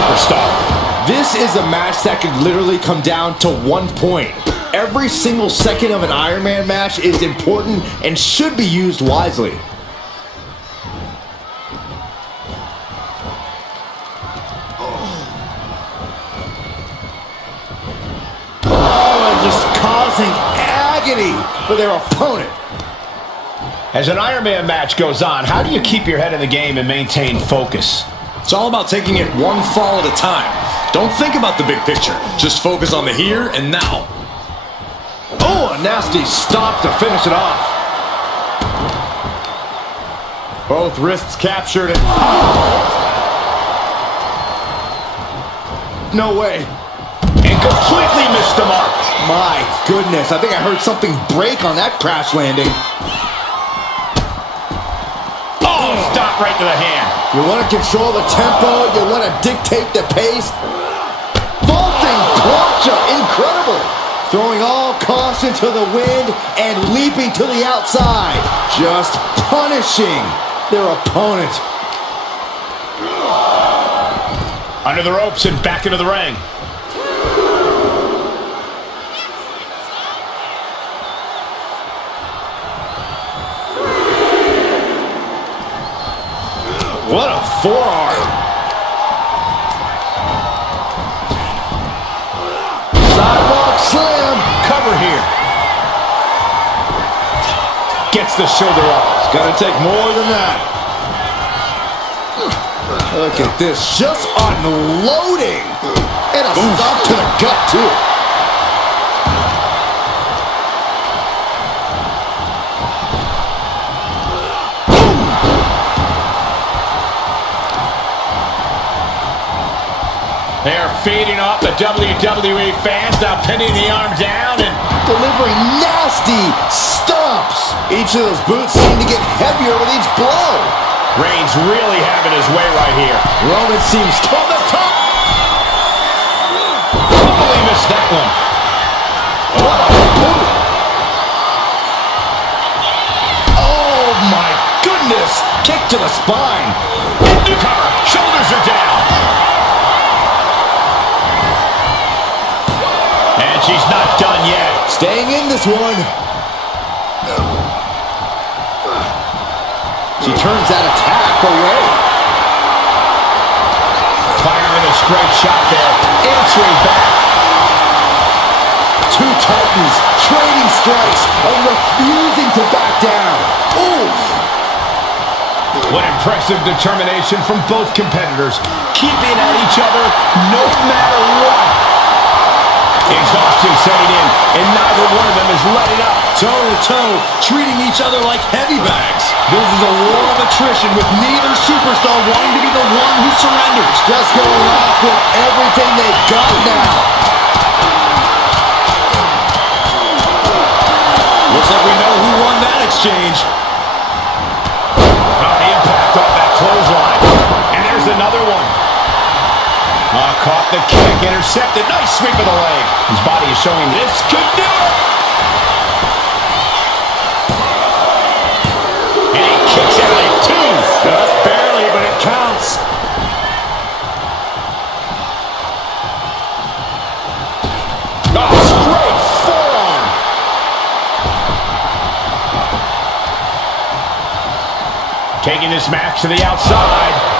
superstar. This is a match that could literally come down to 1 point. Every single second of an Iron Man match is important and should be used wisely. Causing agony for their opponent. As an Iron Man match goes on, how do you keep your head in the game and maintain focus? It's all about taking it one fall at a time. Don't think about the big picture. Just focus on the here and now. Oh, a nasty stop to finish it off. Both wrists captured. No way. And completely missed the mark. My goodness, I think I heard something break on that crash landing. Oh, stop right to the hand. You want to control the tempo, you want to dictate the pace. Vaulting plancha, incredible. Throwing all caution to the wind and leaping to the outside. Just punishing their opponent. Under the ropes and back into the ring. What a forearm. Sidewalk slam. Cover here. Gets the shoulder up. It's going to take more than that. Look at this. Just unloading. And a stop to the gut, too. They're feeding off the WWE fans, now pinning the arm down and delivering nasty stomps. Each of those boots seem to get heavier with each blow. Reigns really having his way right here. Roman seems from the top. Totally missed that one. Oh my goodness. Kick to the spine. New cover. Shoulders are down. And she's not done yet. Staying in this one. She turns that attack away. Firing a straight shot there. Answering back. Two titans trading strikes and refusing to back down. Oof. What impressive determination from both competitors. Keeping at each other no matter what. Exhaustion setting in, and neither one of them is letting up. Toe-to-toe, treating each other like heavy bags. This is a war of attrition with neither superstar wanting to be the one who surrenders. Just going off with everything they've got now. Looks like we know who won that exchange. Oh, the impact off that clothesline. And there's another one. Caught the kick, intercepted. Nice sweep of the leg. His body is showing this could do it. And he kicks out at 2. Just barely, but it counts. Oh, straight forearm. Taking this match to the outside.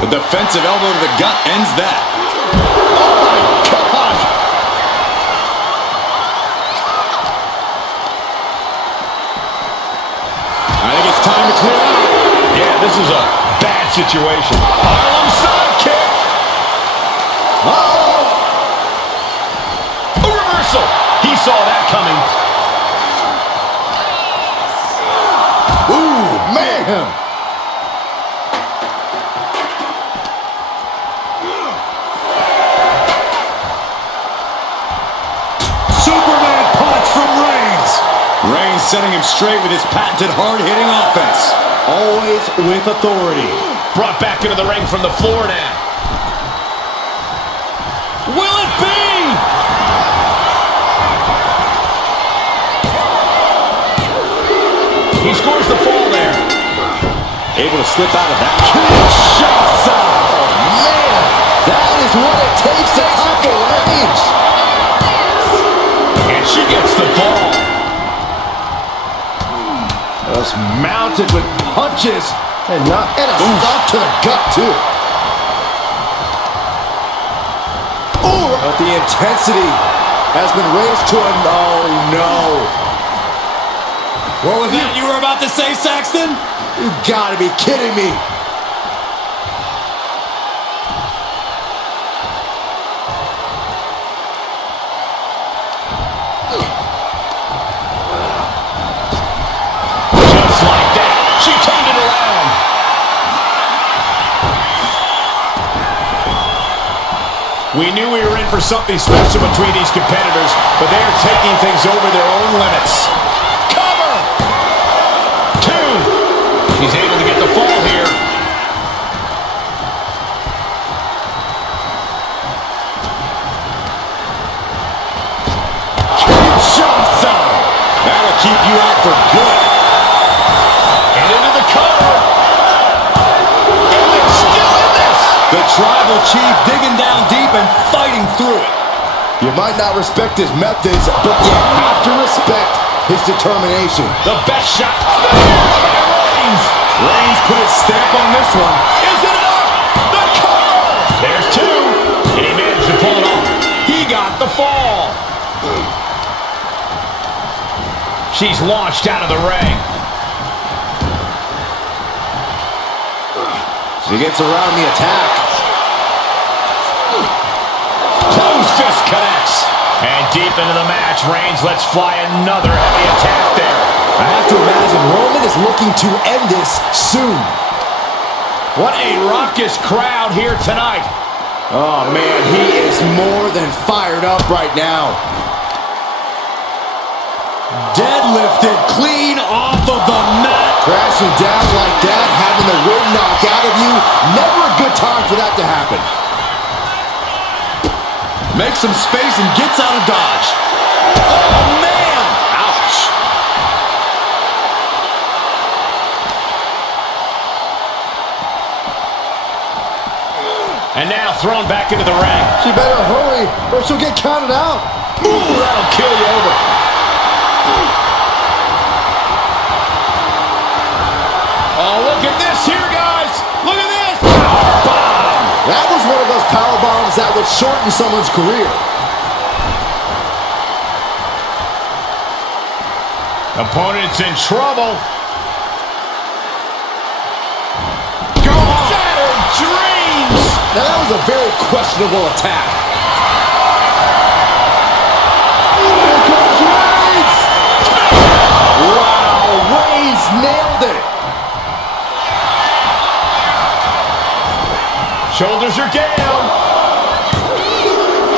The defensive elbow to the gut ends that. Oh my God! I think it's time to clear out. Yeah, this is a bad situation. Harlem sidekick. Oh! A reversal. He saw that coming. Ooh, man! Superman punch from Reigns. Reigns setting him straight with his patented hard-hitting offense. Always with authority. Brought back into the ring from the floor now. Will it be? Ignores the fall there. Able to slip out of that. Kinshasa! Oh, man! That is what it takes to topple Reigns! And she gets the fall. Just mounted with punches and a stop to the gut, too. Ooh, but the intensity has been raised to an oh no. What was that you were about to say, Saxton? You gotta be kidding me. Just like that, she turned it around. We knew we were in for something special between these competitors, but they are taking things over their own limits. Cover! 2. She's able to get the fall here. Kinshasa! That'll keep you out for good. And into the cover. And they're still in this. The tribal chief digging down deep and fighting through it. You might not respect his methods, but you have to respect his determination. The best shot. Reigns. Reigns put his stamp on this one. Is it enough? The cover. There's 2. And he managed to pull it off. He got the fall. She's launched out of the ring. She gets around the attack. Closed fist connects. And deep into the match, Reigns lets fly another heavy attack there. I have to imagine Roman is looking to end this soon. What a raucous crowd here tonight. Oh, man, he is more than fired up right now. Deadlifted clean off of the mat. Crashing down like that, having the wind knocked out of you, never a good time for that to happen. Makes some space and gets out of dodge. Oh, man! Ouch. And now thrown back into the ring. She better hurry or she'll get counted out. Ooh, that'll kill you over. Oh, look at this here, guys. Look at this. Powerbomb. That was one of those power bombs that would shorten someone's career. Opponent's in trouble. Go on. Shattered dreams. Now that was a very questionable attack. Here comes Reigns! Wow, Reigns nailed it. Shoulders are down.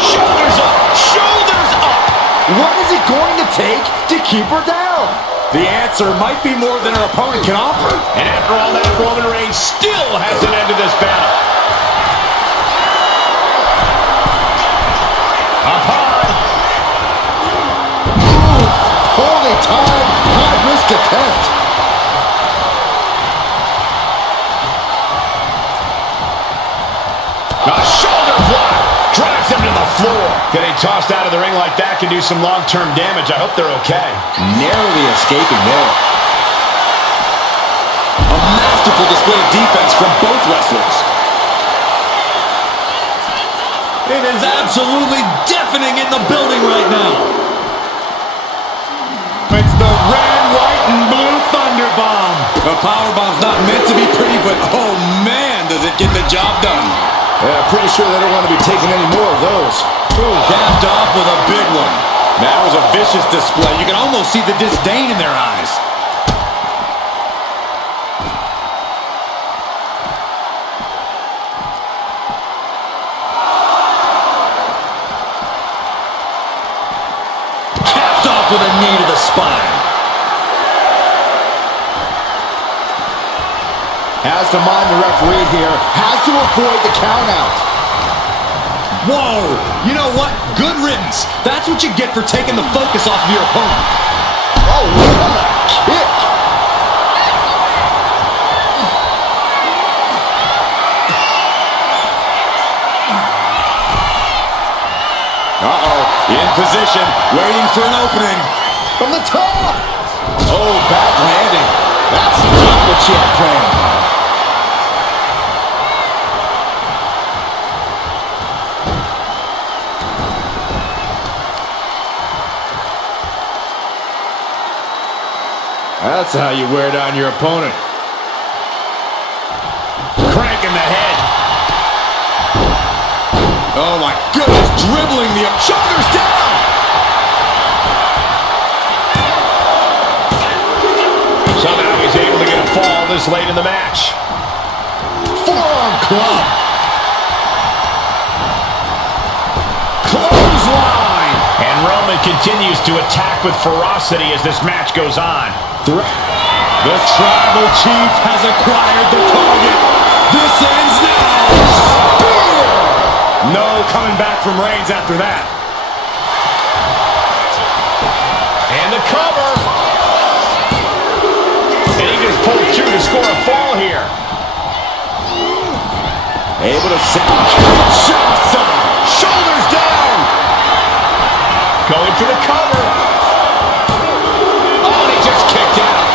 Shoulders up. Shoulders up. What is it going to take to keep her down? The answer might be more than her opponent can offer. And after all that, Roman Reigns still hasn't ended this battle. Up high. Ooh, holy time, high-risk attempt. A shoulder block. Drives him to the floor. Getting tossed out of the ring like that can do some long-term damage. I hope they're okay. Narrowly escaping there. A masterful display of defense from both wrestlers. It is absolutely deafening in the building right now. It's the red, white, and blue Thunder Bomb. The power bomb's not meant to be pretty, but oh man, does it get the job done. Yeah, pretty sure they don't want to be taking any more of those. Ooh, capped off with a big one. That was a vicious display. You can almost see the disdain in their eyes. Capped off with a knee to the spine. Has to mind the referee here. Has to avoid the count-out. Whoa! You know what? Good riddance. That's what you get for taking the focus off of your opponent. Oh, what a kick. Uh-oh, in position, waiting for an opening. From the top. Oh, bad landing. That's not what she had planned. That's how you wear down your opponent. Cranking the head. Oh my goodness, dribbling the shoulders down. Somehow he's able to get a fall this late in the match. Forearm club. Clothesline. And Roman continues to attack with ferocity as this match goes on. The Tribal Chief has acquired the target. This ends now. Spear. No coming back from Reigns after that. And the cover. And he just pulled through to score a fall here. Able to send shots on. Shoulders down. Going for the cover. Oh, and he just kicked out.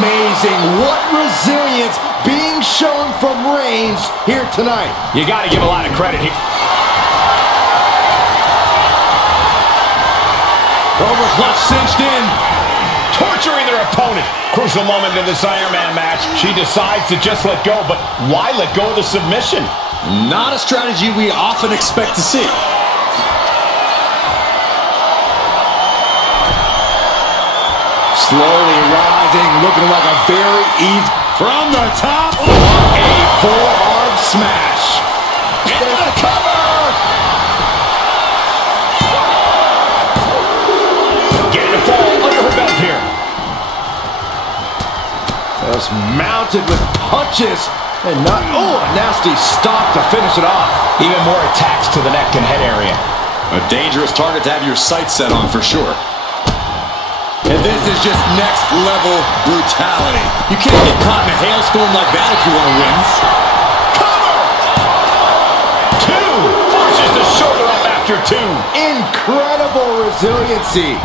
Amazing. What resilience being shown from Reigns here tonight. You got to give a lot of credit here. Over clutch cinched in. Torturing their opponent. Crucial moment in this Iron Man match. She decides to just let go, but why let go of the submission? Not a strategy we often expect to see. Slowly rising, looking like a very easy... From the top, A forearm smash. There's the cover. Getting a fall under her belt here. Just mounted with punches. And not, oh, a nasty stop to finish it off. Even more attacks to the neck and head area. a dangerous target to have your sights set on for sure. And this is just next level brutality. You can't get caught in a hailstorm like that if you want to win. Cover! Two! Forces the shoulder up after two. Incredible resiliency.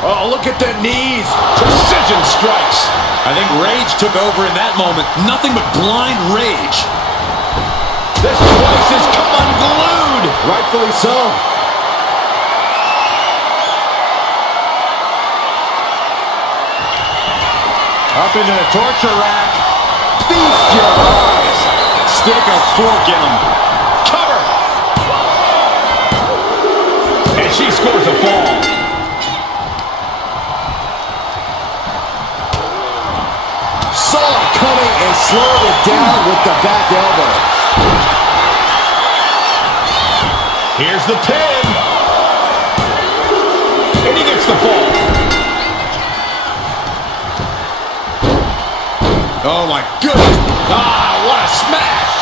Oh, look at the knees. Precision strikes. I think rage took over in that moment. Nothing but blind rage. This place has come unglued. Rightfully so. Up into the torture rack. Feast your eyes. Stick a fork in him. Cover. And she scores a fall. Saw it coming and slowed it down with the back elbow. Here's the pin. And he gets the fall. Oh my goodness. Ah, what a smash.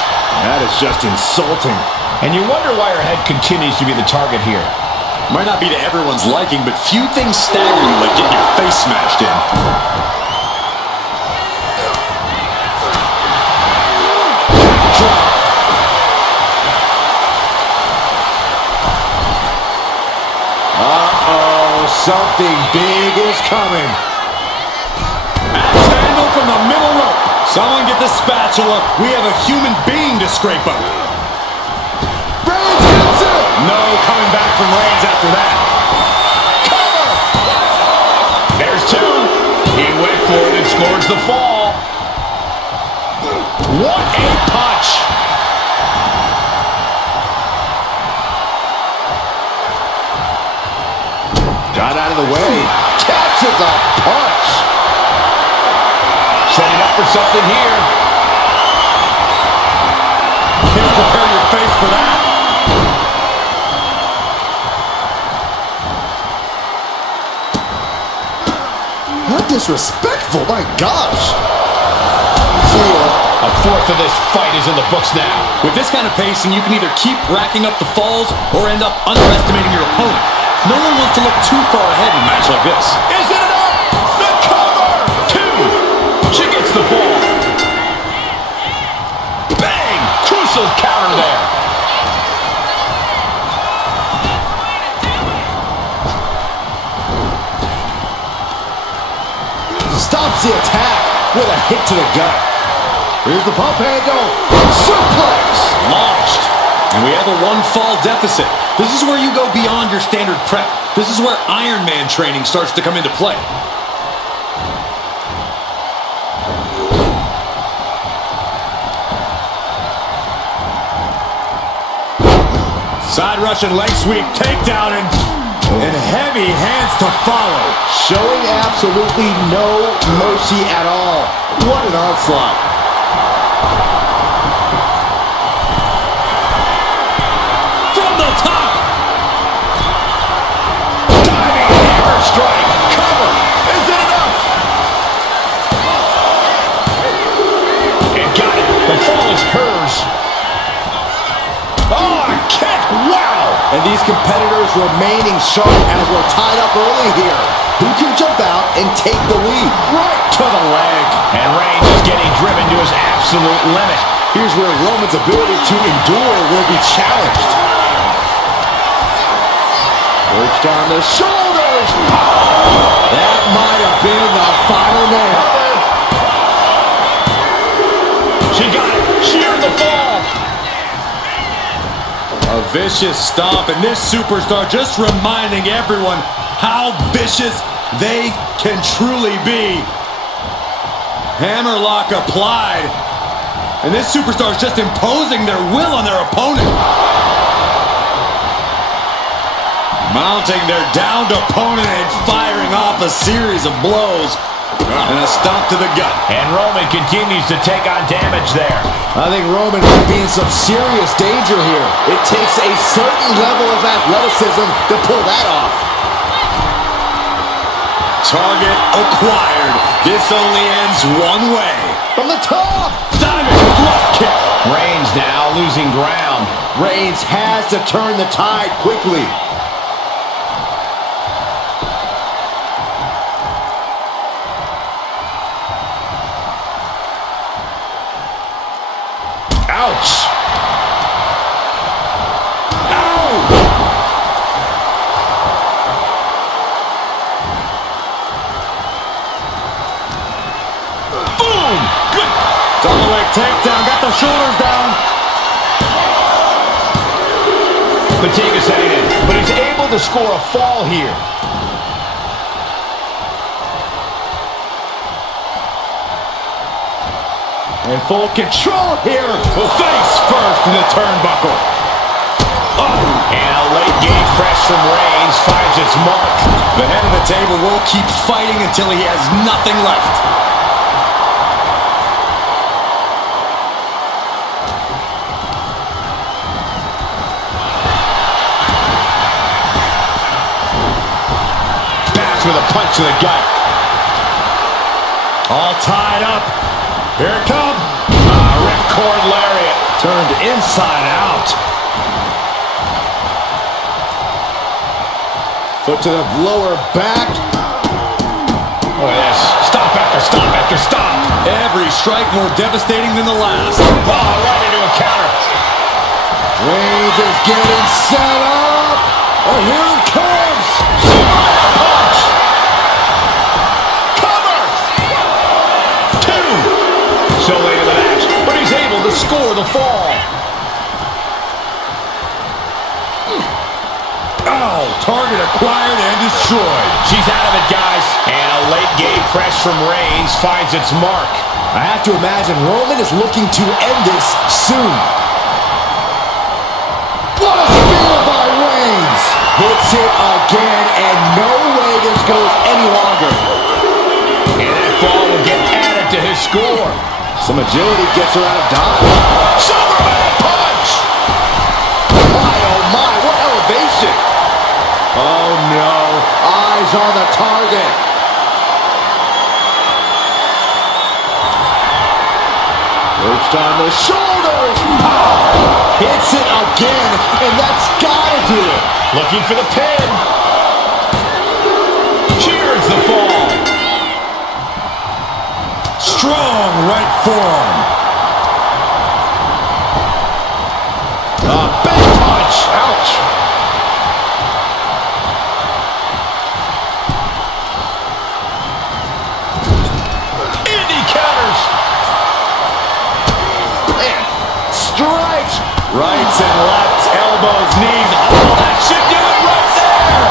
That is just insulting. And you wonder why her head continues to be the target here. Might not be to everyone's liking, but few things stagger you like getting your face smashed in. Something big is coming. Axe handle from the middle rope. Someone get the spatula. We have a human being to scrape up. Reigns hits it. No coming back from Reigns after that. Cover. There's two. He went for it and scores the fall. What a punch. Got out of the way. Catches a punch. Setting up for something here. Can't prepare your face for that. Not disrespectful, my gosh. A fourth of this fight is in the books now. With this kind of pacing, you can either keep racking up the falls or end up underestimating your opponent. No one wants to look too far ahead in a match like this. Is it enough? The cover! Two! the attack with a hit to the gut. Here's the pump handle. Suplex. Launched. And we have a one-fall deficit. This is where you go beyond your standard prep. This is where Iron Man training starts to come into play. Side Russian leg sweep, takedown, and heavy hands to follow. Showing absolutely no mercy at all. What an onslaught. From the top. Diving hammer strike. Cover. Is it enough? And got it. The fall is hers. Oh, a kick. Wow. And these competitors remaining sharp as we're tied up early here. Who can jump out and take the lead? Right to the leg. And Reigns is getting driven to his absolute limit. Here's where Roman's ability to endure will be challenged. Perched on the shoulders. That might have been the final nail. She got it. She earned the fall. A vicious stomp, and this superstar just reminding everyone how vicious they can truly be. Hammerlock applied, and this superstar is just imposing their will on their opponent. Mounting their downed opponent and firing off a series of blows. And a stomp to the gut. And Roman continues to take on damage there. I think Roman might be in some serious danger here. It takes a certain level of athleticism to pull that off. Target acquired. This only ends one way. From the top. Diving left kick. Reigns now losing ground. Reigns has to turn the tide quickly. Ouch! Ow! Boom! Good. Double leg takedown, got the shoulders down. Fatigue's heading in, but he's able to score a fall here. In full control here. Face first in the turnbuckle. Oh, and a late game press from Reigns finds its mark. The head of the table will keep fighting until he has nothing left. Bats with a punch to the gut. All tied up. Here it comes. Ripcord lariat. Turned inside out. Foot to the lower back. Look at this. Stop after stop after stop. Every strike more devastating than the last. Oh, right into a counter. Reigns is getting set up. And here it comes. Punch. Cover. Two. So late in the match, but he's able to score the fall. Oh, target acquired and destroyed. She's out of it, guys. And a late game press from Reigns finds its mark. I have to imagine Roman is looking to end this soon. What a spear by Reigns. Hits it again, and no way this goes any longer. And that fall will get added to his score. Some agility gets her out of dodge. Superman punch! My, oh my, what elevation. Oh no, eyes on the target. Perched on the shoulders. Oh, hits it again, and that's gotta do it. Looking for the pin. Cheers the fall. Strong right forearm. Big punch. Ouch. Rights and lefts, elbows, knees. Oh, that should do it right there.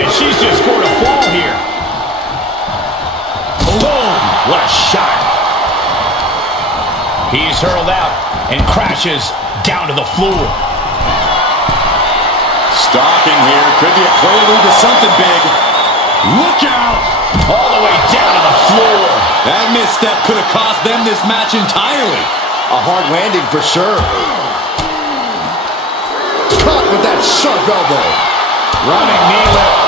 And she's just scored a fall here. Boom! What a shot. He's hurled out and crashes down to the floor. Stalking here. Could be a prelude to something big. Look out! All the way down to the floor. That misstep could have cost them this match entirely. A hard landing for sure. Caught with that sharp elbow. Running knee lift.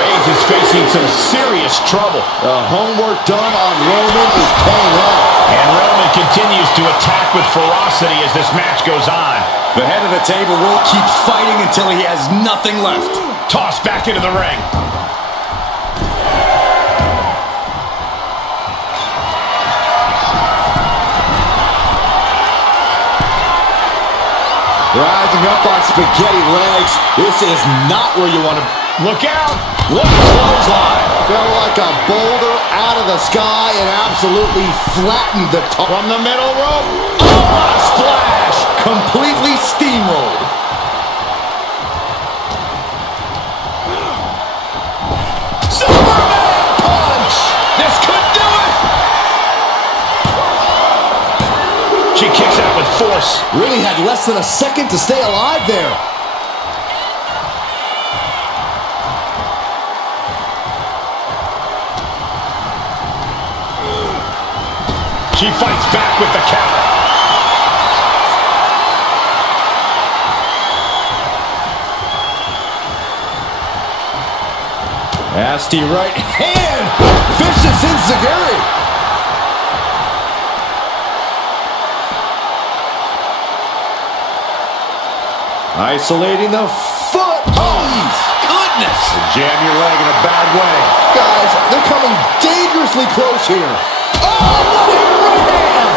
Reigns is facing some serious trouble. The homework done on Roman is paying off. And Roman continues to attack with ferocity as this match goes on. The head of the table will keep fighting until he has nothing left. Tossed back into the ring. Rising up on spaghetti legs. This is not where you want to... Look out! What a clothesline! Fell like a boulder out of the sky and absolutely flattened the top. From the middle rope. Oh, what a splash! Completely steamrolled. Superman punch! This could do it! She kicks out with force. Really had less than a second to stay alive there. She fights back with the counter. Nasty right hand. Vicious enziguri. Isolating the foot. Oh, goodness. Jam your leg in a bad way. Guys, they're coming dangerously close here. Oh, what a right hand.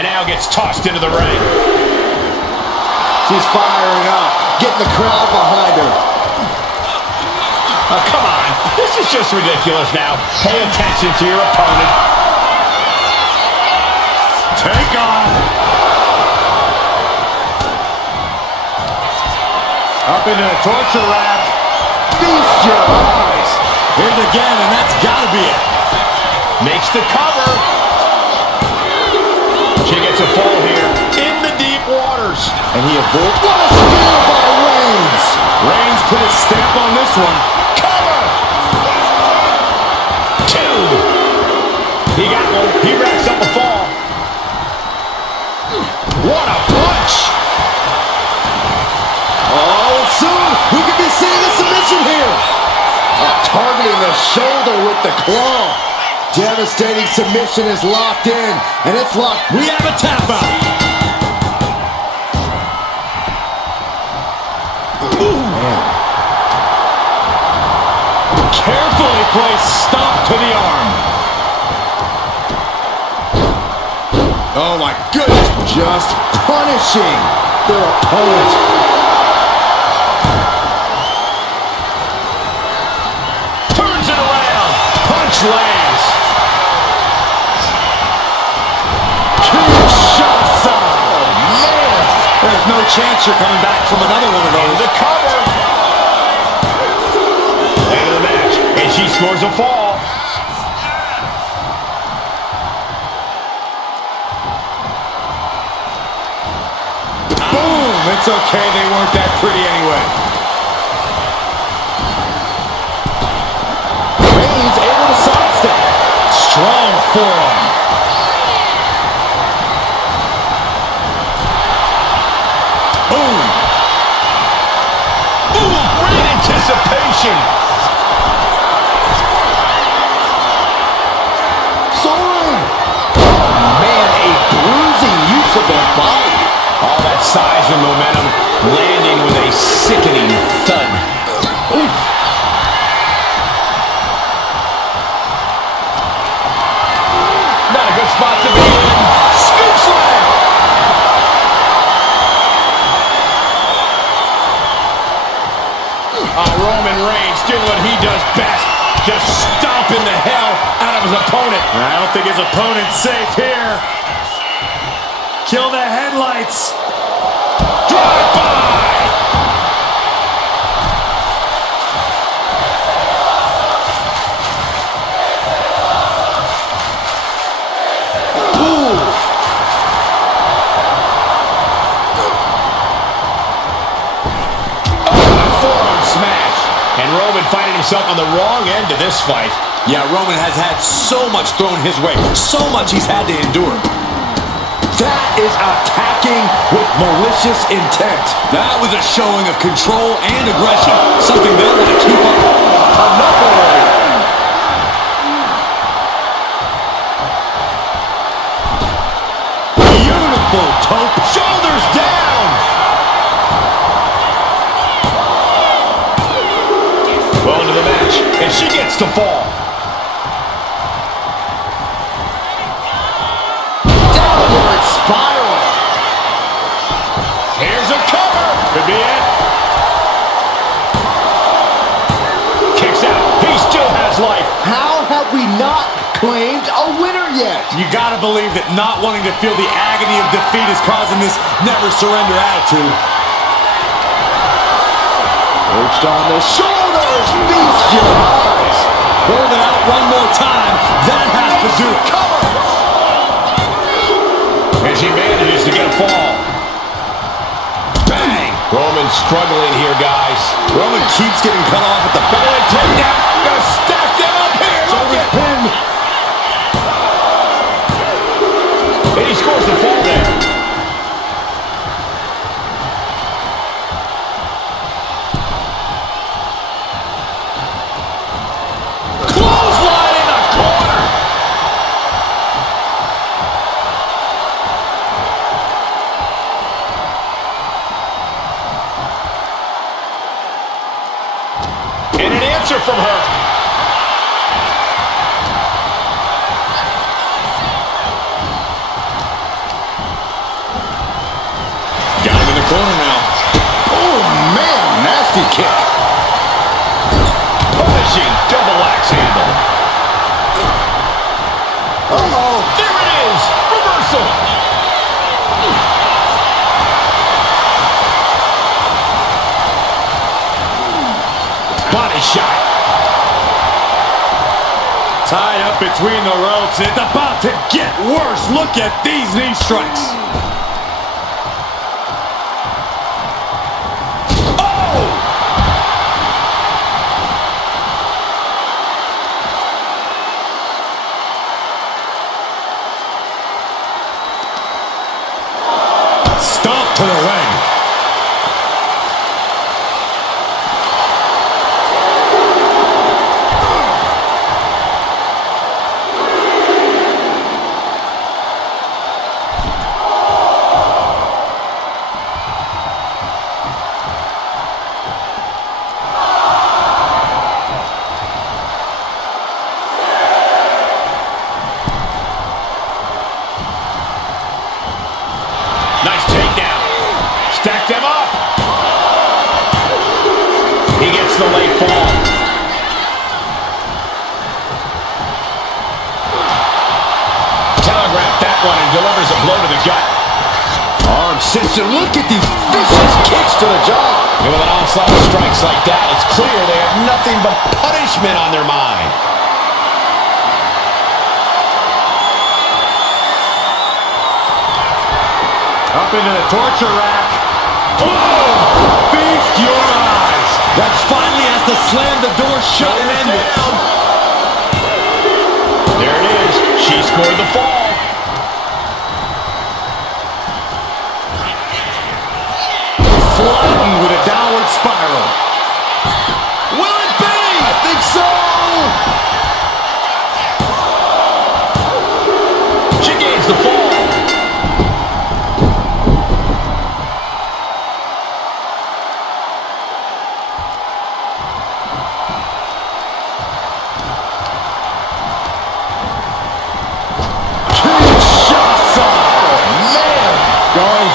And now gets tossed into the ring. She's firing up, getting the crowd behind her. Oh, come on. This is just ridiculous now. Pay attention to your opponent. Take off. Up into the torture rack. Feast your eyes. Hit it again, and that's got to be it. Makes the cover. She gets a fall here in the deep waters. And he avoids. What a spear by Reigns. Reigns put his stamp on this one. Cover. 2. He got one. He racks up a fall. What a punch. Oh, soon we could be seeing a submission here. Targeting the shoulder with the claw. Devastating submission is locked in, and it's locked. We have a tap out. Ooh, man. Carefully placed stomp to the arm. Oh my goodness. Just punishing their opponent. Turns it around. Punch lands. There's no chance you're coming back from another one of those. The cover. End of the match. And she scores a fall. Boom! It's okay, they weren't that pretty anyway. Reigns able to sidestep. Strong forearm. Boom. Ooh, great anticipation. Soaring. Oh, man, a bruising use of their body. All that size and momentum landing with a sickening thud. Oof. Not a good spot to be in. Scoop slam. Roman Reigns doing what he does best. Just stomping the hell out of his opponent. I don't think his opponent's safe here. Kill the headlights. Drive by. Roman finding himself on the wrong end of this fight. Yeah, Roman has had so much thrown his way, so much he's had to endure. That is attacking with malicious intent. That was a showing of control and aggression, something they'll want to keep up. Enough already. Beautiful tope. Shoulders down. Well into the match, and she gets to fall. Downward spiral. Here's a cover. Could be it. Kicks out. He still has life. How have we not claimed a winner yet? You gotta believe that not wanting to feel the agony of defeat is causing this never surrender attitude. Perched on the shoulders, feast your eyes. Hold it out one more time. That has to do it. Cover. And she manages to get a fall. Bang! Roman's struggling here, guys. Roman keeps getting cut off at the back. Belly takedown. Gonna stack them up here. Look at him. And he scores the fall there. Clothesline in the corner. And an answer from her. Got him in the corner now. Oh, man, nasty kick. Punishing double axe handle. Uh-oh. There it is. Reversal. Body shot. Tied up between the ropes. It's about to get worse. Look at these knee strikes. Stomp to the leg. Nice takedown. Stack them up. He gets the late fall. Telegraphed that one and delivers a blow to the gut. Arm cinched. Look at these vicious kicks to the jaw. And with an onslaught of strikes like that, it's clear they have nothing but punishment on their mind. Up into the torture rack. Oh! Feast your eyes. That finally has to slam the door shut and end it. There it is. She scored the fall. Flattened with a downward spiral. Will it be? I think so. She gains the fall.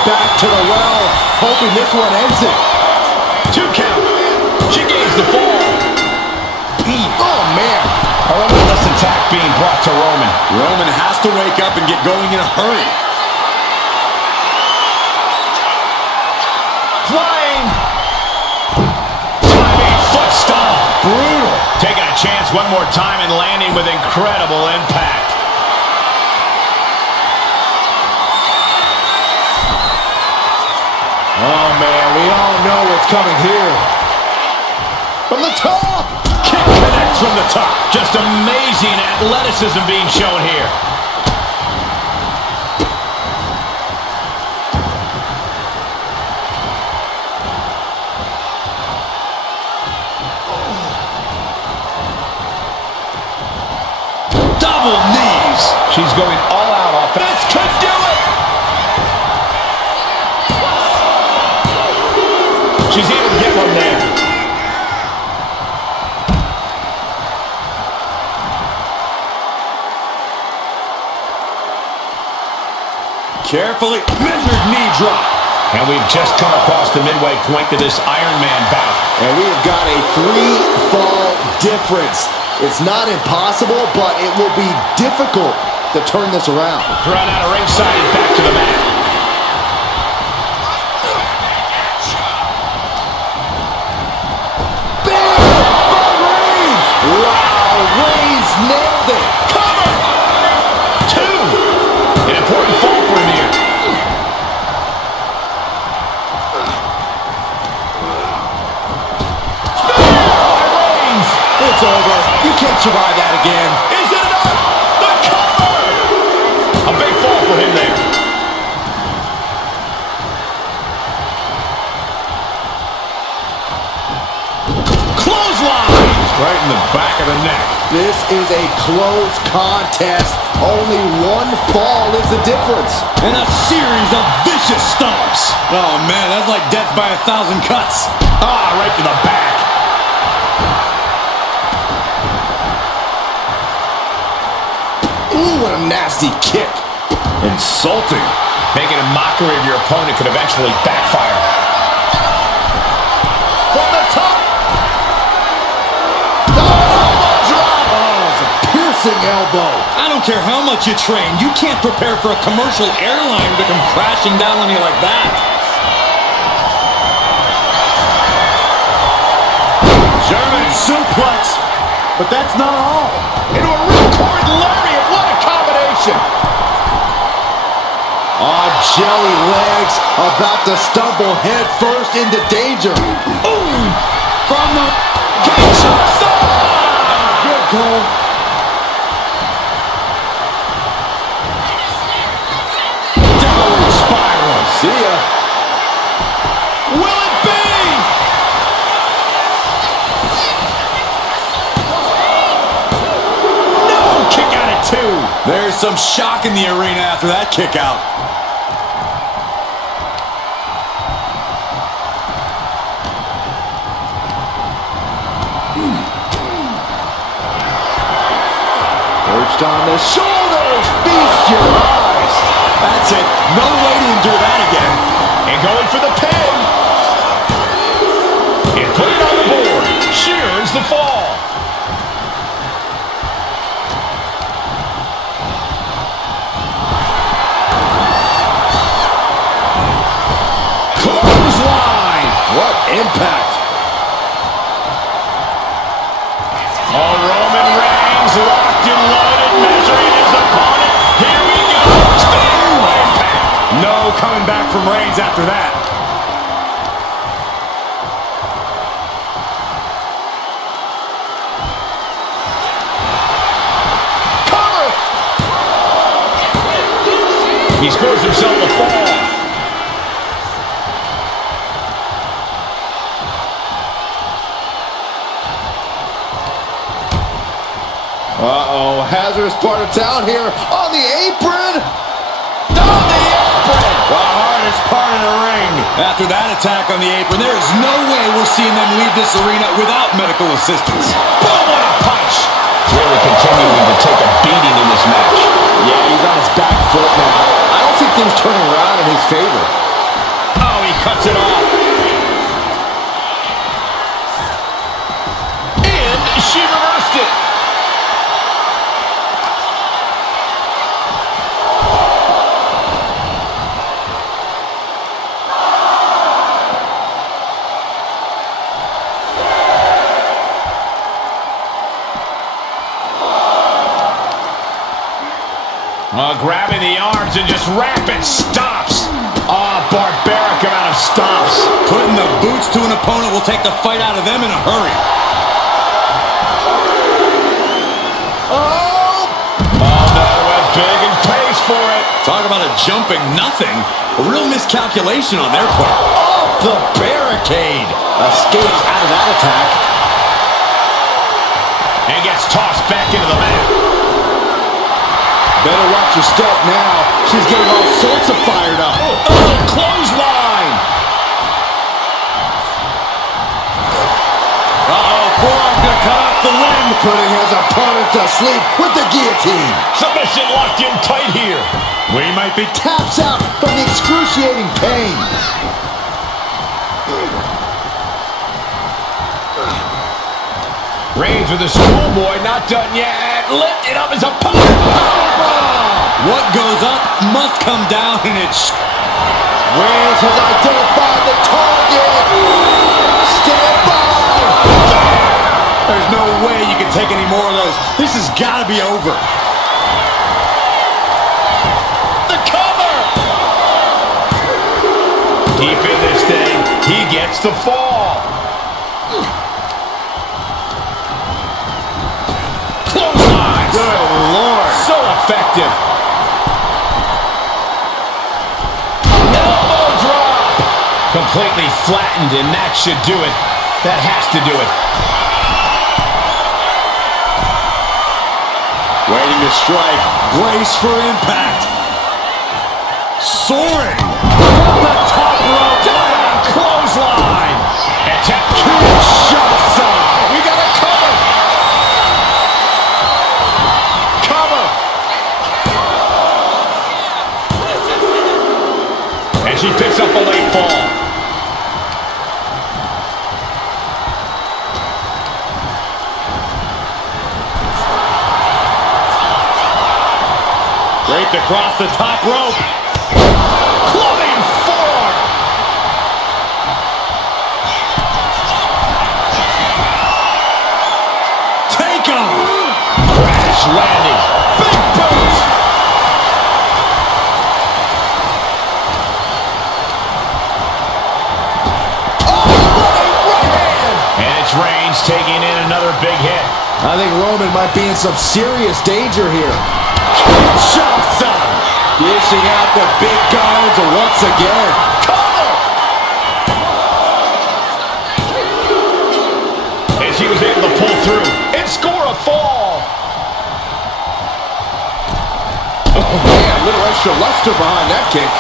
Back to the well, hoping this one ends it. 2 count. She gains the fall. Oh, man. being brought to Roman. Roman has to wake up and get going in a hurry. Flying. Diving foot stomp. Brutal. Taking a chance one more time and landing with incredible impact. Oh, man, we all know what's coming here. From the top. Kick connects from the top. Just amazing athleticism being shown here. Double knees. She's going all out off. This could do it. She's able to get one there. Carefully measured knee drop. And we've just come across the midway point to this Iron Man bout. And we have got a 3-fall difference. It's not impossible, but it will be difficult to turn this around. Thrown out of ringside and back to the mat. Wow, Reigns nailed it. Cover! 2. An important fall for him here. Reigns! It's over. You can't survive that again. Is it enough? The cover! A big fall for him there. Clothesline! Right in the back of the neck. This is a close contest. Only one fall is the difference. And a series of vicious stomps. Oh, man, that's like death by 1,000 cuts. Ah, right to the back. Ooh, what a nasty kick. Insulting. Making a mockery of your opponent could eventually backfire. From the top. Piercing elbow. I don't care how much you train, you can't prepare for a commercial airline to come crashing down on you like that. German suplex. But that's not all. Into a ripcord lariat. What a combination. Oh, jelly legs about to stumble head first into danger. Ooh. From the cage. Good goal. Downward spiral. See ya. Will it be? No. Kick out at 2. There's some shock in the arena after that kick out. Perched on the shoulders. Feast your eyes. That's it. No way to endure that again. And going for the pin. And put it on the board. Shears the fall. Clothesline. What impact. Oh, Roman Reigns locked and loaded, measuring his opponent. Here we go. Impact. No coming back from Reigns after that. He scores himself a fall. Uh-oh, hazardous part of town here on the apron. On the apron. The hardest part of the ring. After that attack on the apron, there is no way we're seeing them leave this arena without medical assistance. Boom, what a punch. Really continuing to take a beating in this match. Yeah, he's on his back foot now. I don't see things turning around in his favor. Oh, he cuts it off. And she reversed it. Grabbing the arms and just rapid stops. Barbaric amount of stops. Putting the boots to an opponent will take the fight out of them in a hurry. Oh no, went big and pays for it. Talk about a jumping nothing. A real miscalculation on their part. Off the barricade. Escapes out of that attack. And gets tossed back into the mat. Better watch your step now. She's getting all sorts of fired up. Clothesline. Forearm gonna cut off the wind. Putting his opponent to sleep with the guillotine. Submission locked in tight here. We might be Taps out from the excruciating pain. Reigns with a schoolboy, not done yet. Lifted up his opponent. Powerbomb. What goes up must come down, and it's... Reigns has identified the target. Stand by. There's no way you can take any more of those. This has got to be over. The cover. Deep in this thing, he gets the fall. Clothesline. Good Lord. So effective. Elbow drop. Completely flattened, and that should do it. That has to do it. Waiting to strike. Brace for impact. Soaring. From the top rope. Down. Clothesline. Attempt. Kinshasa. We got a cover. Cover. And she picks up a late fall. Draped across the top rope. Clubbing forearm. Take off. Crash landing. Big boot. And it's Reigns taking in another big hit. I think Roman might be in some serious danger here. Kinshasa. Dishing out the big guns once again. Cover. And she was able to pull through and score a fall. Oh man, a little extra luster behind that kick.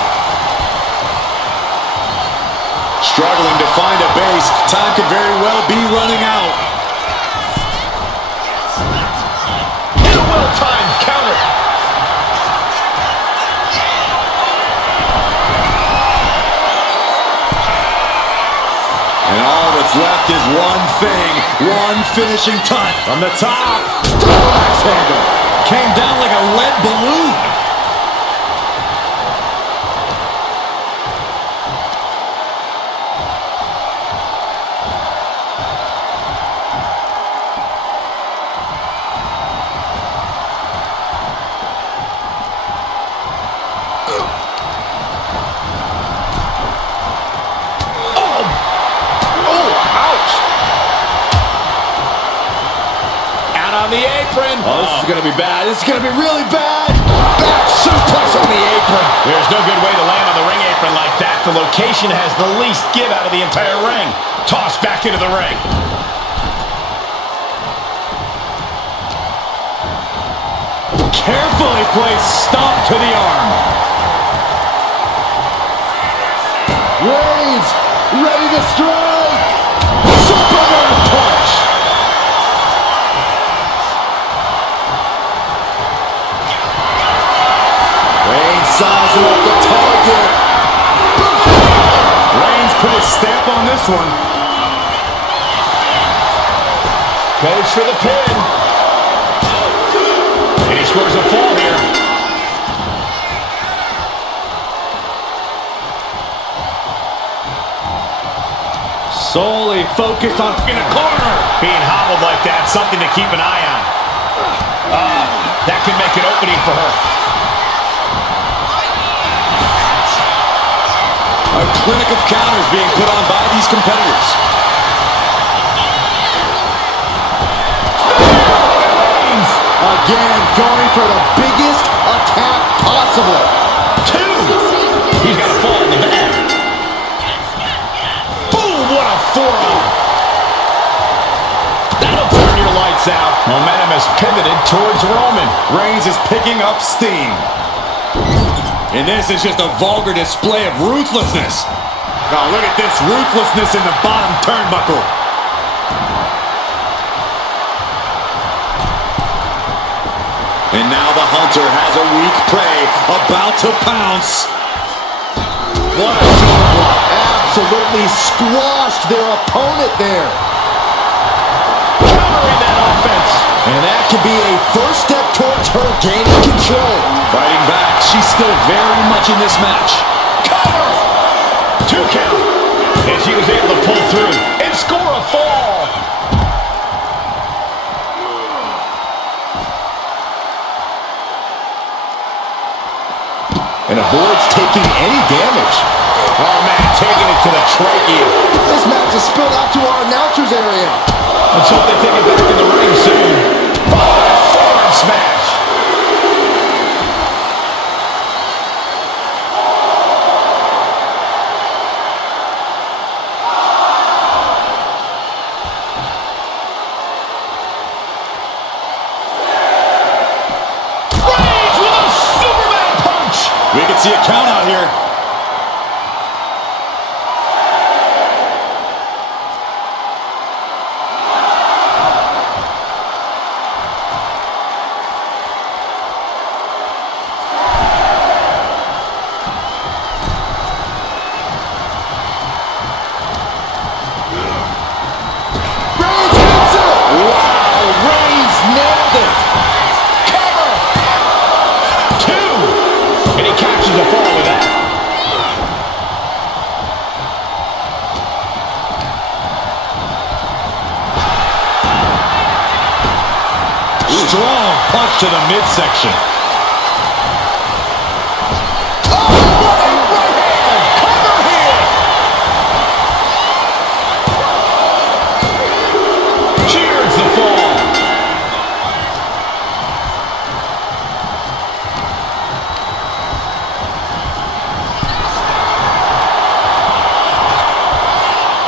Struggling to find a base. Time could very well be running out. And a well-timed counter. And all that's left is one thing. One finishing touch. From the top. Axe handle. Came down like a lead balloon. On the apron. Oh, this is going to be bad. This is going to be really bad. Back suplex on the apron. There's no good way to land on the ring apron like that. The location has the least give out of the entire ring. Tossed back into the ring. Carefully placed stomp to the arm. Reigns ready to strike. Superman punch. Reigns sizing up the target. Reigns put his stamp on this one. Goes for the pin. And he scores a fall here. Solely focused on in a corner. Being hobbled like that, something to keep an eye on. That could make an opening for her. A clinic of counters being put on by these competitors. Again, going for the biggest attack possible. 2. He's got a fall in the back. Boom, what a forearm. That'll turn your lights out. Momentum has pivoted towards Roman. Reigns is picking up steam. And this is just a vulgar display of ruthlessness. Oh, look at this ruthlessness in the bottom turnbuckle. And now the hunter has a weak prey about to pounce. What a shoulder block. Absolutely squashed their opponent there. Countering that offense. And that could be a first step towards her gaining control. Fighting back, she's still very much in this match. Cover! 2 count. And she was able to pull through and score a fall. And avoids taking any damage. Oh, man, taking it to the trachea. This match is spilled out to our announcer's area. Let's hope they take it back in the ring soon. Oh, forearm smash. Reigns with a Superman punch. We can see a count out here. Reigns hits it. Wow, Reigns nailed it. Cover. 2. And he catches the fall with that. Strong punch to the midsection. Cheers the fall.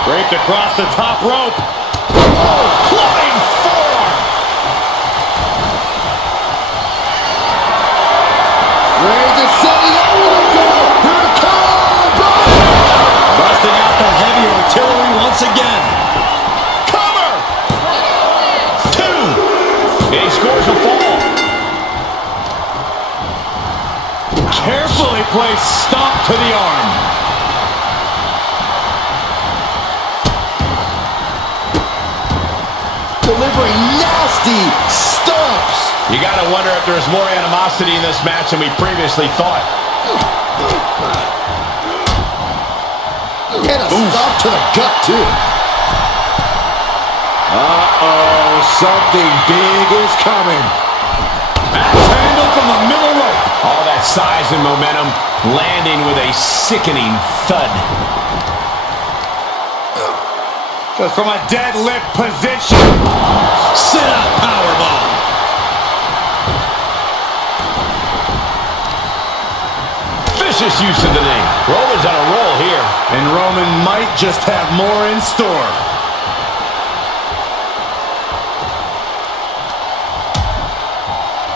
Draped across the top rope. Clubbing forearm. Reigns is setting up for the goal. Here it comes. Busting out the heavy artillery once again. Cover. 2. And he scores a fall. Carefully placed stomp to the arm. Delivering nasty stomps. You got to wonder if there's more animosity in this match than we previously thought. And a stomp to the gut, too. Uh-oh, something big is coming. Axe handle from the middle rope. All that size and momentum landing with a sickening thud. Just from a deadlift position. Sit-up powerbomb. Vicious use of the knee. Roman's on a roll here. And Roman might just have more in store.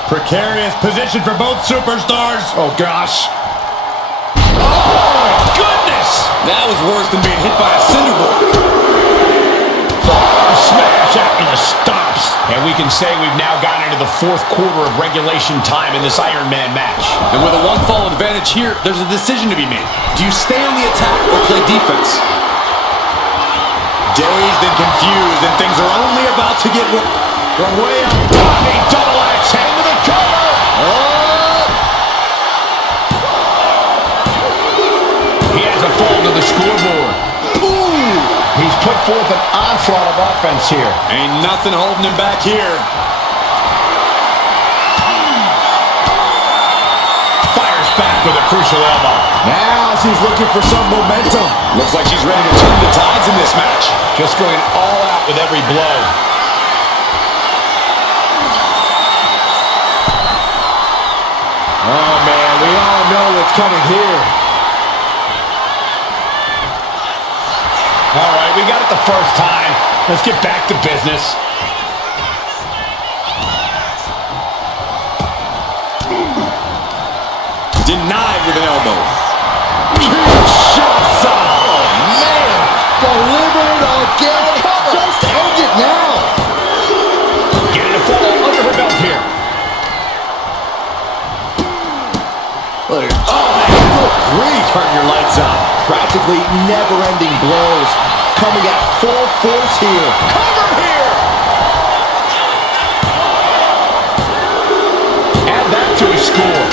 Precarious position for both superstars. Oh, gosh. Oh, goodness! That was worse than being hit by a cinder block. Forearm smash after the stomps. And we can say we've now gotten into the 4th quarter of regulation time in this Iron Man match. And with a one-fall advantage here, there's a decision to be made. Do you stay on the attack or play defense? Dazed and confused, and things are only about to get worse. From way up, diving double axe hand to the cover. Oh! He has a fall to the scoreboard. Ooh! He's put forth an onslaught of offense here. Ain't nothing holding him back here. Fires back. with a crucial elbow. Now she's looking for some momentum. Looks like she's ready to turn the tides in this match. Just going all out with every blow. Oh, man, we all know what's coming here. All right, we got it the first time. Let's get back to business. Denied with an elbow. Kinshasa! Oh, man! Delivered again! Just end it now! Getting a fall under her belt here. Oh, man, good grief! Turn your lights out. Practically never-ending blows. Coming at full force here. Cover here! Add that to his score.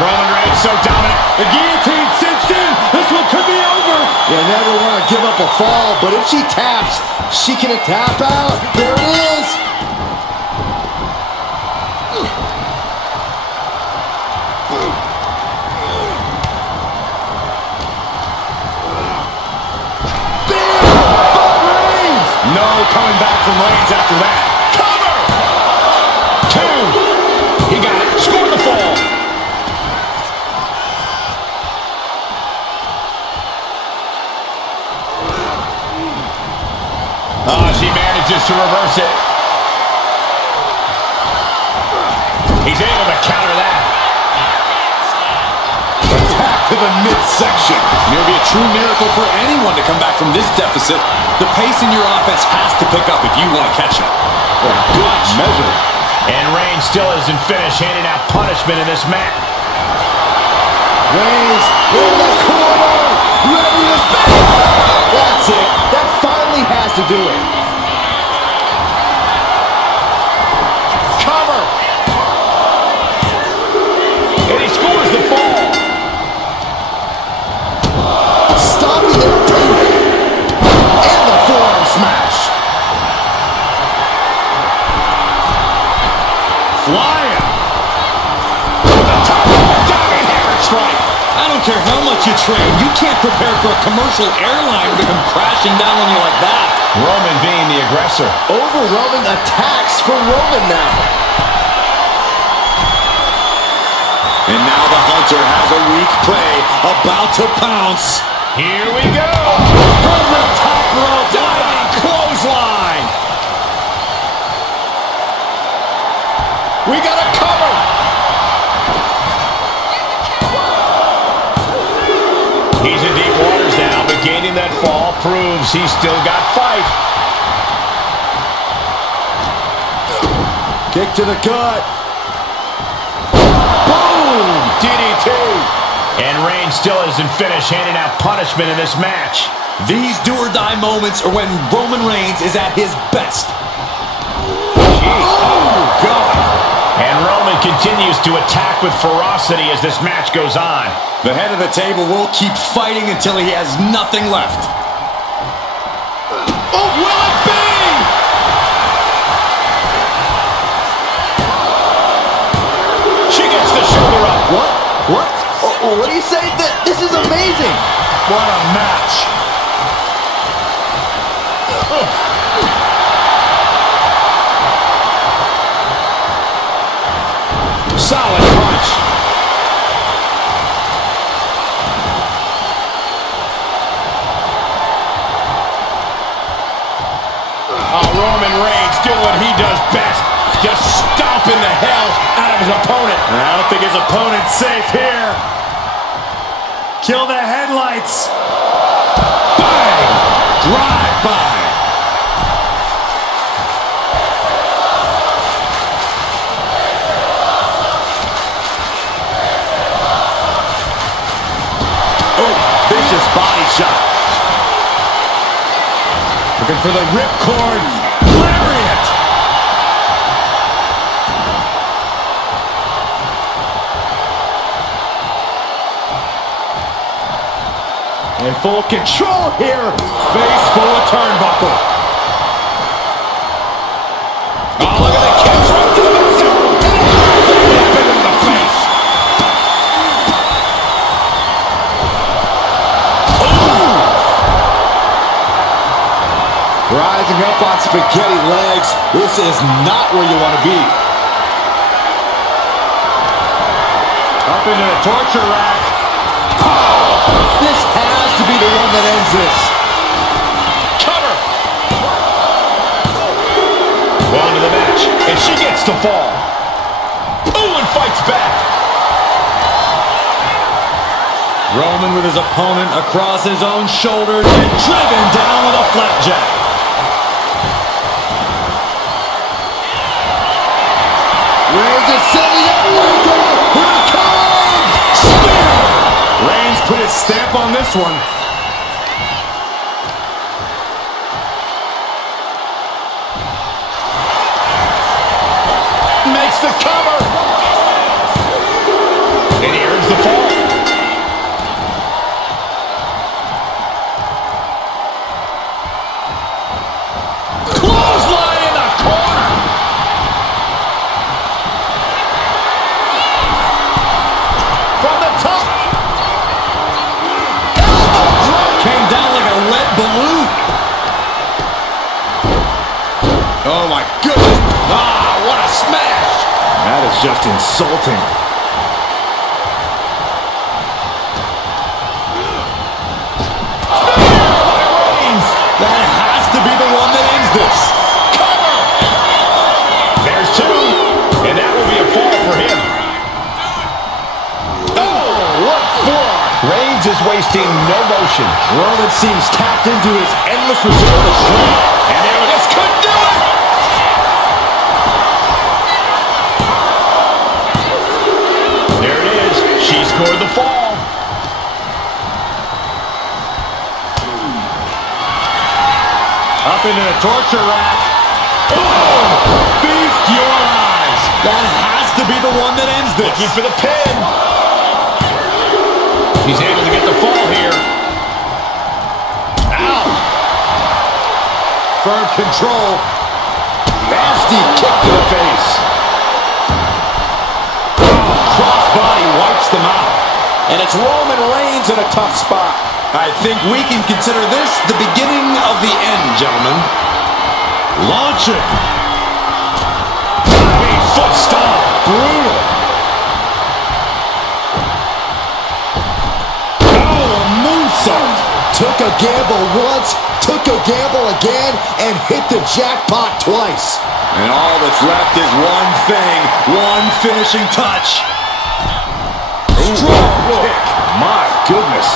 Roman Reigns so dominant. The guillotine cinched in. This one could be over. You never want to give up a fall, but if she taps, she can tap out. There it is. No coming back from Reigns after that. Cover! 2. He got it. Scored the fall. Oh, she manages to reverse it. He's able to counter that. Attack to the midsection. It would be a true miracle for anyone to come back from this deficit. The pace in your offense has to pick up if you want to catch up. Good measure. And Reigns still isn't finished handing out punishment in this match. Reigns in the corner. Ready to spin. That's it. That finally has to do it. Cover. And he scores the fall. Stopping the boot. And the forearm smash. Flying. Over the top. Diving hammer strike. I don't care how much you train. You can't prepare for a commercial airline to come crashing down on you like that. Roman being the aggressor. Overwhelming attacks for Roman now. And now the hunter has a weak prey about to pounce. Here we go. From the top rope, diving clothesline. We got a cover. He's in deep waters now, but gaining that fall proves he's still got fight. Kick to the gut. Boom! DDT. And Reigns still isn't finished handing out punishment in this match. These do-or-die moments are when Roman Reigns is at his best. Oh, God. And Roman continues to attack with ferocity as this match goes on. The head of the table will keep fighting until he has nothing left. Oh, will it be? She gets the shoulder up. What? What? Oh, what do you say? This is amazing. What a match. Solid punch. Roman Reigns doing what he does best. Just stomping the hell out of his opponent. I don't think his opponent's safe here. Kill the headlights. Bang! Drive by. Oh, vicious body shot. Looking for the ripcord. Lariat. In full control here. Face full of turnbuckle. Oh, look at the kicks right to the midsection. Rising up on spaghetti legs. This is not where you want to be. Up into the torture rack. Oh, this has to be the one that ends this. Cover. Well into the match, and she gets the fall. Ooh, and fights back. Roman with his opponent across his own shoulders and driven down with a flapjack. Reigns is setting up. Here it comes. Spear! Reigns put his stamp on this one. Makes the cover. And he earns the fall. Clothesline in the corner. From the top. Elbow drop came down like a lead balloon. Oh my goodness. Ah, what a smash. That is just insulting. That has to be the one that ends this. Cover. There's two. And that will be a fall for him. Oh, what forearm. Reigns is wasting no motion. Roman seems tapped into his endless reserve of strength. And there it is. Couldn't do it. There it is. She scored the fall. Up into the torture rack. Oh! Feast your eyes. That has to be the one that ends this. Looking for the pin. He's able to get the fall here. Ow. Firm control. Nasty kick to the face. Crossbody wipes them out. And it's Roman Reigns in a tough spot. I think we can consider this the beginning of the end, gentlemen. Launching. Diving foot stomp. Brutal. Oh, a moonsault. Took a gamble once, took a gamble again, and hit the jackpot twice. And all that's left is one thing, one finishing touch. Strong kick. My goodness.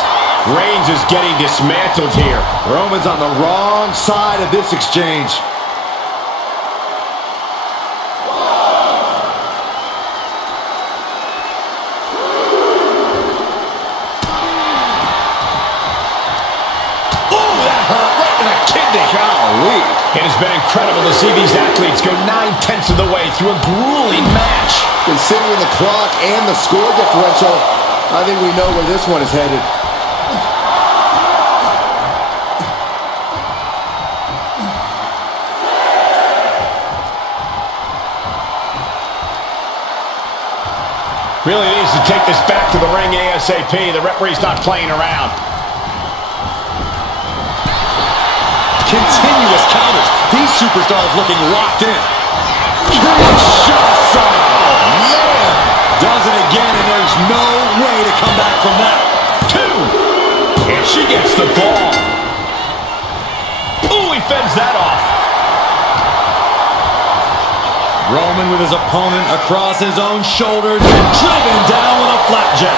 Reigns is getting dismantled here. Roman's on the wrong side of this exchange. Ooh, that hurt right in the kidney. Golly. It has been incredible to see these athletes go 9/10 of the way through a grueling match. Considering the clock and the score differential, I think we know where this one is headed. Really needs to take this back to the ring ASAP. The referee's not playing around. Continuous counters. These superstars looking locked in. Kinshasa! Man! Does it again, and there's no way to come back from that. Two! And she gets the ball. Ooh, he fends that off. Roman with his opponent across his own shoulders and driven down with a flapjack.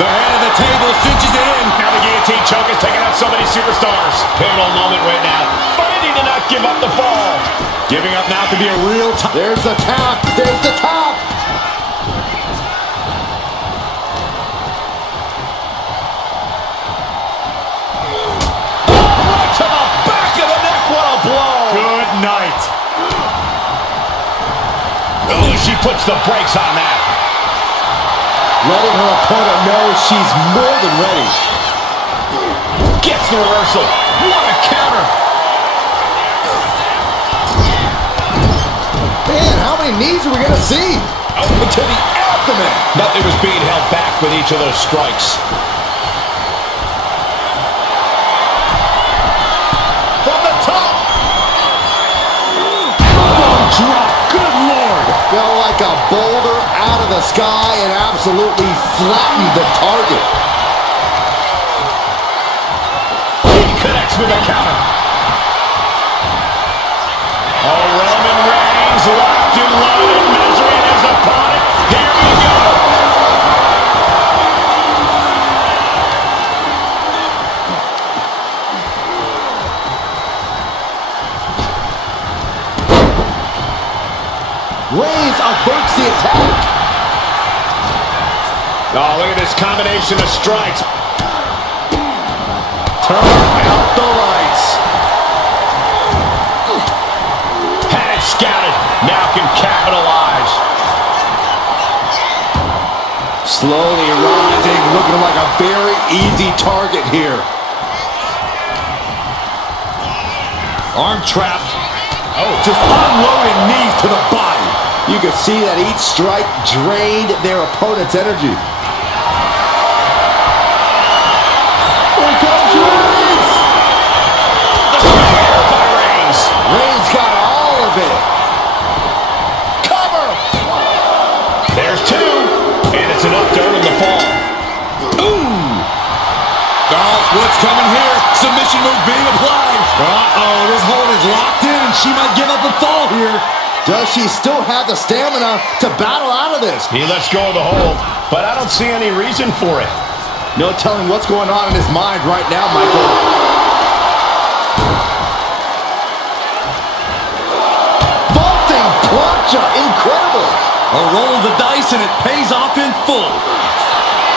The head of the table cinches it in. Now the guillotine choke is taking out so many superstars. Pivotal moment right now. Fighting to not give up the fall. Giving up now could be a real time. There's the tap. There's the top. Right to the back of the neck. What a blow. Good night. Ooh, she puts the brakes on that. Letting her opponent know she's more than ready. Gets the reversal. What a counter. are we going to see? Oh, to the abdomen. Nothing was being held back with each of those strikes. From the top. Drop. Good Lord. Fell like a boulder out of the sky and absolutely flattened the target. He connects with a counter. Oh, Roman Reigns locked and loaded, measuring his opponent. Here we go. Reigns averts the attack. Oh, look at this combination of strikes. Turn out the lights. Had it scouted. Now can capitalize. Slowly rising, looking like a very easy target here. Arm trapped. Oh, just unloading knees to the body. You can see that each strike drained their opponent's energy. Here comes Reigns! The spear by Reigns. Reigns got all of it. Cover! There's two. And it's enough to earn the fall. Ooh. Oh, what's coming here? Submission move being applied. Uh-oh, this hold is locked in, and she might give up and fall here. Does she still have the stamina to battle out of this? He lets go of the hold, but I don't see any reason for it. No telling what's going on in his mind right now, Michael. Vaulting plancha, incredible. A roll of the dice, and it pays off in full.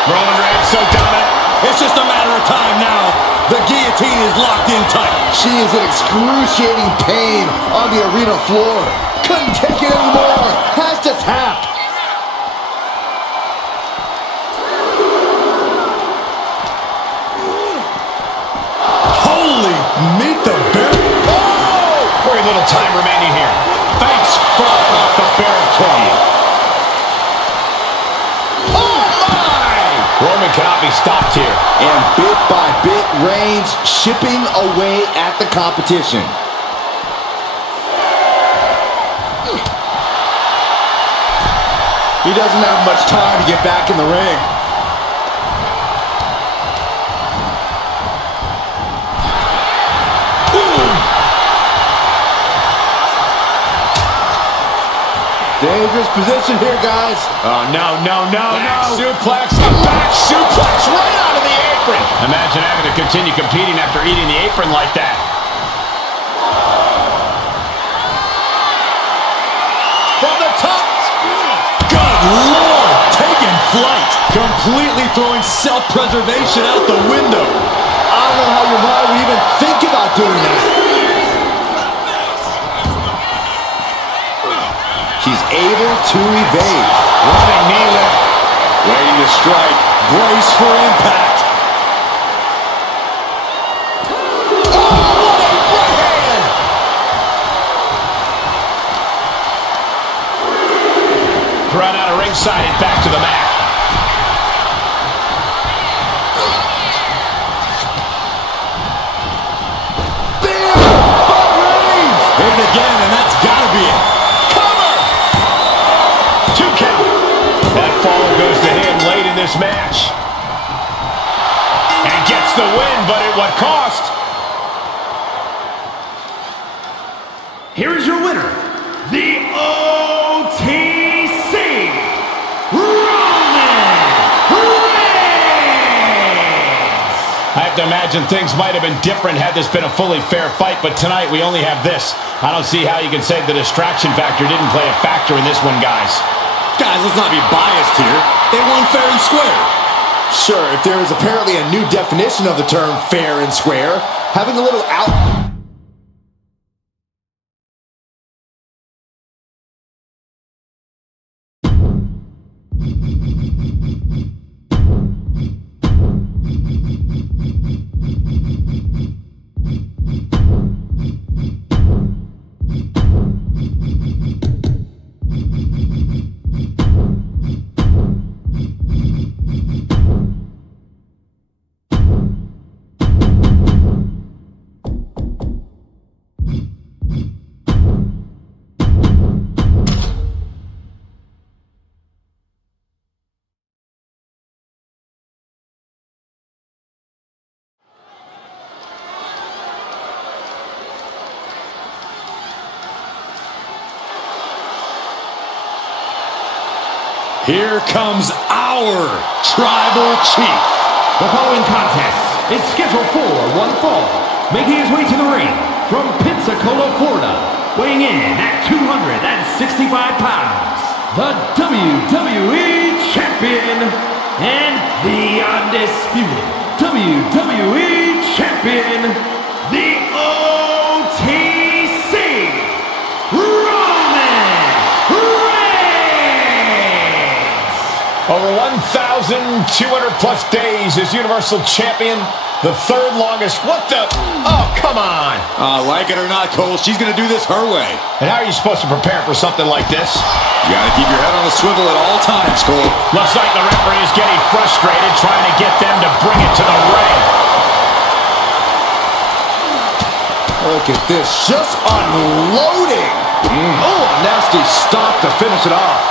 Roman Reigns so dominant. It's just a matter of time now. The guillotine is locked in tight. She is in excruciating pain on the arena floor. Couldn't take it anymore. Has to tap. Holy meet the bear. Oh! Very little time remaining here. Face front off the barricade. Oh my! Roman cannot be stopped here. And bit by bit, Reigns chipping away at the competition. He doesn't have much time to get back in the ring. Dangerous position here, guys. Oh, no. Back suplex, a back suplex right out of the apron. Imagine having to continue competing after eating the apron like that. From the top. Good Lord, taking flight. Completely throwing self-preservation out the window. I don't know how your mind would even think about doing that. She's able to evade. Running knee lift. Waiting to strike. Brace for impact. Oh, what a right hand! Thrown out of ringside and back to the mat. Bam! By Reigns! Hit it again, and that's gotta be it. Two count. That fall goes to him late in this match. And gets the win, but at what cost? Here is your winner, the OTC, Roman Reigns! I have to imagine things might have been different had this been a fully fair fight, but tonight we only have this. I don't see how you can say the distraction factor didn't play a factor in this one, guys. Guys, let's not be biased here. They won fair and square. Sure, if there is apparently a new definition of the term fair and square, having a little out... Here comes our Tribal Chief. The following contest is scheduled for one fall. Making his way to the ring from Pensacola, Florida, weighing in at 265 pounds, the WWE Champion and the undisputed WWE Champion, the OTC, Roman Reigns! Over 1,200 plus days as Universal Champion. The third longest. What the? Oh, come on. Like it or not, Cole, she's going to do this her way. And how are you supposed to prepare for something like this? You got to keep your head on a swivel at all times, Cole. Looks like the referee is getting frustrated trying to get them to bring it to the ring. Look at this, just unloading. Oh, a nasty stop to finish it off.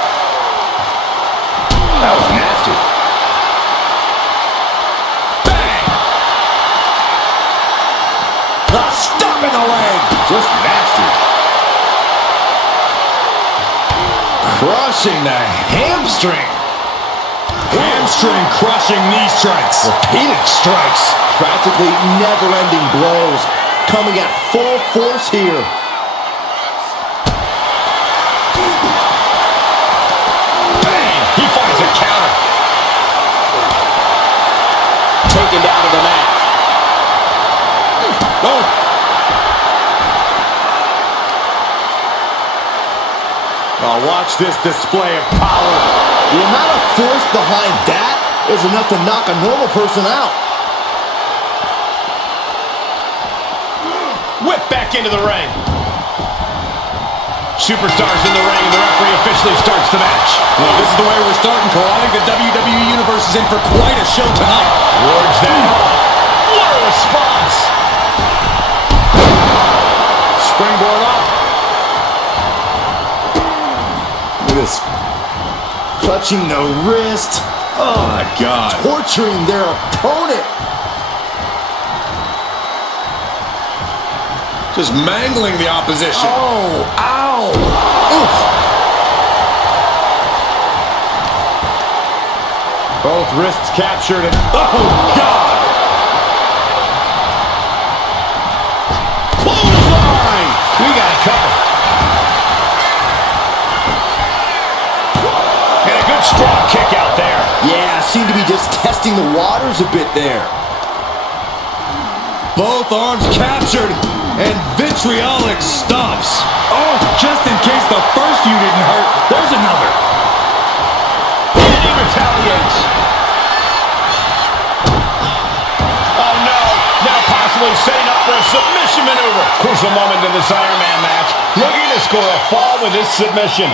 That was nasty. Stop in the leg. Just nasty. Crushing the hamstring. Hamstring crushing knee strikes. Repeated strikes. Practically never-ending blows. Coming at full force here. Bang! He finds a counter. Taken down to the mat. Oh. Oh, watch this display of power. The amount of force behind that is enough to knock a normal person out. Whip back into the ring. Superstars in the ring, and the referee officially starts the match. Well, this is the way we're starting, Cole. I think the WWE Universe is in for quite a show tonight. Wards that off. What a response! Springboard up. Look at this. Clutching the wrist. Oh, my God. Torturing their opponent. Just mangling the opposition. Oh, ow. Oof. Both wrists captured. And oh, God! Clothesline! We got it covered. And a good strong kick out there. Yeah, seemed to be just testing the waters a bit there. Both arms captured, and vitriolic stomps. Oh, just in case the first few didn't hurt, there's another. And he retaliates. Oh, no. Now possibly setting up for a submission maneuver. Crucial moment in this Iron Man match. Looking to score a fall with this submission.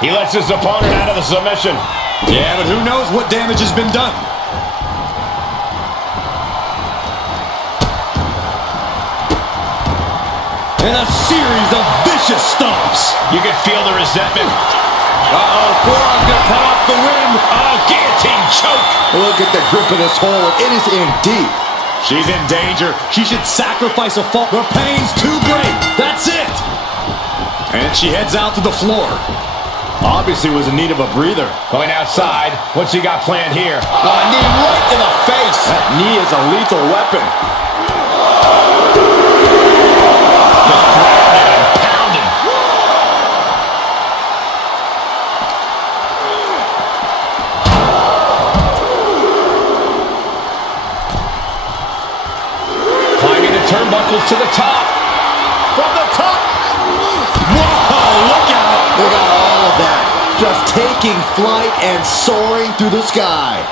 He lets his opponent out of the submission. Yeah, but who knows what damage has been done. And a series of vicious stomps. You can feel the resentment. Uh-oh, forearm's gonna cut off the wind. Oh, guillotine choke. Look at the grip of this hold. It is in deep. She's in danger. She should sacrifice a fall. The pain's too great. That's it. And she heads out to the floor. Obviously was in need of a breather. Going outside. What's he got planned here? A knee right to the face. That knee is a lethal weapon. Just grounded and pounded. Climbing the turnbuckles to the top. From the top. Whoa, look out. Look at all of that. Just taking flight and soaring through the sky.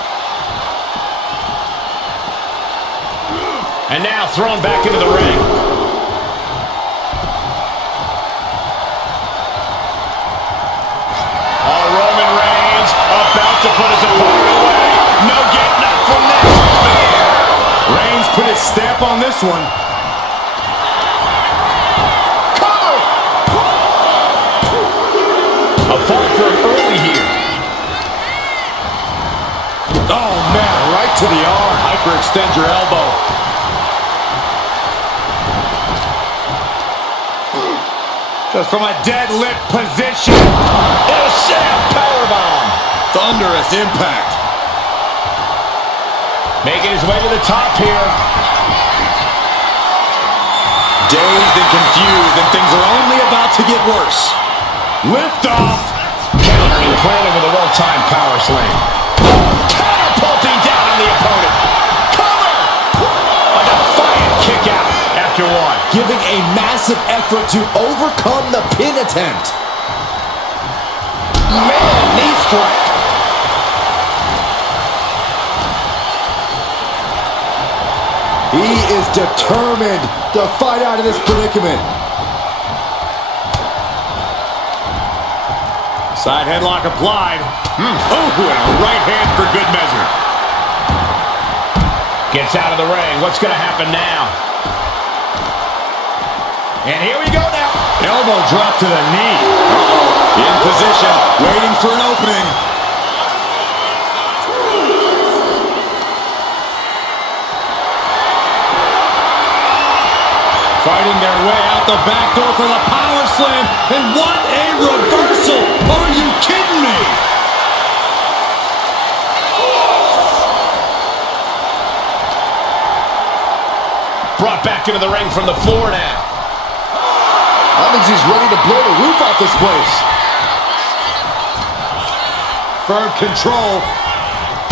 And now thrown back into the ring. Oh, Roman Reigns about to put his opponent away. No getting up from this. Reigns put his stamp on this one. Cover! A fall for him early here. Oh, man, right to the arm. Hyperextend your elbow. Just from a deadlift position. And a snap powerbomb. Thunderous impact. Making his way to the top here. Dazed and confused, and things are only about to get worse. Lift off. Countering planted with a well-timed power slam. Catapulting down on the opponent. Cover! A defiant kick out after one. Giving a massive effort to overcome the pin attempt. Man, knee strike. He is determined to fight out of this predicament. Side headlock applied. Oh, and a right hand for good measure. Gets out of the ring. What's going to happen now? And here we go now. Elbow drop to the knee. In position, waiting for an opening. Fighting their way out the back door for the power slam. And what a reversal. Are you kidding me? Brought back into the ring from the floor now. I think he's ready to blow the roof off this place. Firm control.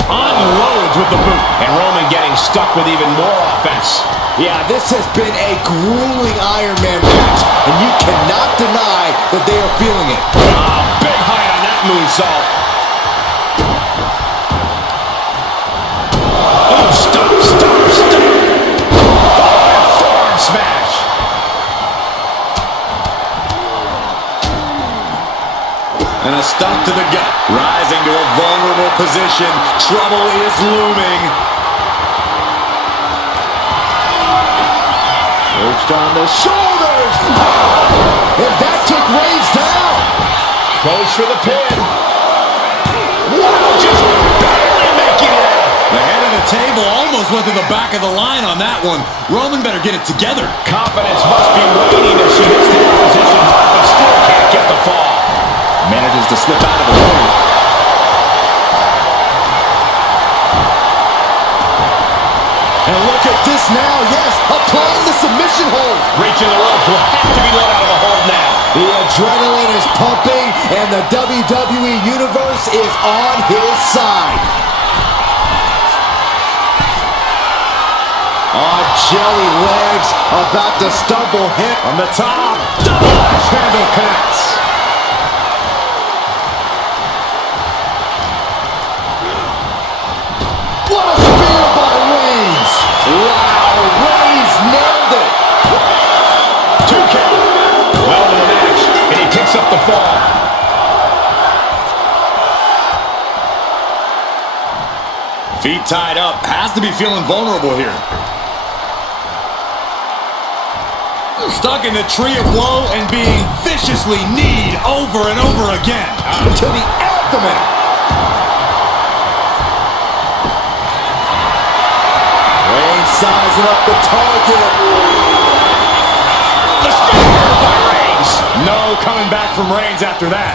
Unloads with the boot. And Roman getting stuck with even more offense. Yeah, this has been a grueling Iron Man match, and you cannot deny that they are feeling it. Big height on that moonsault. Oh, stop. Forward smash. And a stop to the gut. Rising to a vulnerable position. Trouble is looming. Perched on the shoulders. And that took Reigns down. Goes for the pin. Wow, just barely making it out. The head of the table almost went to the back of the line on that one. Roman better get it together. Confidence must be waning as she hits the opposition, but still can't get the fall. Manages to slip out of the ring. And look at this now, yes, applying the submission hold. Reaching the ropes will have to be let out of the hold now. The adrenaline is pumping, and the WWE Universe is on his side. Oh, jelly legs, about to stumble him. On the top. Double axe handle connects. What a spear by Reigns. Wow, Reigns nailed it. 2 count. Well in the match, and he picks up the fall. Feet tied up. Has to be feeling vulnerable here. Stuck in the tree of woe and being viciously kneed over and over again. To the abdomen. Reigns sizing up the target. The spear by Reigns. No coming back from Reigns after that.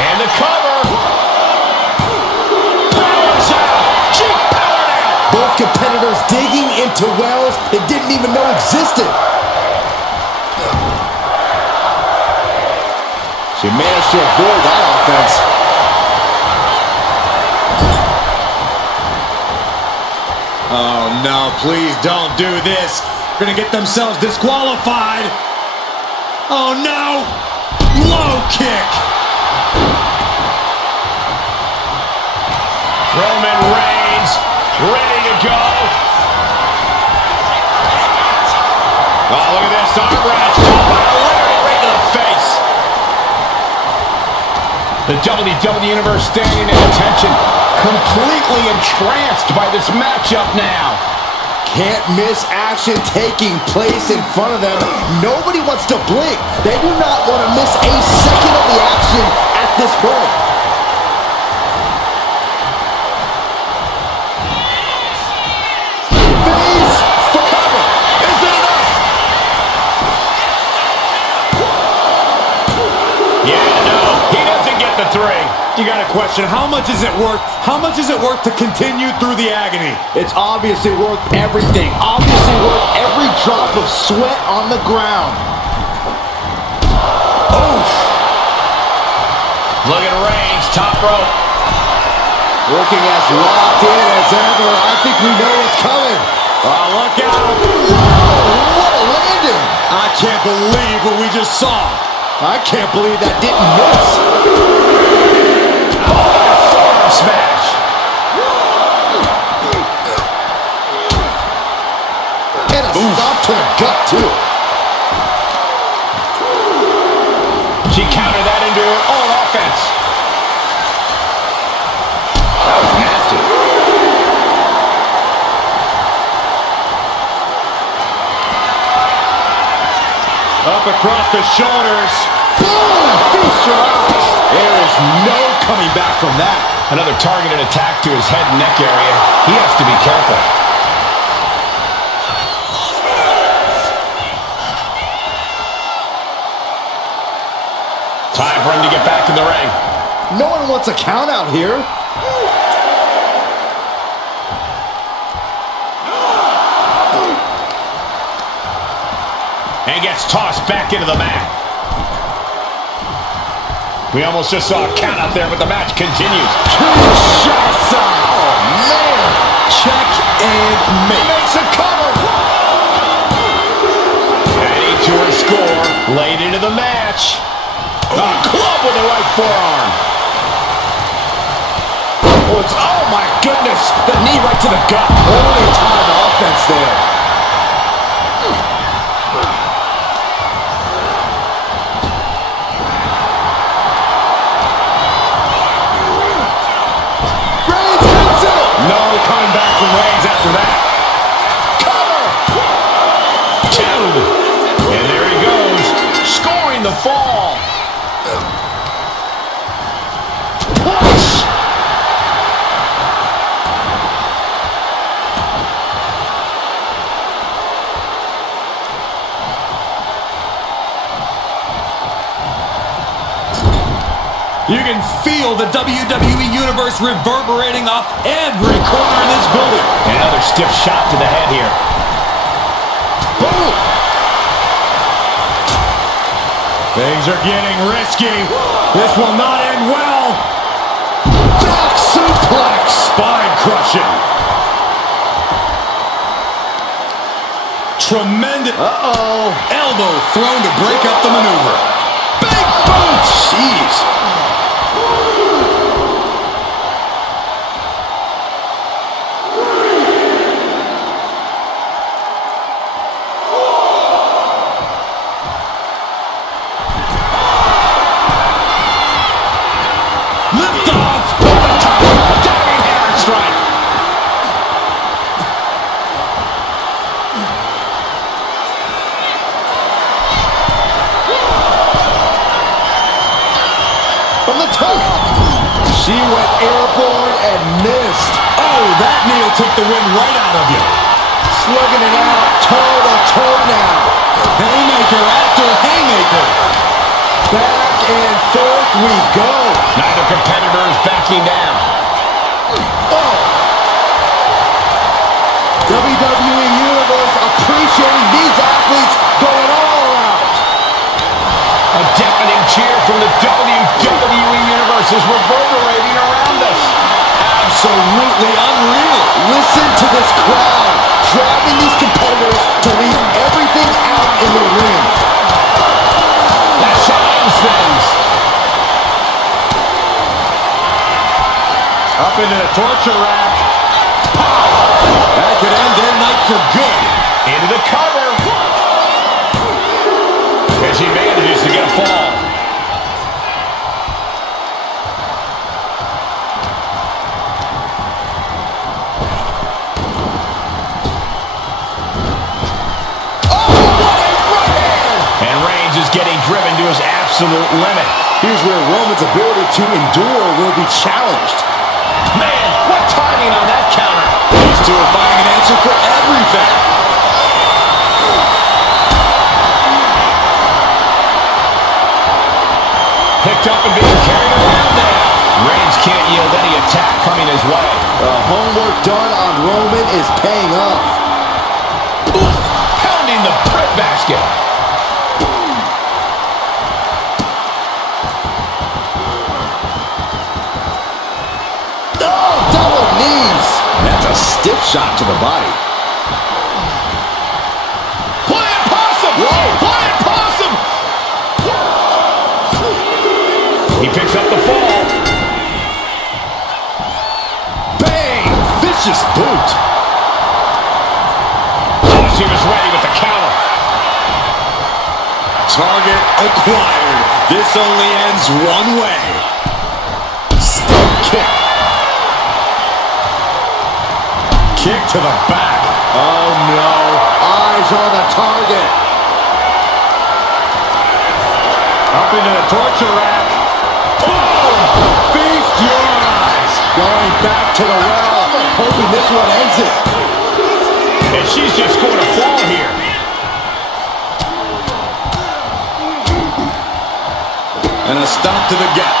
And the cover. Powers out. Cheap power now. Both competitors digging into wells they didn't even know existed. She managed to avoid that offense. Oh no, please don't do this. They're gonna get themselves disqualified. Oh no! Low kick! Roman Reigns ready to go. Oh, look at this arm wrench. Right to the face. The WWE Universe standing at attention, completely entranced by this matchup now. Can't miss action taking place in front of them. Nobody wants to blink. They do not want to miss a second of the action at this point. You got a question. How much is it worth? How much is it worth to continue through the agony? It's obviously worth everything. Obviously worth every drop of sweat on the ground. Oof. Look at Reigns, top rope. Looking as locked in as ever. I think we know what's coming. Oh, look out. Whoa, what a landing. I can't believe what we just saw. I can't believe that didn't miss. Forearm smash. And a stop to the gut, too. She countered that into her own offense. That was nasty. Up across the shoulders. Boom! Feast your eyes. There is no coming back from that. Another targeted attack to his head and neck area. He has to be careful. Time for him to get back in the ring. No one wants a count out here. And gets tossed back into the mat. We almost just saw a count out there, but the match continues. Kinshasa. Oh, man. Check and make. Makes a cover. Adding to her score. Late into the match. A club with the right forearm. Oh, my goodness. The knee right to the gut. Only time offense there. Reigns hits it. No coming back from Reigns after that. Cover. 2. And there he goes. Scoring the fall. Push. You can feel the WWE Universe reverberating off every corner in this building. Another stiff shot to the head here. Boom. Things are getting risky. This will not end well. Back suplex. Spine crushing. Tremendous. Uh-oh. Elbow thrown to break up the maneuver. Big boot. Jeez. Lift off. Diving hammer strike. From the top. She went airborne and missed. Oh, that knee will take the wind right out of you. Slugging it out toe to toe now. Haymaker after haymaker. Back and forth we go. Neither competitor is backing down. Oh. WWE Universe appreciating these athletes going all out. A deafening cheer from the WWE Universe is reverberating around us. Absolutely unreal. Listen to this crowd driving these competitors to leave everything out in the ring. That changes things. Up into the torture rack. That could end their night for good. Into the cover. And she manages to get a fall. And Reigns is getting driven to his absolute limit. Here's where Roman's ability to endure will be challenged. Man, what timing on that counter. These two are finding an answer for everything. Picked up and being carried around now. can't yield any attack coming his way. The homework done on Roman is paying off. Oof, pounding the bread basket. Oh, double knees. That's a stiff shot to the body. Flying possum! Whoa! Flying possum! He picks up the fall. Bang! Vicious boot. Oh, she was ready with the counter. Target acquired. This only ends one way. Stiff kick. Kick to the back. Oh no. Eyes on the target. Up into the torture rack. Oh! Feast your eyes. Going back to the well. Hoping this one ends it. And she's just going to fall here. And a stomp to the gut.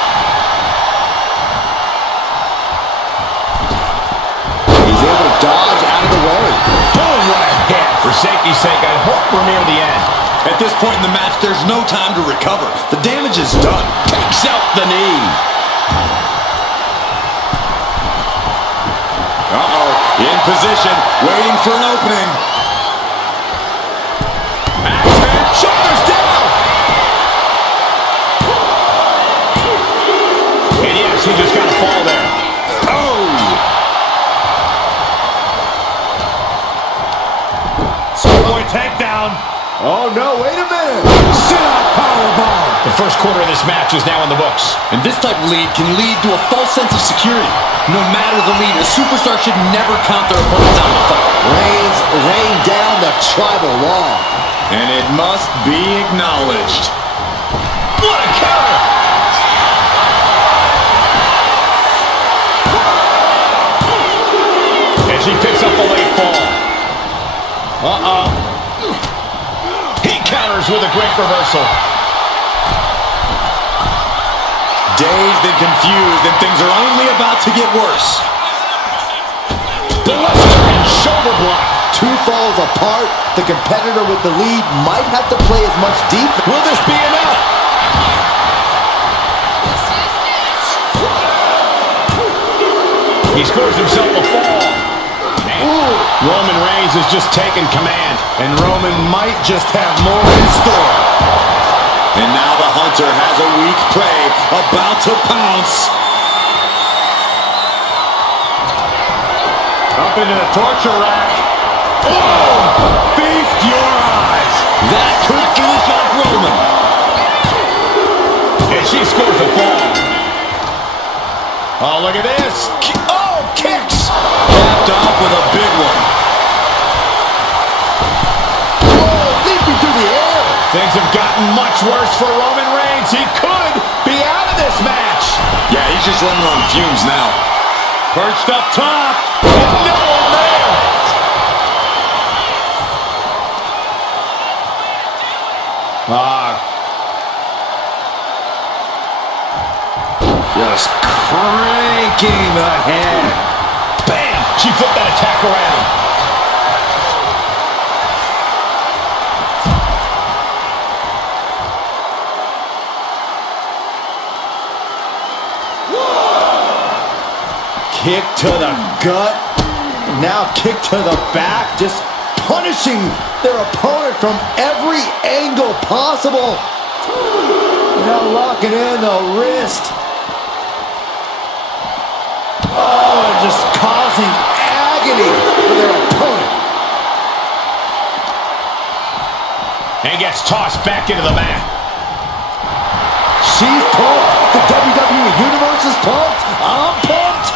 He's able to dodge out of the way. Boom, what a hit. For safety's sake, I hope we're near the end. At this point in the match, there's no time to recover. The damage is done. Takes out the knee. Uh-oh. In position, waiting for an opening. Axe head, shoulders down. And yeah, she just got to fall there. Oh! Schoolboy takedown. Oh no, wait a minute. Sit-out powerbomb. The first quarter of this match is now in the books. And this type of lead can lead to a false sense of security. No matter the lead, a superstar should never count their opponents out of the fight. Reigns laying down the tribal law. And it must be acknowledged. What a counter! And she picks up a late fall. Uh-oh. He counters with a great reversal. Dazed and confused, and things are only about to get worse. Blistering shoulder block. Two falls apart. The competitor with the lead might have to play as much defense. Will this be enough? He scores himself a fall. Man, Roman Reigns is just taking command. And Roman might just have more in store. And now the Hunter has a weak prey about to pounce. Up into the torture rack. Oh! Feast your eyes. That could finish off Roman. And she scores a fall. Oh, look at this. Oh, kicks. Capped off with a big one. Whoa, leaping through the air. Things have gotten much worse for Roman Reigns. He could be out of this match. Yeah, he's just running on fumes now. Perched up top. And no one there. Just cranking the head. Bam! She flipped that attack around. Kick to the gut. Now kick to the back. Just punishing their opponent from every angle possible. Now locking in the wrist. Oh, and just causing agony for their opponent. And gets tossed back into the mat. She's pumped. The WWE Universe is pumped. I'm pumped.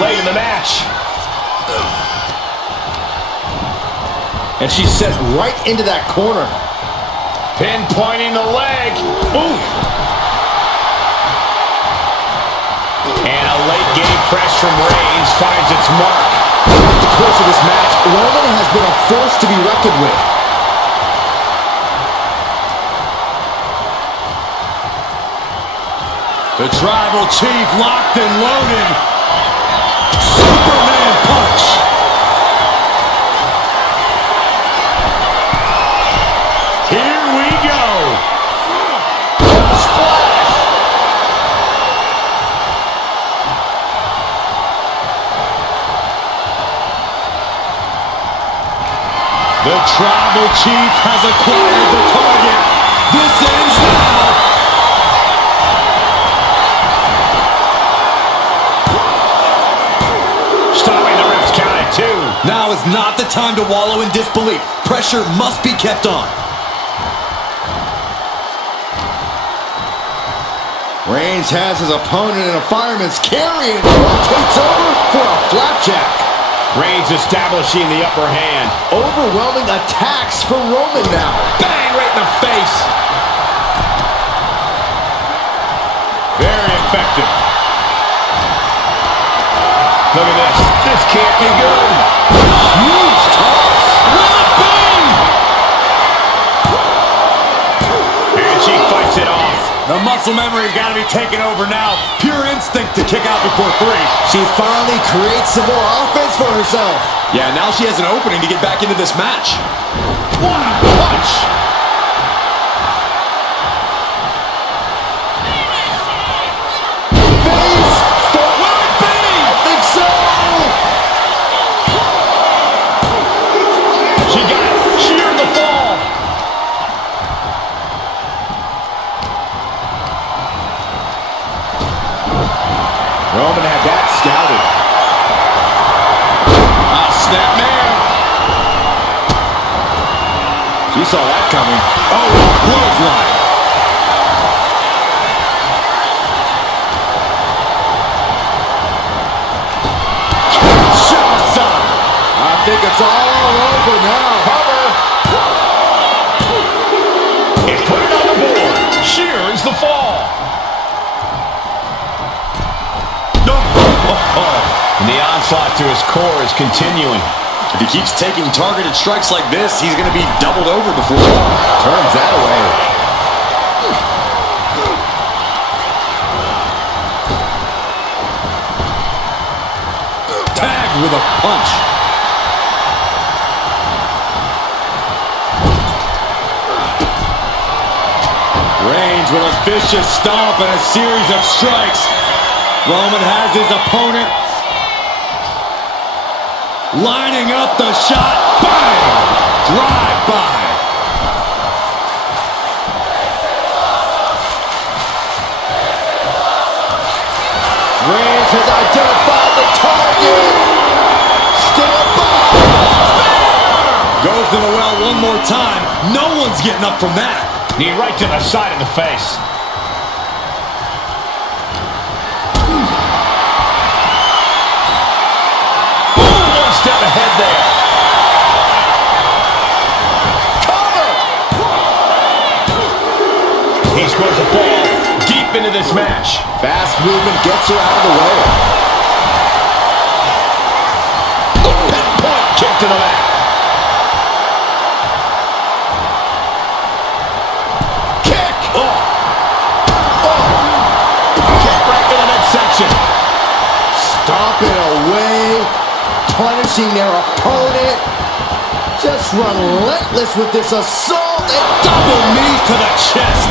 Late in the match. And she's set right into that corner. Pinpointing the leg. Ooh. And press from Reigns finds its mark. Throughout the course of this match, Roman has been a force to be reckoned with. The Tribal Chief locked and loaded. Superman punch. Here we go. Splash! The Tribal Chief has acquired the target. This ends now. Stopping the ref's count at 2. Now is not the time to wallow in disbelief. Pressure must be kept on. Reigns has his opponent in a fireman's carry and takes over for a flapjack. Reigns establishing the upper hand. Overwhelming attacks for Roman now. Bang, right in the face. Very effective. Look at this. This can't be good. Huge toss. Will it be? And she fights it off. The muscle memory's got to be taken over now. Pure instinct to kick out before 3. She finally creates some more offense for herself. Yeah, now she has an opening to get back into this match. What a punch. Face for will it be? I think so. She got it. Sheared the fall. Roman had that scouted. Snapmare. She saw that coming. Oh, clothesline. I think it's all over now. Cover. It's put it on the board. Shears the fall. And the onslaught to his core is continuing. If he keeps taking targeted strikes like this, he's going to be doubled over before long. Turns that away. Tagged with a punch. Reigns with a vicious stomp and a series of strikes. Roman has his opponent lining up the shot. Bang! Drive by. Reigns has identified the target. Stand by. Goes to the well one more time. No one's getting up from that. Knee right to the side of the face. One step ahead there. Cover. He scores a fall deep into this match. Fast movement gets her out of the way. Pinpoint kick to the back. Kick. Oh. Kick right to the midsection. Stomping away, punishing their opponent. Just relentless with this assault and Double knee to the chest.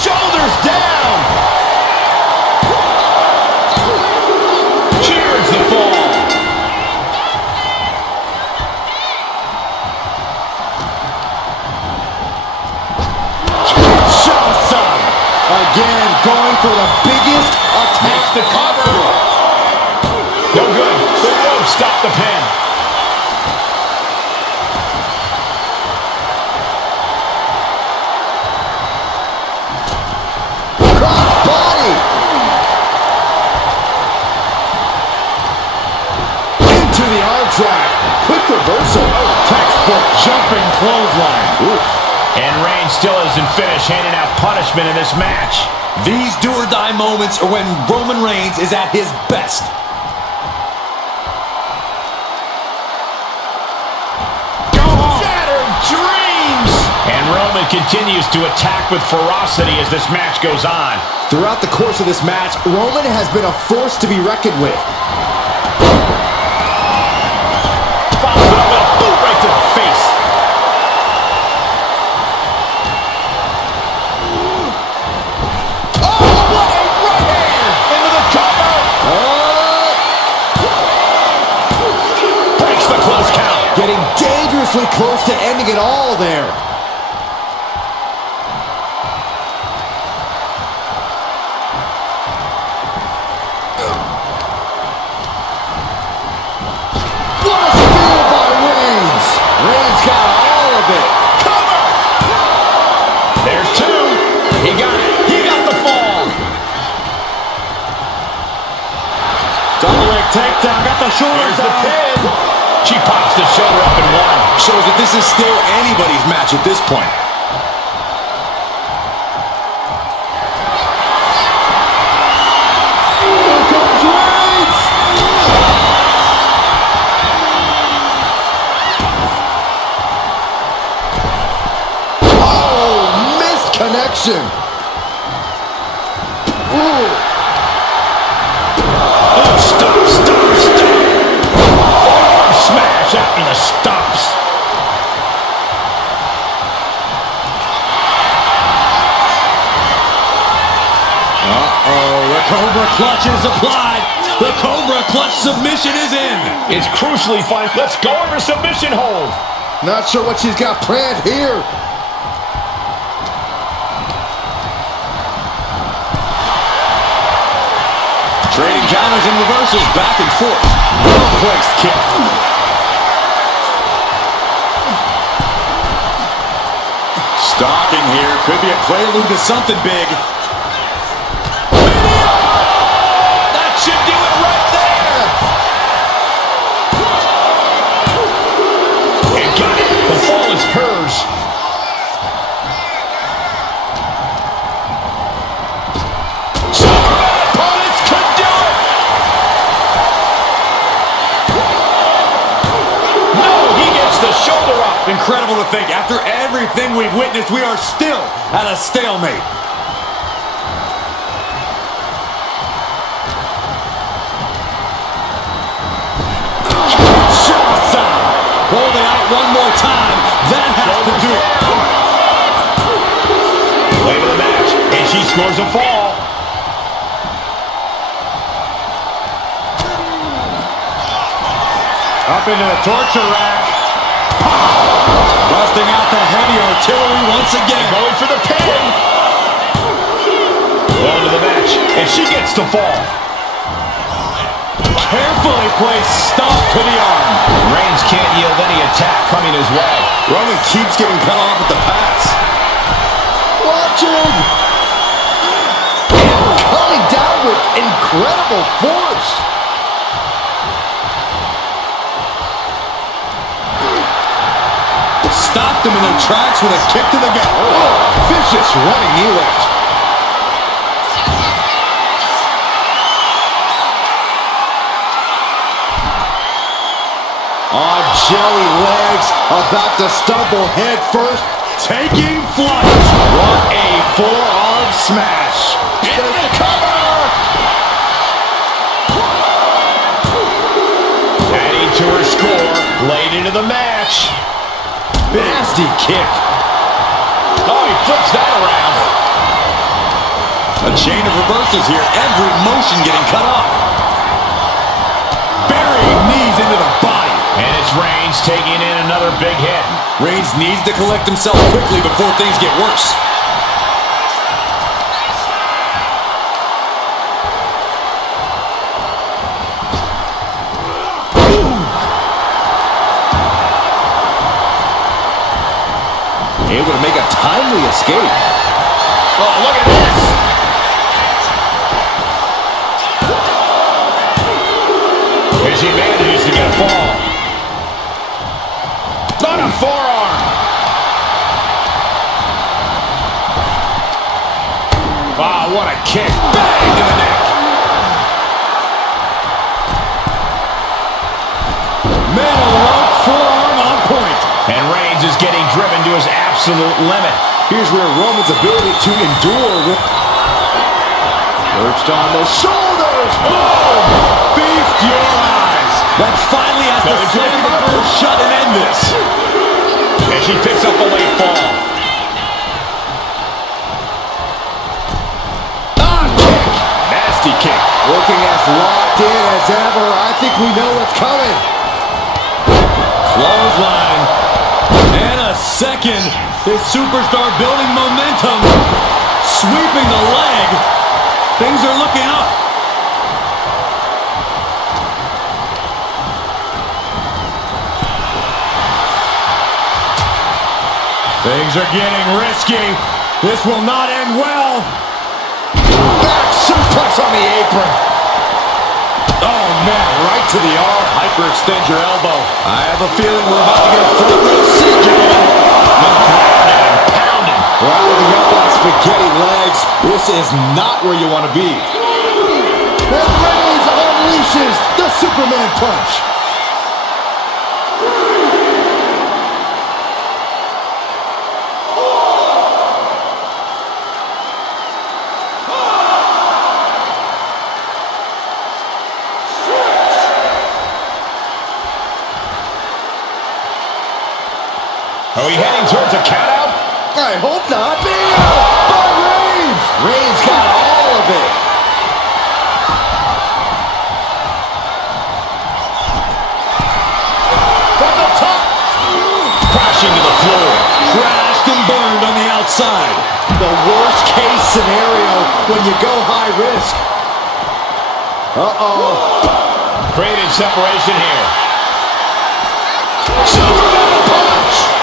Shoulders down. Cheers the fall. again, going for the biggest attack. The cover. No good. The rope stopped the pin. Cross body. Into the arm drag. Quick reversal. Textbook jumping clothesline. Oof. And Reigns Reigns still isn't finished handing out punishment in this match. These do-or-die moments are when Roman Reigns is at his best. Shattered dreams! And Roman continues to attack with ferocity as this match goes on. Throughout the course of this match, Roman has been a force to be reckoned with. Follows it up with a boot right to the face. Getting dangerously close to ending it all there. What a spear by Reigns. Reigns got all of it. Cover! There's two. He got it. He got the fall. Double leg takedown. Got the shoulder Here's the down. pin. She pops the shoulder up and one. Shows that this is still anybody's match at this point. Here comes Reigns. Oh, missed connection. Ooh. Oh, stop. Smash out in the stops. The Cobra Clutch is applied. The Cobra Clutch submission is in. It's crucially fine. Let's go over submission hold. Not sure what she's got planned here. Trading counters and reversals back and forth. Well-placed kick. Stalking here. Could be a prelude to something big. That should do it right there. And got it. The fall is hers. Opponents could do it. No, he gets the shoulder up. Incredible to think. After everything we've witnessed, we are still at a stalemate. Holding out one more time. That has to do it. Late in the match, and she scores a fall. Up into the torture rack. Busting out the heavy artillery once again. Going for the pin. On to the match, and she gets the fall. Carefully placed stomp to the arm. Reigns can't yield any attack coming his way. Roman keeps getting cut off at the pass. Watching. Coming down with incredible force. Stopped them in their tracks with a kick to the gut. Oh, vicious running knee lift. On jelly legs, about to stumble head first, Taking flight. what a forearm smash. There's the cover. Adding to her score, late into the match. Nasty kick. Oh, he flips that around. A chain of reversals here. Every motion getting cut off. Burying knees into the body. And it's Reigns taking in another big hit. Reigns needs to collect himself quickly before things get worse. Able to make a timely escape. Oh, look at this. And she manages to get a fall. On a forearm. absolute limit. Here's where Roman's ability to endure. Perched on the shoulders. Boom! Feast your eyes. That finally has to slam the door shut and end this. And she picks up a late fall. Kick. Nasty kick. Looking as locked in as ever. I think we know what's coming. Clothesline. And a second. This superstar building momentum. Sweeping the leg. Things are looking up. Things are getting risky. This will not end well. Back suplex on the apron. Oh, man, right to the arm. Hyperextend your elbow. I have a feeling we're about to get a front row seat, gentlemen. Pounding. Rounding up on spaghetti legs. This is not where you want to be. And Reigns unleashes the Superman punch. Are we heading towards a countout? I hope not. By Reigns. Reigns got all of it. From the top. Crashing to the floor. Crashed and burned on the outside. The worst case scenario when you go high risk. Uh-oh. Created separation here. Superman punch.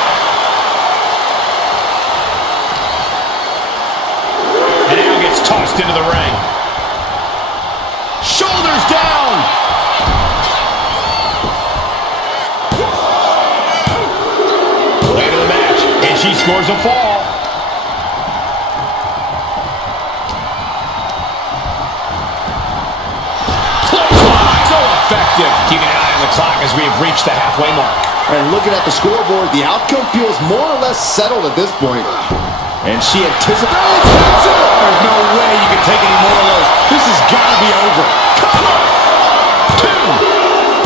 And now gets tossed into the ring. Shoulders down. Late in the match, and she scores a fall. Clothesline. So effective. Keeping an eye on the clock as we have reached the halfway mark. And looking at the scoreboard, the outcome feels more or less settled at this point. And she anticipates. There's no way you can take any more of those. This has got to be over. Cover.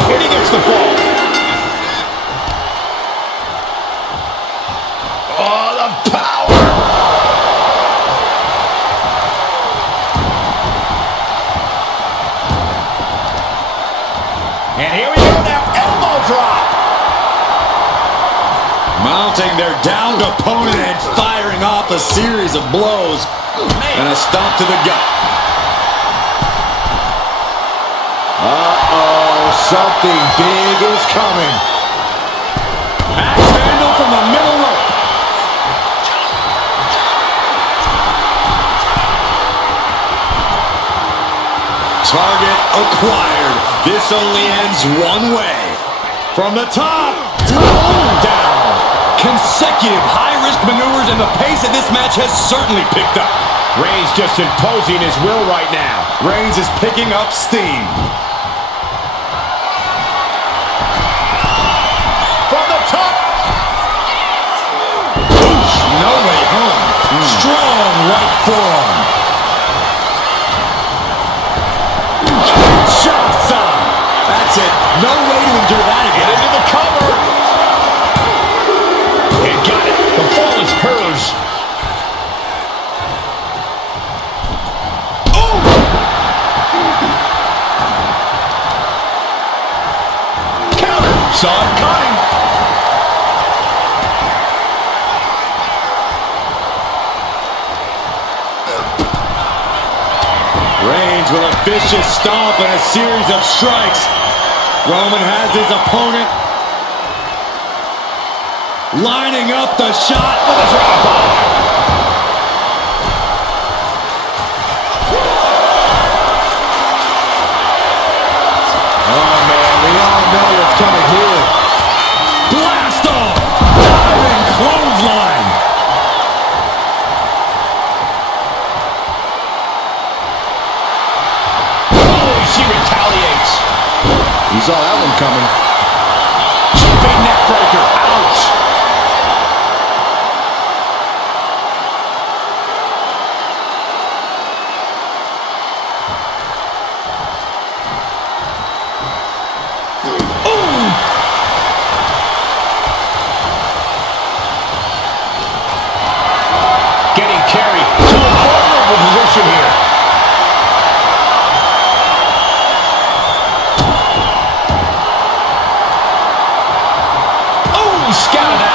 2. And he gets the fall. Oh, the power. And here we go now. Elbow drop. Mounting their downed opponent and firing off a series of blows. And a stomp to the gut. Uh-oh, something big is coming. Axe handle from the middle rope. Target acquired. This only ends one way. From the top, down. Consecutive high-risk maneuvers, and the pace of this match has certainly picked up. Reigns just imposing his will right now. Reigns is picking up steam. From the top. No way home. Strong right forearm. Shasa. That's it. No way to endure that again. Into the cover. And got it. The fall is hers. Counter. Saw it coming. Reigns with a vicious stomp and a series of strikes. Roman has his opponent lining up the shot with a drop bomb. Oh, man, we all know what's coming here. Blast off! Diving clothesline! Oh, she retaliates. You saw that one coming. Jumping neck breaker. Ouch.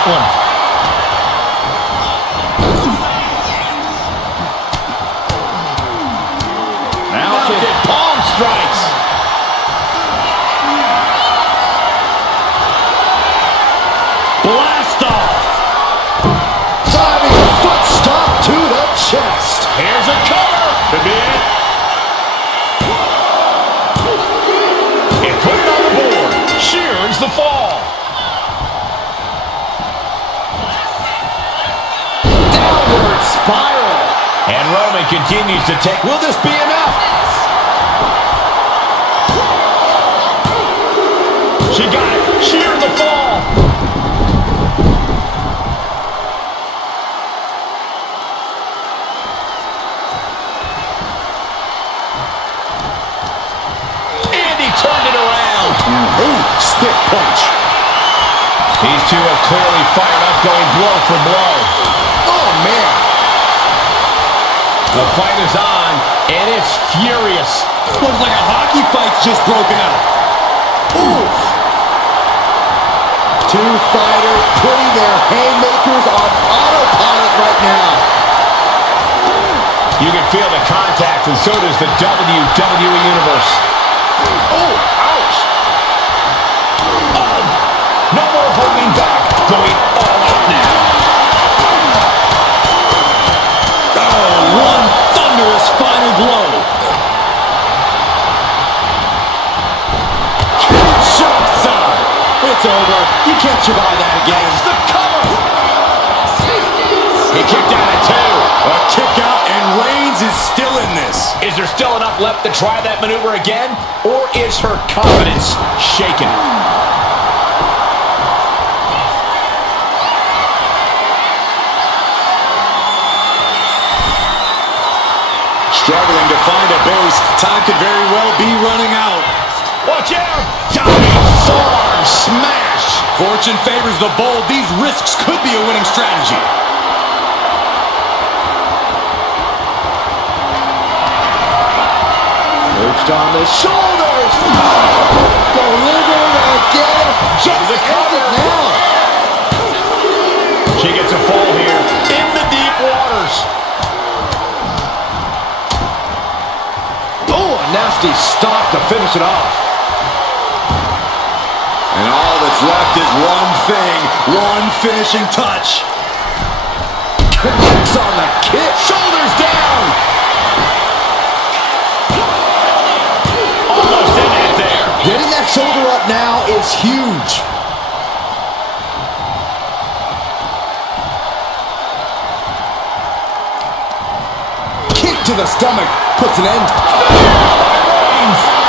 one. Mounted palm strikes. Blast off. Diving foot stomp to the chest. Here's a cover. Could be it. And put it on the board. Shears the fall. Downward spiral. And Roman continues to take. Will this be enough? She got it. Shear the fall. And he turned it around. Ooh, stiff punch. These two are clearly fired up, going blow for blow. Oh, man. The fight is on, and it's furious. Looks like a hockey fight's just broken out. Oof. Two fighters putting their haymakers on autopilot right now. You can feel the contact, and so does the WWE Universe. Oh, ouch. Oh, no more holding back. Going all out now. Oh, one thunderous final blow. Shot. It's over. You can't survive that again. It's the cover. He kicked out at two. A kick out, and Reigns is still in this. Is there still enough left to try that maneuver again? Or is her confidence shaken? Struggling to find a base. Time could very well be running out. Watch out! Diving forearm smash! Fortune favors the bold. These risks could be a winning strategy. Perched on the shoulders. Delivered again. Just the cover. now. She gets a fall here in the deep waters. Oh, a nasty stop to finish it off. And all that's left is one thing, one finishing touch. Connects on the kick. Shoulders down. Almost in it there. Getting that shoulder up now is huge. Kick to the stomach puts an end.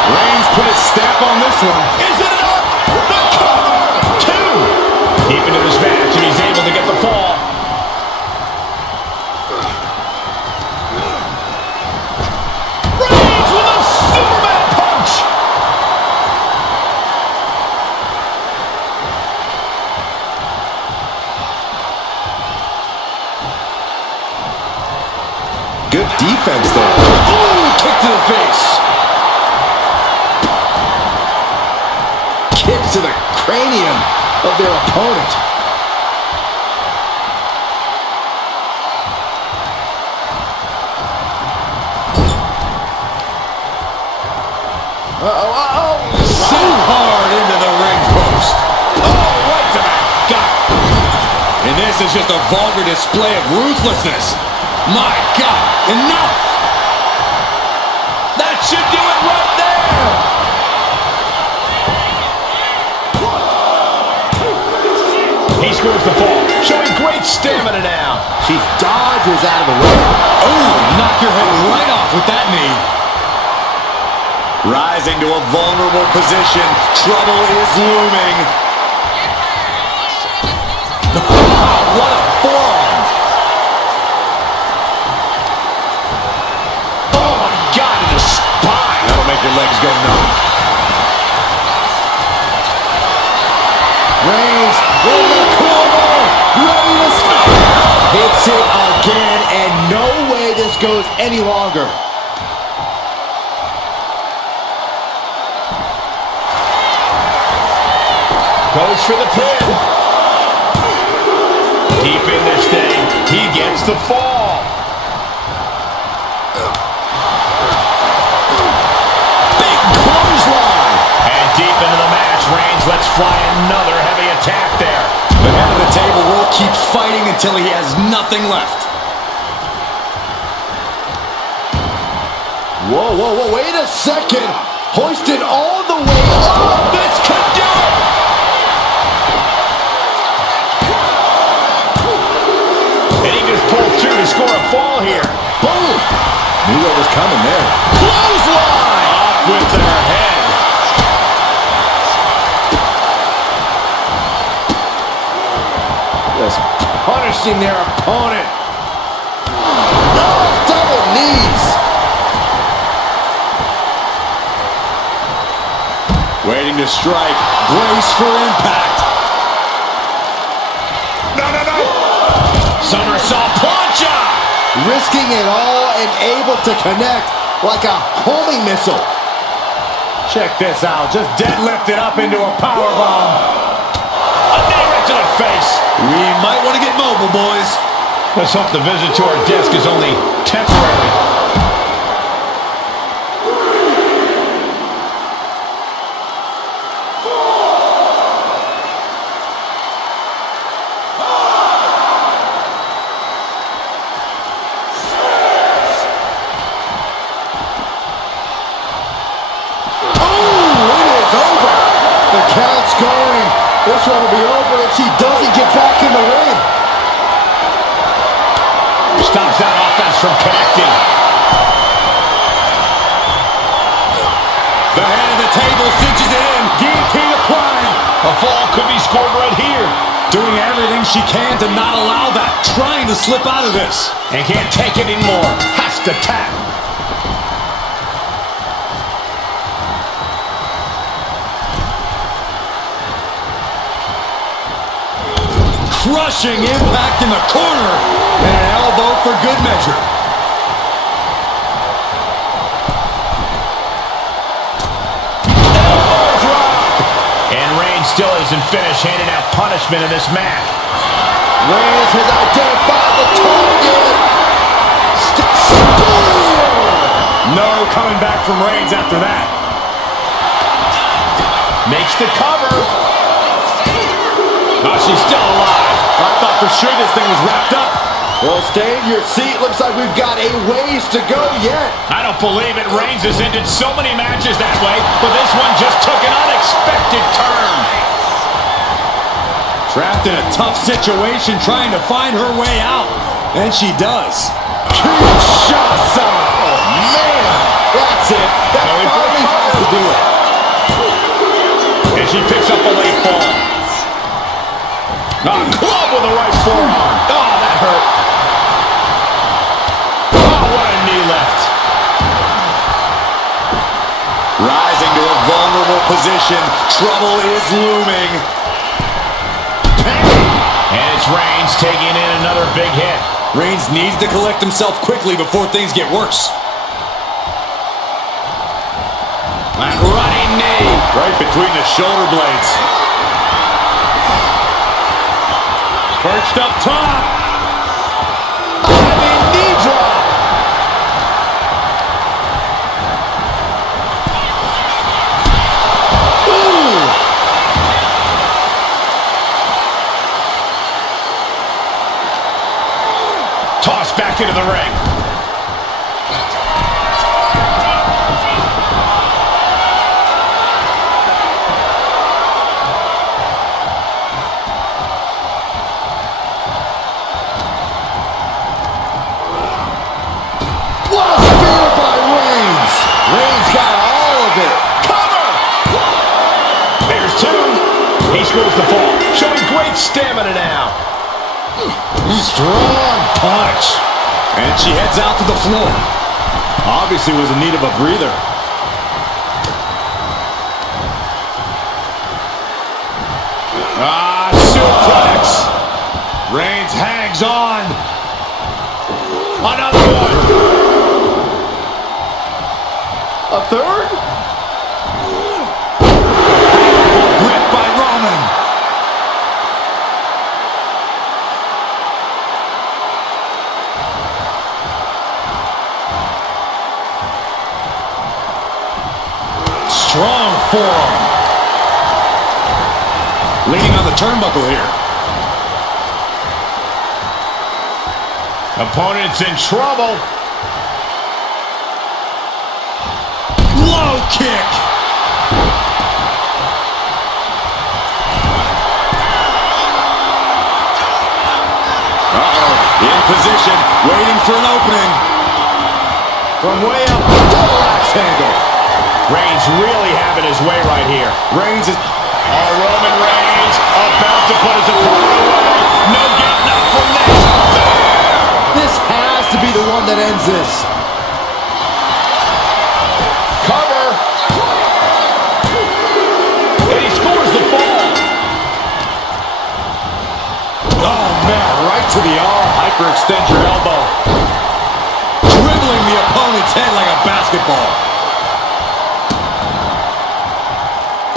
Reigns put his stamp on this one. Is it enough? The cover! Two. Deep into this match, and he's able to get the fall. Reigns with a Superman punch. Good defense there. Ooh, kick to the face. Kicks to the cranium of their opponent. Uh-oh. So hard into the ring post. Oh, right to the gut. And this is just a vulgar display of ruthlessness. My God, enough! That should do it right there. He scores the fall, showing great stamina now. She dodges out of the way. Oh, knock your head right off with that knee. Rising to a vulnerable position. Trouble is looming. What a forearm. Oh, my God, to the spine. That'll make your legs go numb. Reigns in the corner. Ready to spin. Hits it again, and no way this goes any longer. Goes for the pin. Keeping this thing. He gets the fall. Big clothesline. And deep into the match, Reigns lets fly another heavy attack there. The head of the table will keep fighting until he has nothing left. Whoa, whoa, whoa, wait a second. Hoisted all the way up. This could do it. And he just pulled through to score a fall here. Boom. Knew what was coming there. Clothesline. Off with their head. Just punishing their opponent. Oh, double knees. Waiting to strike. Brace for impact. No, no, no. Somersault plancha. Risking it all and able to connect like a homing missile. Check this out. Just deadlifted up into a powerbomb. A knee right to the face. We might want to get mobile, boys. Let's hope the visit to our desk is only temporary. Count's going. This one will be over if she doesn't get back in the ring. Stops that offense from connecting. The head of the table cinches it in. Guillotine applied. A fall could be scored right here. Doing everything she can to not allow that. Trying to slip out of this. And can't take it anymore. Has to tap. Crushing impact in the corner. And an elbow for good measure. Elbow drop. And Reigns still isn't finished handing out punishment in this match. Reigns has identified the target. No coming back from Reigns after that. Makes the cover. Oh, she's still alive. I thought for sure this thing was wrapped up. Well, stay in your seat. Looks like we've got a ways to go yet. I don't believe it. Reigns has ended so many matches that way, but this one just took an unexpected turn. Trapped in a tough situation, trying to find her way out. And she does. Kinshasa! Oh, man! That's it. That finally has to do it. And she picks up a late fall. Club with the right forearm. Oh, that hurt. Oh, what a knee lift. Rising to a vulnerable position. Trouble is looming. And it's Reigns taking in another big hit. Reigns needs to collect himself quickly before things get worse. That running knee. Right between the shoulder blades. Perched up top. Diving knee drop. Ooh. Tossed back into the ring. He scores the fall, showing great stamina now. Strong punch. And she heads out to the floor. Obviously was in need of a breather. Suplex. Reigns hangs on. Another one. A third? Leaning on the turnbuckle here. Opponent's in trouble. Low kick. In position, waiting for an opening. From way up. Double axe handle. Reigns really having his way right here. Reigns is... Oh, Roman Reigns about to put his opponent away. No getting up from this. This has to be the one that ends this. Cover. And he scores the fall. Oh, man, right to the arm. Hyperextend your elbow. Dribbling the opponent's head like a basketball.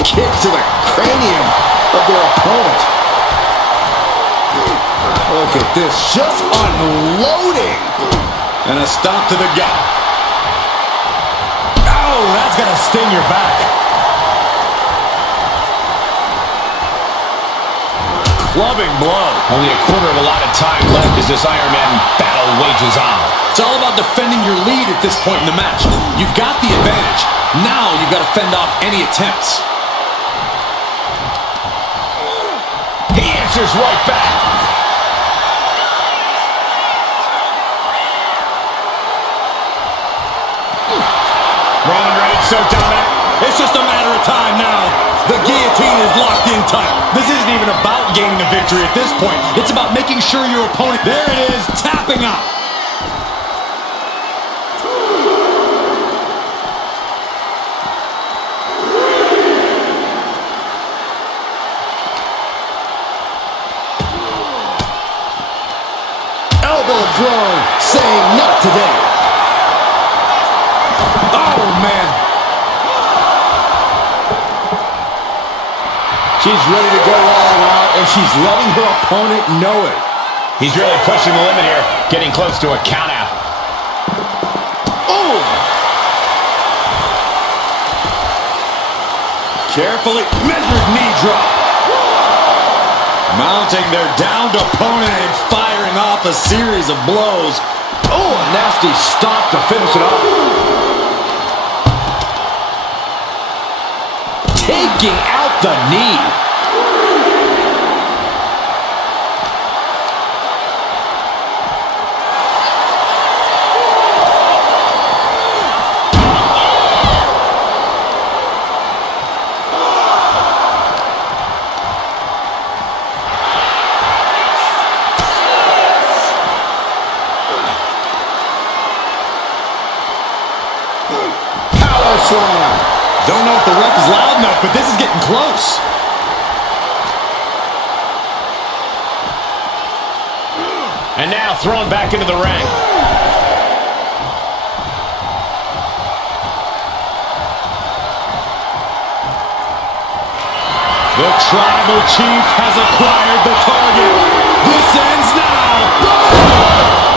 Kicks to the cranium of their opponent. Look at this, just unloading. And a stomp to the gut. Oh, that's gonna sting your back. Clubbing blow. Only a quarter of a lot of time left as this Iron Man battle wages on. It's all about defending your lead at this point in the match. You've got the advantage. Now you've got to fend off any attempts. He answers right back. Roman Reigns so dominant. It's just a matter of time now. The guillotine is locked in tight. This isn't even about gaining a victory at this point. It's about making sure your opponent... There it is, tapping out. Elbow throw, saying not today. Oh, man. She's ready to go all out, and she's letting her opponent know it. He's really pushing the limit here, getting close to a count out. Oh! Carefully measured knee drop. Mounting their downed opponent and firing off a series of blows. Oh, a nasty stop to finish it off. Taking out the knee. Don't know if the ref is loud enough, but this is getting close. And now thrown back into the ring. The Tribal Chief has acquired the target. This ends now.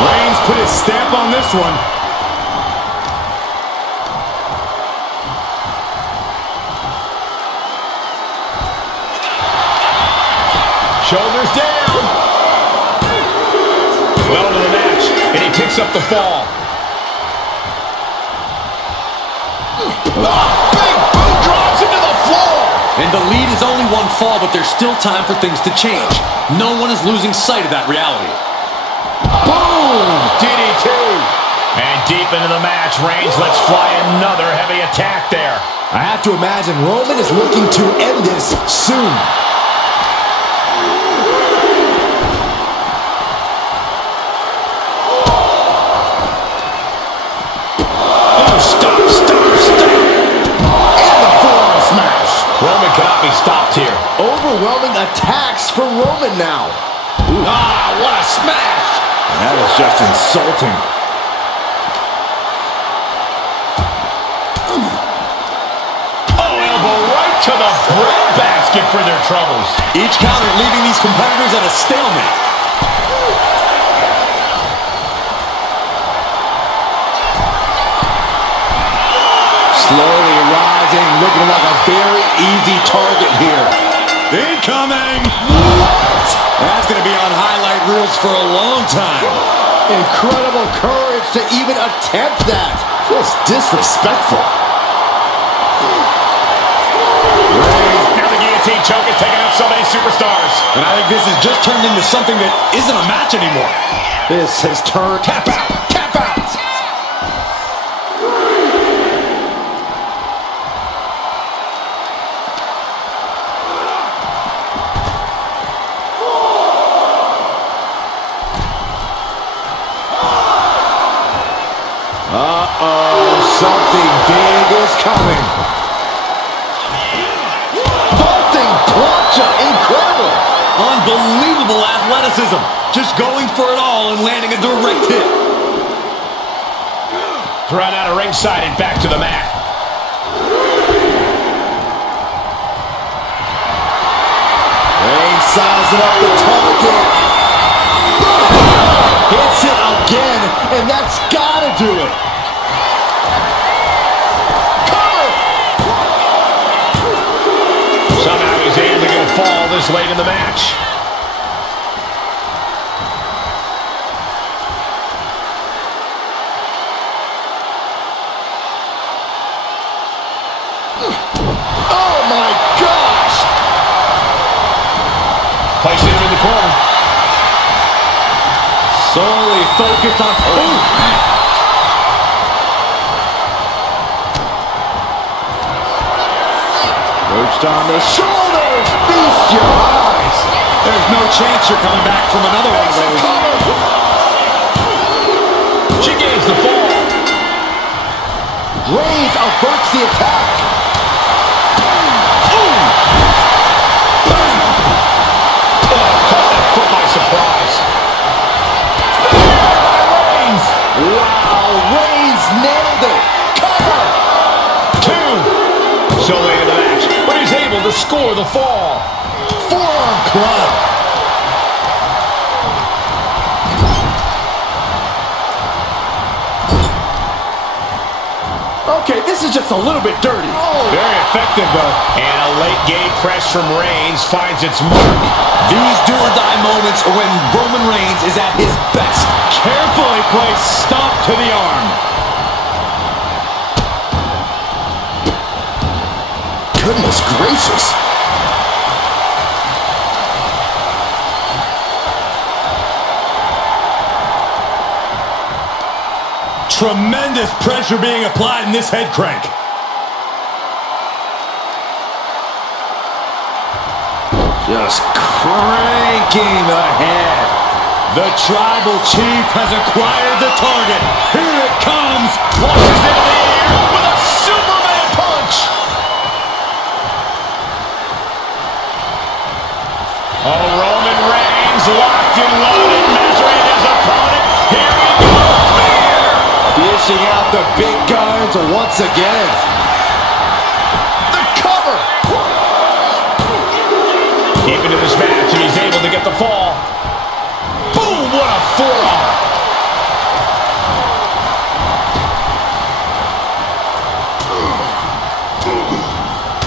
Reigns put his stamp on this one. Shoulders down. Well to the match, and he picks up the fall. Big boot drops into the floor. And the lead is only one fall, but there's still time for things to change. No one is losing sight of that reality. Boom! DDT. And deep into the match, Reigns lets fly another heavy attack there. I have to imagine Roman is looking to end this soon. Roman cannot be stopped here. Overwhelming attacks for Roman now. Ooh. Ah, what a smash! That is just insulting. Oh, elbow right to the breadbasket for their troubles. Each counter leaving these competitors at a stalemate. Slowly rising, looking like a very easy target here. Incoming! What? That's going to be on highlight reels for a long time. Incredible courage to even attempt that. Just disrespectful. Now the guillotine choke is taking out so many superstars. And I think this has just turned into something that isn't a match anymore. This has turned... Tap out! Tap out! Something big is coming. Vaulting plancha, incredible. Unbelievable athleticism. Just going for it all and landing a direct hit. Thrown out of ringside and back to the mat. Reigns sizing up the target. Hits it again, and that's gotta do it. Somehow he's able to get a fall this late in the match. Oh my gosh! Placing him in the corner. Solely focused on... Perched on the shoulders, feast your eyes. There's no chance you're coming back from another one of those. She gains the fall. Reigns averts the attack. Caught that foot by surprise. Reigns. Wow, Reigns nailed it. Cover. Two. So late in the match, but he's able to score the fall. Forearm club. Okay, this is just a little bit dirty. Very effective, though. And a late game press from Reigns finds its mark. These do-or-die moments are when Roman Reigns is at his best. Carefully placed stomp to the arm. Goodness gracious. Tremendous pressure being applied in this head crank. Just cranking ahead. The tribal chief has acquired the target. Here it comes. Launches into the air with a Superman punch. Oh, Roman Reigns locked and loaded, measuring his opponent. Here we go. Dishing out the big guns once again. The cover. Deep into this match, and he's able to get the fall. Boom, what a forearm.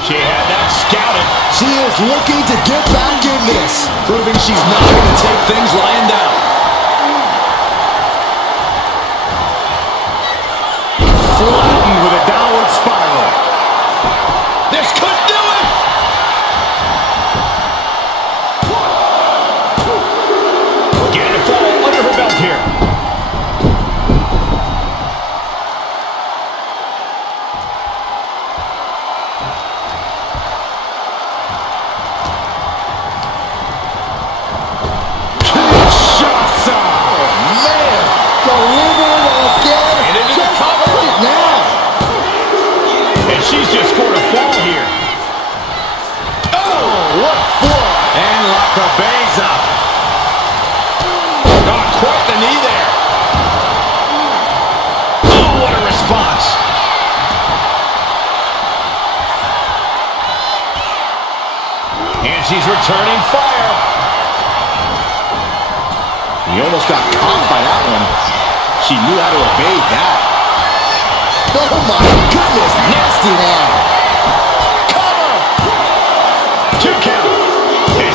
She had that scouted. She is looking to get back in this. Proving she's not going to take things lying down. Flattened with a downward spiral. This could do it. Getting a fall under her belt here. Kinshasa. Man, delivering again. And into the Just cover. look at now. And she's just scored a fall here. Oh, what for? And La Cabeza. Not quite the knee there. Oh, what a response. And she's returning fire. He almost got caught by that one. She knew how to evade that. Oh my goodness, nasty one. Cover. 2 count.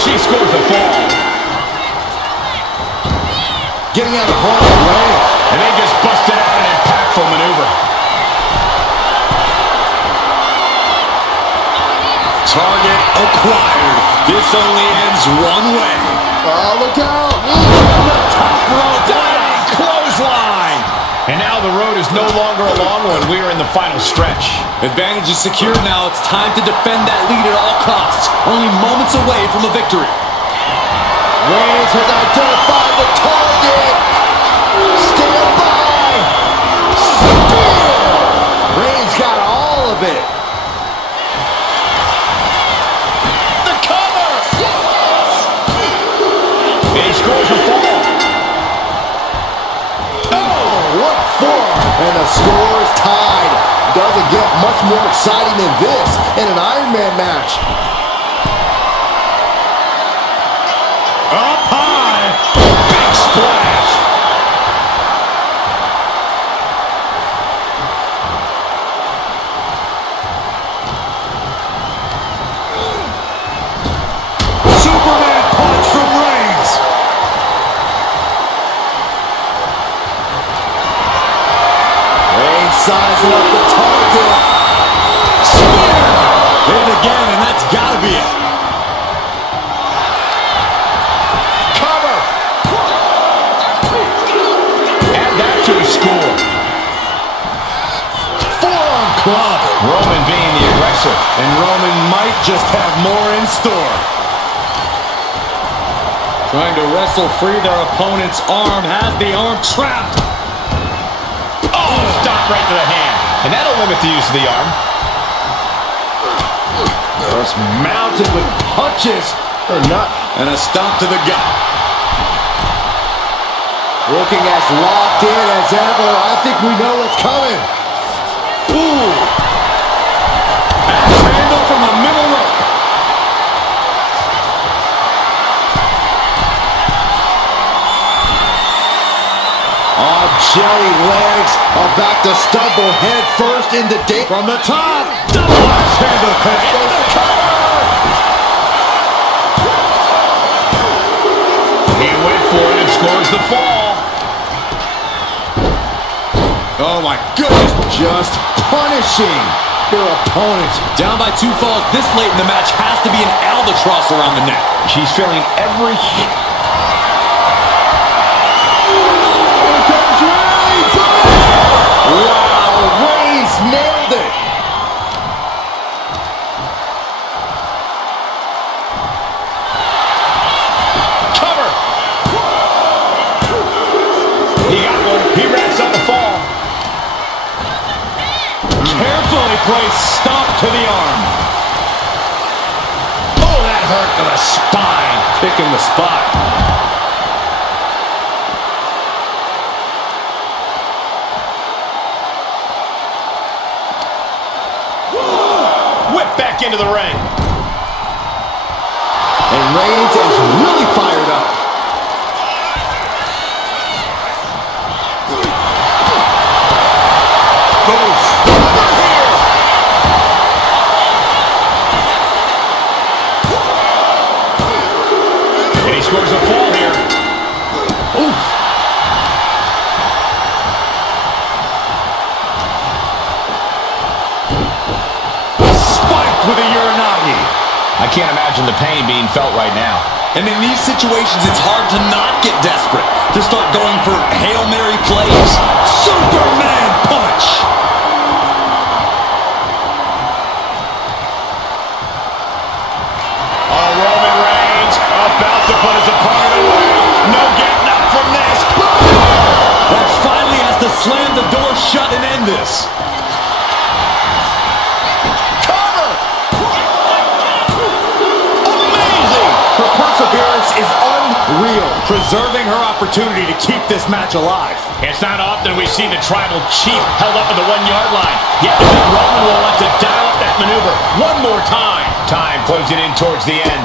she scores the fall. Getting out of harm's way. And they just busted out an impactful maneuver. Target acquired. This only ends one way. Oh, look out. Top rope Diving clothesline. And now the road is no longer a long one. We are in the final stretch. Advantage is secured now. It's time to defend that lead at all costs. Only moments away from a victory. Reigns has identified the target. Stand by. Spear. Reigns got all of it. The cover. And he scores a fall. What for? And the score is tied. Doesn't get much more exciting than this in an Iron Man match. Up high. Big splash. Superman punch from Reigns. Reigns sizing up the target. Spear. Hit it again, and that's got to be it. Cover. Add that to the score. Forearm club. Roman being the aggressor. And Roman might just have more in store. Trying to wrestle free their opponent's arm. Has the arm trapped. Oh, stop right to the hand. And that'll limit the use of the arm. Just mounted with punches. And not And a stomp to the gut. looking as locked in as ever. I think we know what's coming. Ooh. Axe handle from the middle rope. Oh, jelly legs about to stumble head first into deep. From the top. Double axe handle pin. The cover. He went for it and scores the fall. Oh my goodness. Just punishing their opponent. Down by 2 falls this late in the match has to be an albatross around the neck. She's feeling every hit. Here comes Reigns. Wow, Reigns nailed it. Cover. He got one. He wraps up the fall. Carefully placed stomp to the arm. Oh, that hurt to the spine. Picking the spot. Whip back into the ring. And Reigns is really fired up. Oof. And he scores a fall here. Oof. Spiked with a Uranagi. I can't imagine the pain being felt right now. And in these situations, it's hard to not get desperate. To start going for Hail Mary plays. Superman punch. Oh, Roman Reigns about to put his opponent away. No getting up from this. That finally has to slam the door shut and end this. Cover. Amazing. Her perseverance is unreal. Preserving her opportunity to keep this match alive. It's not often we see the tribal chief held up at the 1-yard line. Yet the big Roman will want to dial up that maneuver one more time. Time closing in towards the end.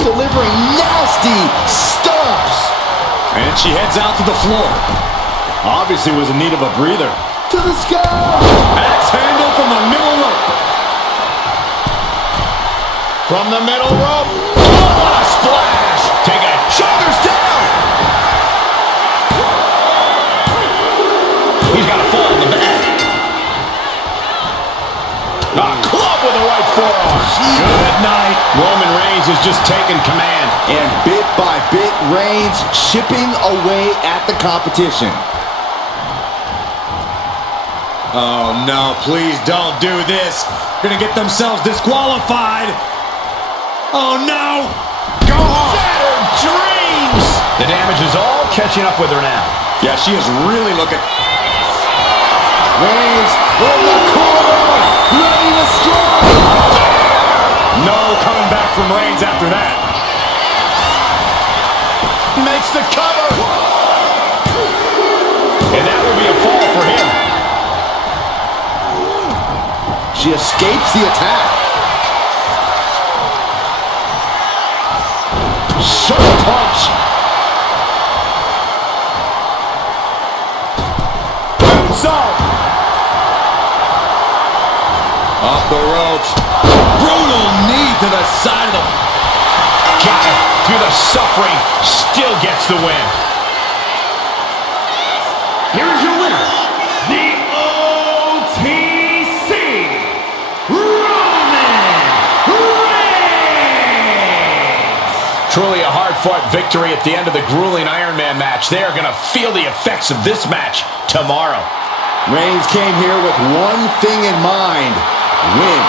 Delivering nasty stomps. And she heads out to the floor. Obviously was in need of a breather. To the sky. Axe handle from the middle rope. From the middle rope. Oh, what a splash. Take a Shoulders down. He's got a fall in the back. A club with the right forearm. Good night. Roman Reigns is just taking command. And bit by bit, Reigns chipping away at the competition. Oh, no, please don't do this. Gonna get themselves disqualified. Oh, no. Go home. Shattered dreams. The damage is all catching up with her now. Yeah, she is really looking. Reigns in the corner, ready to strike. No coming back from Reigns after that. Makes the cover. And that will be a fall for him. She escapes the attack. Sugar punch. Moonsault. Off the ropes. Brutal knee to the side of the... Got it. Through the suffering, still gets the win. Here's your winner, the OTC, Roman Reigns! Truly a hard-fought victory at the end of the grueling Iron Man match. They are going to feel the effects of this match tomorrow. Reigns came here with one thing in mind: win.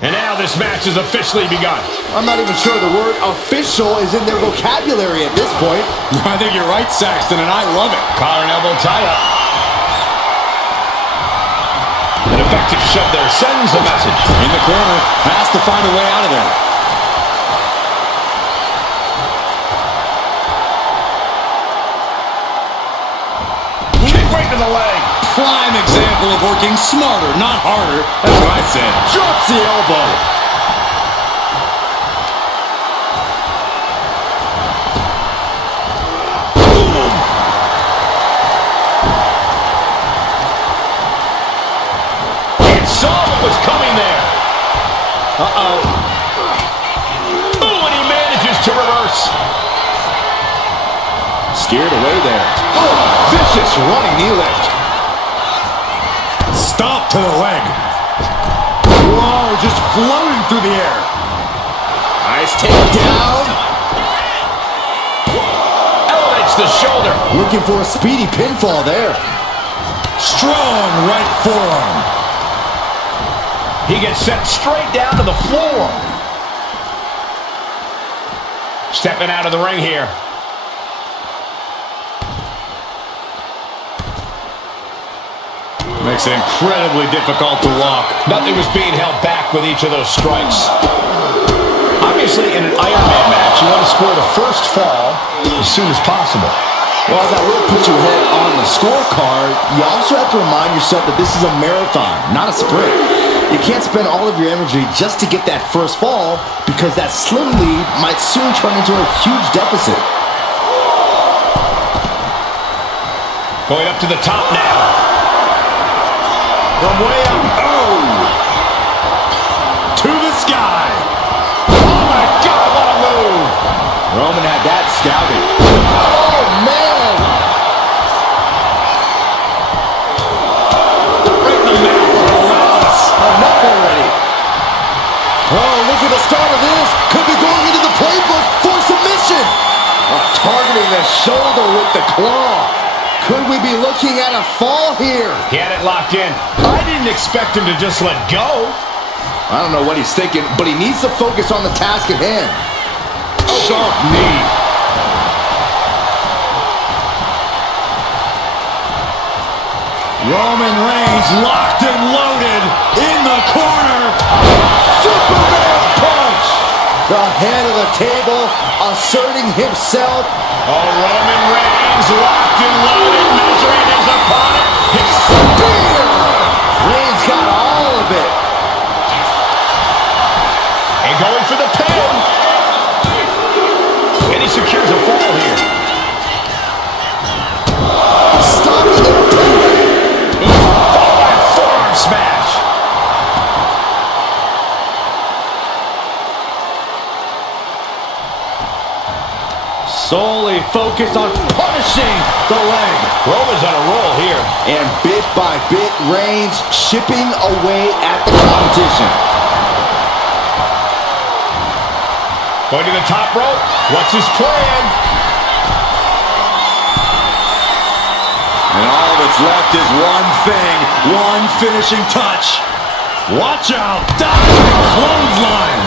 And now this match has officially begun. I'm not even sure the word official is in their vocabulary at this point. I think you're right, Saxton, and I love it. Collar and elbow tie up. An effective shove there sends a message. In the corner, has to find a way out of there. Kick right to the leg. Prime example of working smarter, not harder. That's what I said. Drops the elbow. Boom. And saw what was coming there. Uh-oh. Oh, and he manages to reverse. Steered away there. Oh, vicious running knee lift. Stop to the leg. Whoa, just floating through the air. Nice takedown. Elevates the shoulder. Looking for a speedy pinfall there. Strong right forearm. He gets sent straight down to the floor. Stepping out of the ring here. Makes it incredibly difficult to walk. Nothing was being held back with each of those strikes. Obviously, in an Iron Man match, you want to score the first fall as soon as possible. Well, that will put you ahead on the scorecard. You also have to remind yourself that this is a marathon, not a sprint. You can't spend all of your energy just to get that first fall, because that slim lead might soon turn into a huge deficit. Going up to the top now. From way up. Oh! To the sky. Oh my God, what a move! Roman had that scouted. Oh, man! targeting the shoulder with the claw. Could we be looking at a fall here? He had it locked in. I didn't expect him to just let go. I don't know what he's thinking, but he needs to focus on the task at hand. Sharp knee. Roman Reigns locked and loaded in the corner. Superman punch! The head of the table asserting himself. Oh, Roman Reigns locked and loaded, measuring his opponent. His Spear! Reigns got all of it. And going for the pin. And he secures a fall here. Stopping the opponent. Forearm smash. Solely focused on punishing the leg. Roman's on a roll here. And bit by bit, Reigns chipping away at the competition. Going to the top rope. What's his plan? And all that's left is one thing, one finishing touch. Watch out, diving clothesline.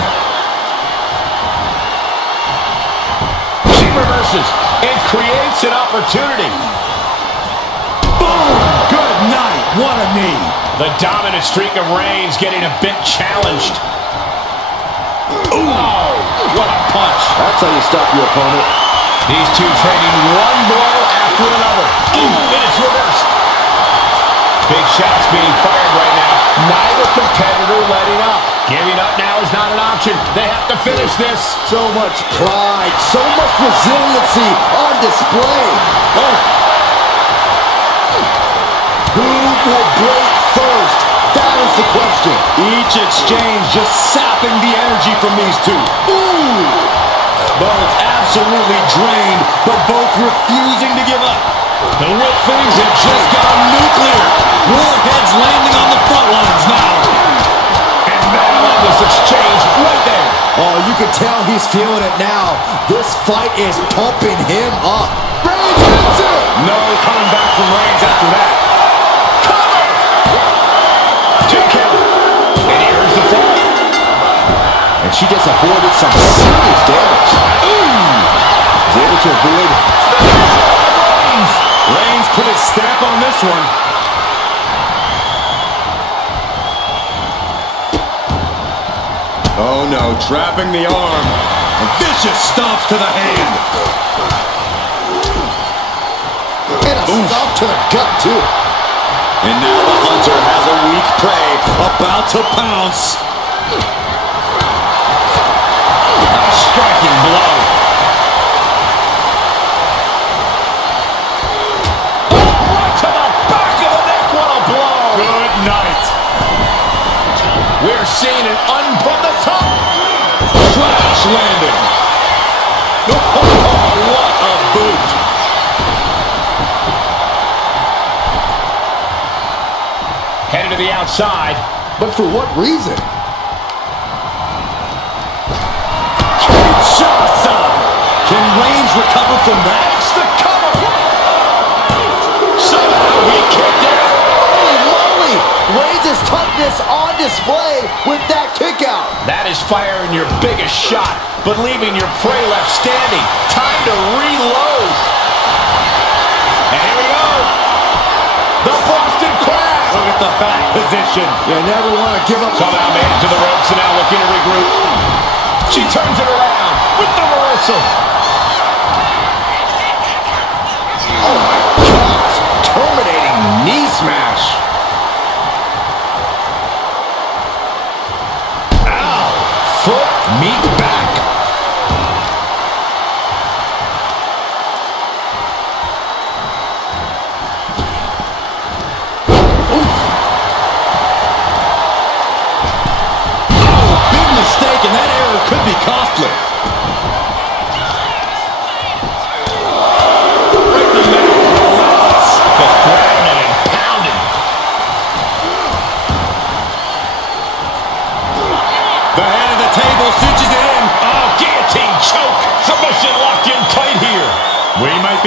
She reverses and creates an opportunity. Boom, good night, what a knee. The dominant streak of Reigns getting a bit challenged. Oh, what a punch. That's how you stop your opponent. These two trading one blow after another. And it's reversed. Big shots being fired right now. Neither competitor letting up. Giving up now is not an option. They have to finish this. So much pride, so much resiliency on display. Oh. Who will break first? That is the question. Each exchange just sapping the energy from these two. Ooh! Both absolutely drained, but both refusing to give up. The whip things have just gone nuclear. Warheads landing on the front lines now. And that'll end this exchange right there. Oh, you can tell he's feeling it now. This fight is pumping him up. Reigns hits it! No coming back from Reigns after that. Cover! 2 count. And here's the fall. And she just avoided some serious damage. Is able to avoid. Reigns put his stamp on this one. Oh no, trapping the arm. A vicious stomps to the hand. And a stomp to the gut, too. And now the hunter has a weak prey about to pounce. A striking blow. Right to the back of the neck. What a blow. Good night. We're seeing an from the top. Crash landing. Oh, what a boot. Headed to the outside. But for what reason? Kinshasa. Can Reigns recover from that? The cover. Somehow he kicked it. Holy moly! Reigns' toughness on display with that kick out. That is firing your biggest shot, but leaving your prey left standing. Time to reload. And here we go. The Boston Crab. Look at the back position. You never want to give up. Somehow made it to the ropes and now looking to regroup. She turns it around with the reversal. Oh my gosh! Terminating knee smash. Ow! Foot meet back. Big mistake, and that error could be costly.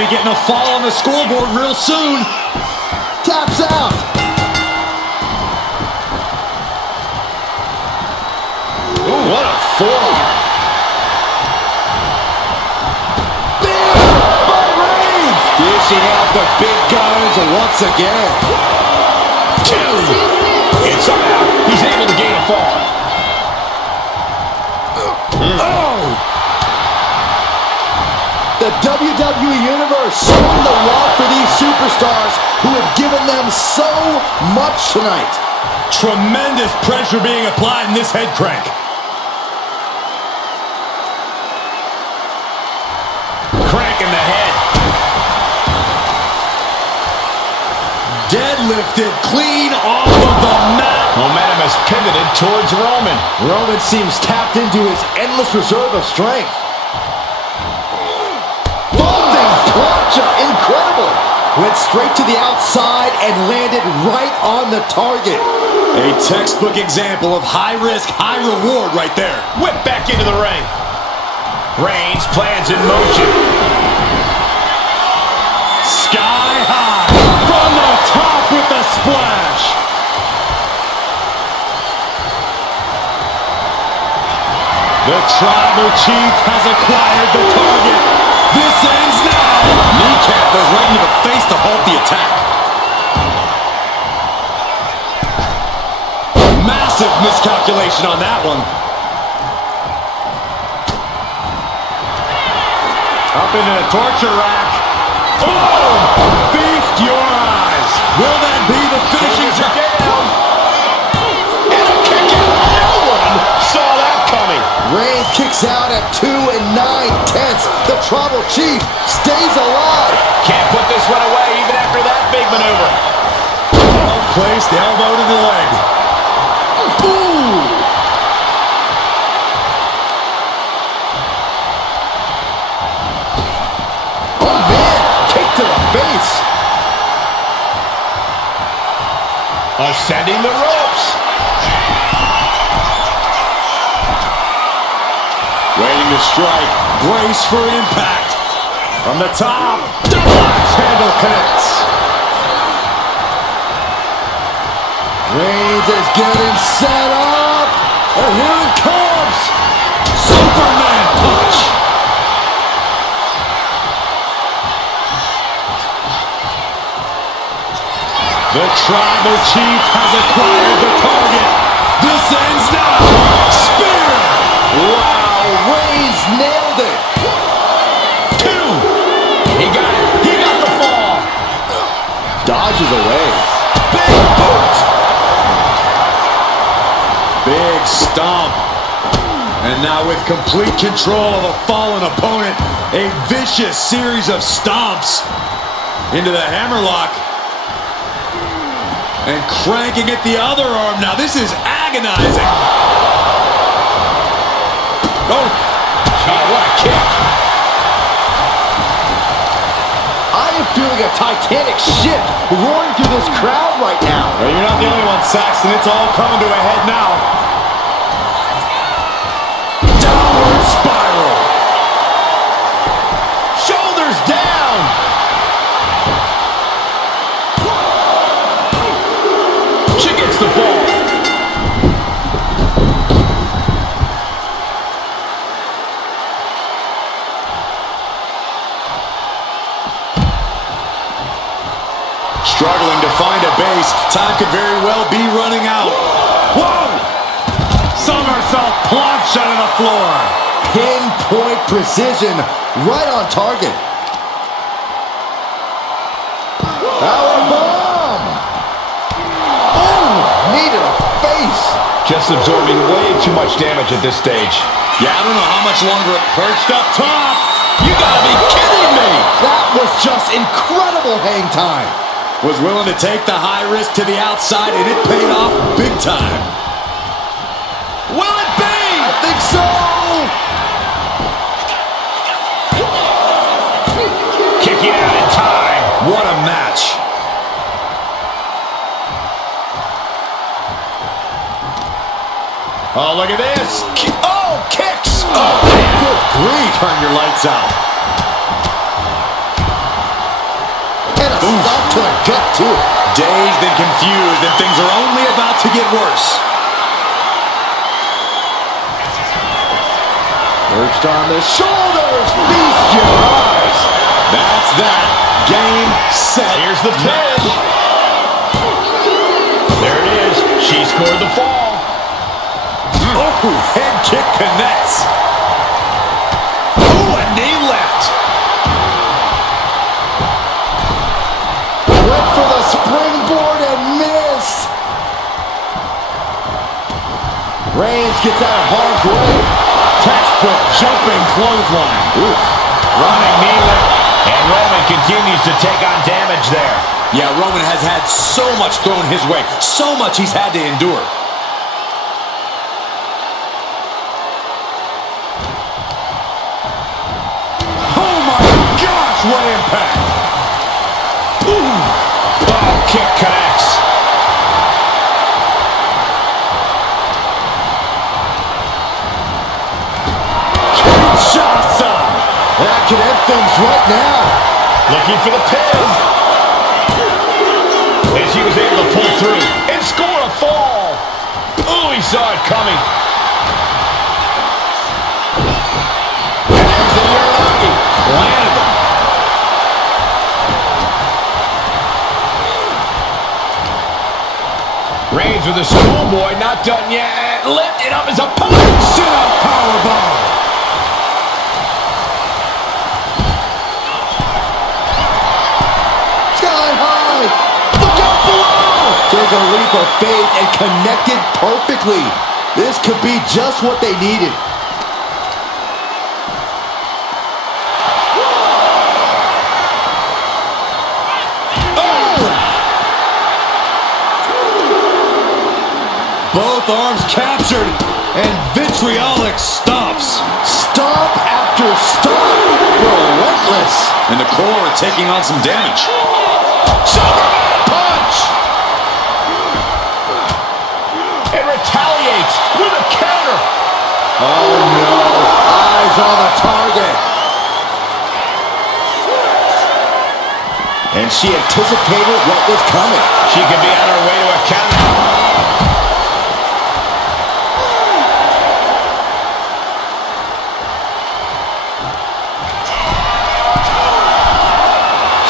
be getting a fall on the scoreboard real soon. Taps out. Ooh, what a forearm. By Reigns. Dishing out the big guns once again. 2. And somehow he's able to gain a fall. Oh! The WWE Universe showing the love for these superstars who have given them so much tonight. Tremendous pressure being applied in this head crank. Crank in the head. Deadlifted clean off of the mat. Momentum has pivoted towards Roman. Roman seems tapped into his endless reserve of strength. Vaulting plancha, incredible. Went straight to the outside and landed right on the target. A textbook example of high risk, high reward right there. Whip back into the ring. Reigns plans in motion. Sky high from the top with the splash. The Tribal Chief has acquired the target. This ends now. Kneecap goes right into the face to halt the attack. Massive miscalculation on that one. Up into the torture rack. Oh! Feast your eyes. Will that be the finishing Down. And a kick out. No one saw that coming. Reigns kicks out at 2 9/10. The Tribal Chief stays alive. Can't put this one away even after that big maneuver. Well placed elbow to the leg. Ooh! Oh man, kick to the face. Ascending the ropes. Waiting to strike. Brace for impact. From the top. Double axe handle connects. Reigns is getting set up. And here it comes. Superman punch. The Tribal Chief has acquired the target. This ends now. Spear. Wow, Reigns nailed it. 2. He got it. He got the fall. Dodges away. Big boot. Big stomp. And now with complete control of a fallen opponent, a vicious series of stomps into the hammerlock. And cranking at the other arm. Now this is agonizing. Oh, What a kick. I am feeling a titanic shift roaring through this crowd right now. well, you're not the only one, Saxton. It's all coming to a head now. Downward spiral. Shoulders down. She gets the ball. Struggling to find a base. Time could very well be running out. Whoa! Somersault plunge onto the floor. Pinpoint precision, right on target. Powerbomb! Oh, knee to the face. Just absorbing way too much damage at this stage. Yeah, I don't know how much longer it perched up top. You gotta be kidding me! That was just incredible hang time. Was willing to take the high risk to the outside, and it paid off big time. Will it be? I think so. Kicking out in time. What a match. Oh, look at this. Oh, kicks. Oh, man. Good grief. Turn your lights out. And a stop to the gut, too. Dazed and confused, and things are only about to get worse. Perched on the shoulders. Feast your eyes. That's that. Game, set. Here's the pin. There it is. She scored the fall. Oh, head kick connects. Oh, a knee left. Went for the springboard and missed. Reigns gets out of harm's way. Textbook jumping clothesline. Oof. Running knee lift. And Roman continues to take on damage there. Yeah, Roman has had so much thrown his way. So much he's had to endure. Oh my gosh, what impact! Ooh. Oh, kick connects. Kinshasa. That could end things right now. Looking for the pin. And she was able to pull through and score a fall. Oh, he saw it coming. And there's the Uranagi. Landed them. Reigns with a schoolboy, not done yet. Lifted up his opponent. Sit-up powerbomb. Sky high. Look out below. Took a leap of faith and connected perfectly. This could be just what they needed. Both arms captured, and vitriolic stomps. Stomp after stomp. Relentless. And the core taking on some damage. Superman punch. And retaliates with a counter. Oh no. Eyes on the target. And she anticipated what was coming. She could be on her way to a counter.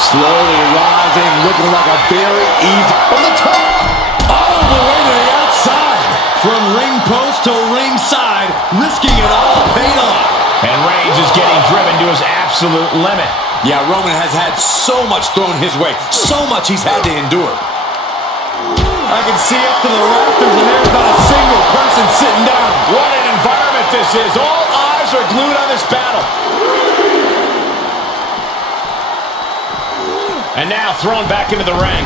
Slowly rising, looking like a very easy from the top. All the way to the outside. From ring post to ringside, risking it all paid off. And Reigns is getting driven to his absolute limit. Yeah, Roman has had so much thrown his way. So much he's had to endure. I can see up to the rafters, and there's not a single person sitting down. What an environment this is. All eyes are glued on this battle. And now thrown back into the ring.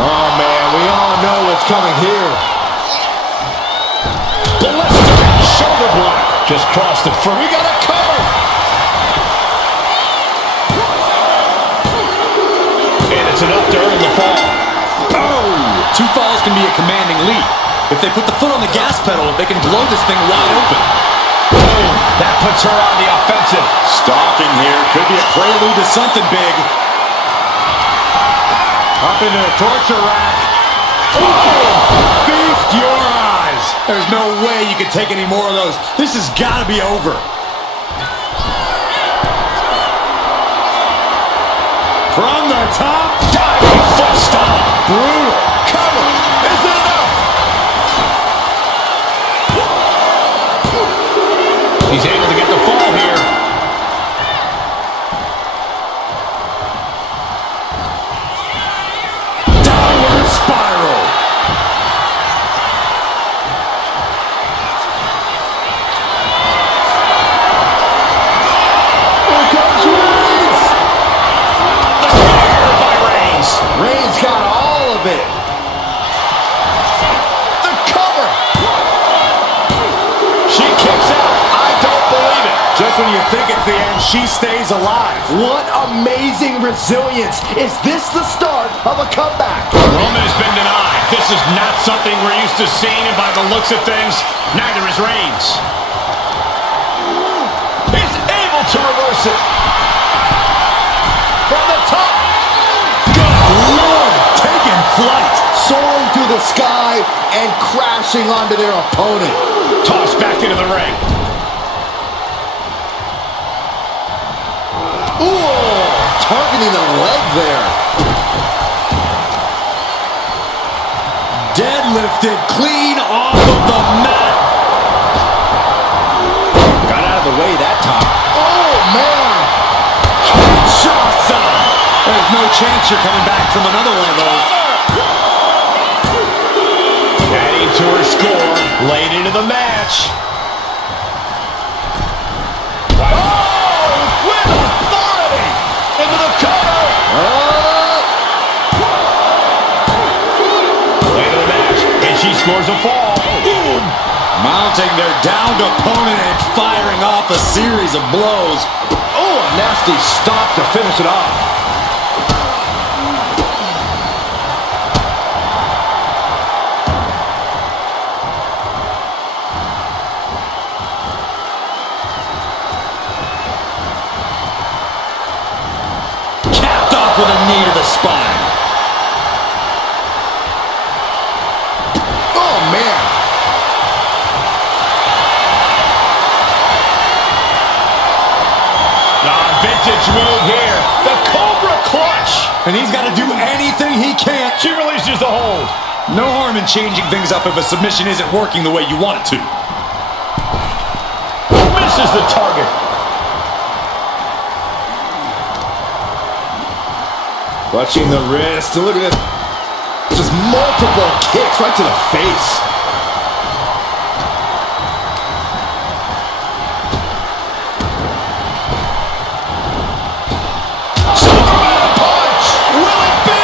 Oh man, we all know what's coming here. Ballistic shoulder block. Just crossed the front. We got a cover. And it's enough to earn the fall. Oh! 2 falls can be a commanding lead. If they put the foot on the gas pedal, they can blow this thing wide open. Boom. That puts her on the offensive. Stalking here. Could be a prelude to something big. Up into the torture rack. Oh! Feast your eyes. There's no way you can take any more of those. This has got to be over. From the top. Diving foot stomp. Brutal. Cover. Is it enough? He's able to get the fall here. Downward spiral. Here comes Reigns. The spear by Reigns. Reigns got all of it. The cover. She kicks out. I don't believe it. Just when you think it's the end, she stays alive. What amazing resilience. Is this the start of a comeback? Roman has been denied. This is not something we're used to seeing, and by the looks of things, neither is Reigns. This is... From the top. Good Lord, taking flight. Soaring through the sky and crashing onto their opponent. Tossed back into the ring. Ooh, targeting the leg there. Deadlifted clean off of the mat. Got out of the way that time. Oh, man. Kinshasa. There's no chance you're coming back from another one of those. Adding to her score, late into the match. Oh, with authority into the cover. Late in the match, and she scores a fall. Ooh. Mounting their downed opponent and firing off a series of blows. Oh, a nasty stop to finish it off. With a knee to the spine. Oh, man. Vintage move here. The Cobra Clutch. And he's got to do anything he can. She releases the hold. No harm in changing things up if a submission isn't working the way you want it to. Misses the target. Clutching the wrist. Look at it. Just multiple kicks right to the face. Superman punch. Will it be?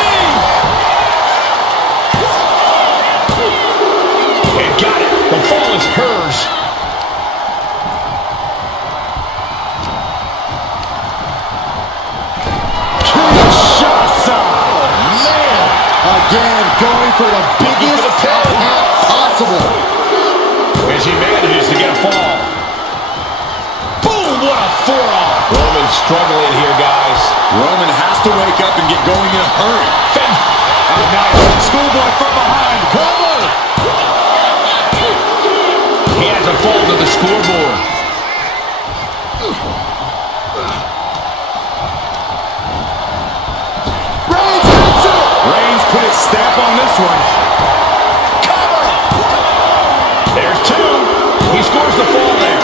It got it. The fall is hers. Again, going for the biggest tap possible. And she manages to get a fall. Boom, what a forearm. Roman's struggling here, guys. Roman has to wake up and get going in a hurry. Oh, nice. Schoolboy from behind. Cover. He has a fall to the scoreboard. Put his stamp on this one. Cover! There's two. He scores the fall there.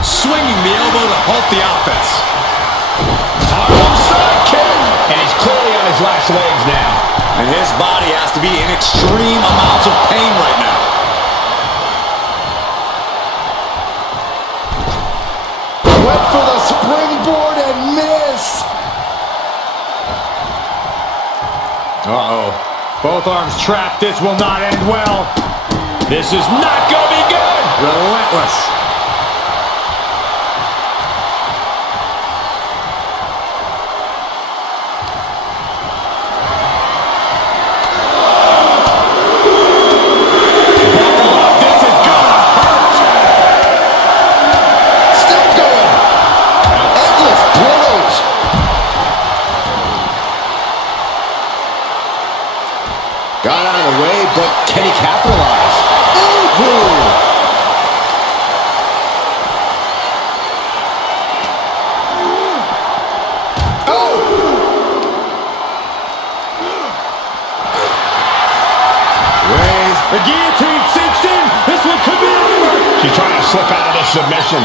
Swinging the elbow to halt the offense. Harlem sidekick. And he's clearly on his last legs now. And his body has to be in extreme amounts of pain right now. Went for the springboard and missed. Uh-oh. Both arms trapped. This will not end well. This is not going to be good. Relentless. Got out of the way, but can he capitalize? Ooh. Oh! Raised. The guillotine cinched in. This one could be over. She's trying to slip out of this submission.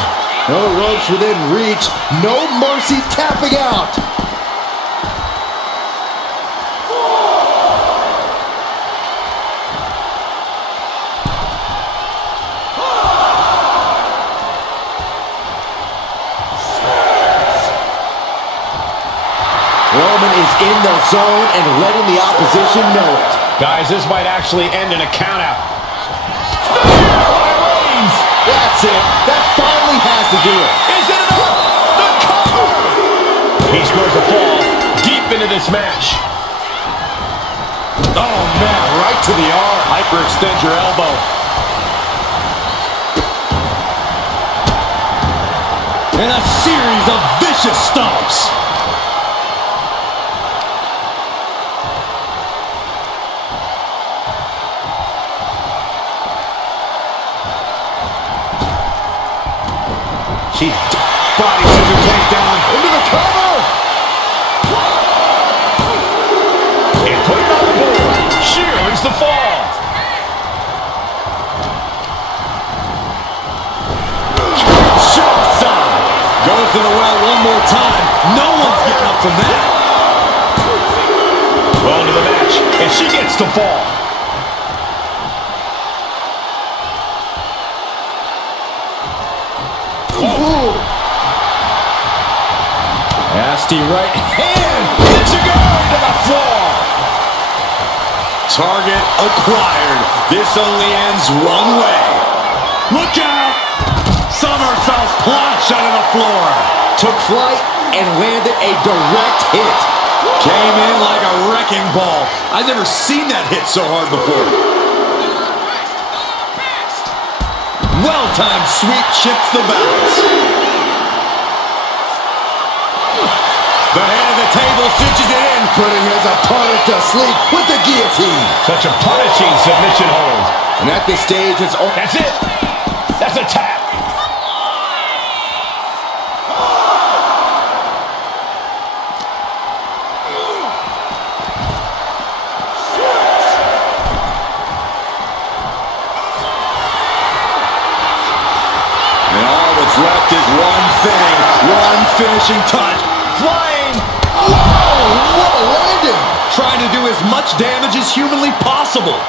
No ropes within reach. No mercy tapping out. Roman is in the zone and letting the opposition know it. Guys, this might actually end in a countout. Reigns. That's it. That finally has to do it. Is it enough? The cover. He scores a fall deep into this match. Oh, man, right to the arm. Hyperextend your elbow. And a series of vicious stomps. She body scissor takedown into the cover. And put it on the board. She earns the fall. Shot side. Goes to the well one more time. No one's getting up from that. Well into the match, and she gets the fall. Nasty right hand. It's a go to the floor. Target acquired. This only ends one way. Look out! Somersault splash onto the floor. Took flight and landed a direct hit. Came in like a wrecking ball. I've never seen that hit so hard before. Well-timed sweep shifts the balance. The head of the table cinches it in. Putting his opponent to sleep with the guillotine. Such a punishing submission hold. And at this stage, it's all... That's it. That's a tap. And all that's left is one thing, one finishing touch. Flying. Whoa, what a landing! Trying to do as much damage as humanly possible.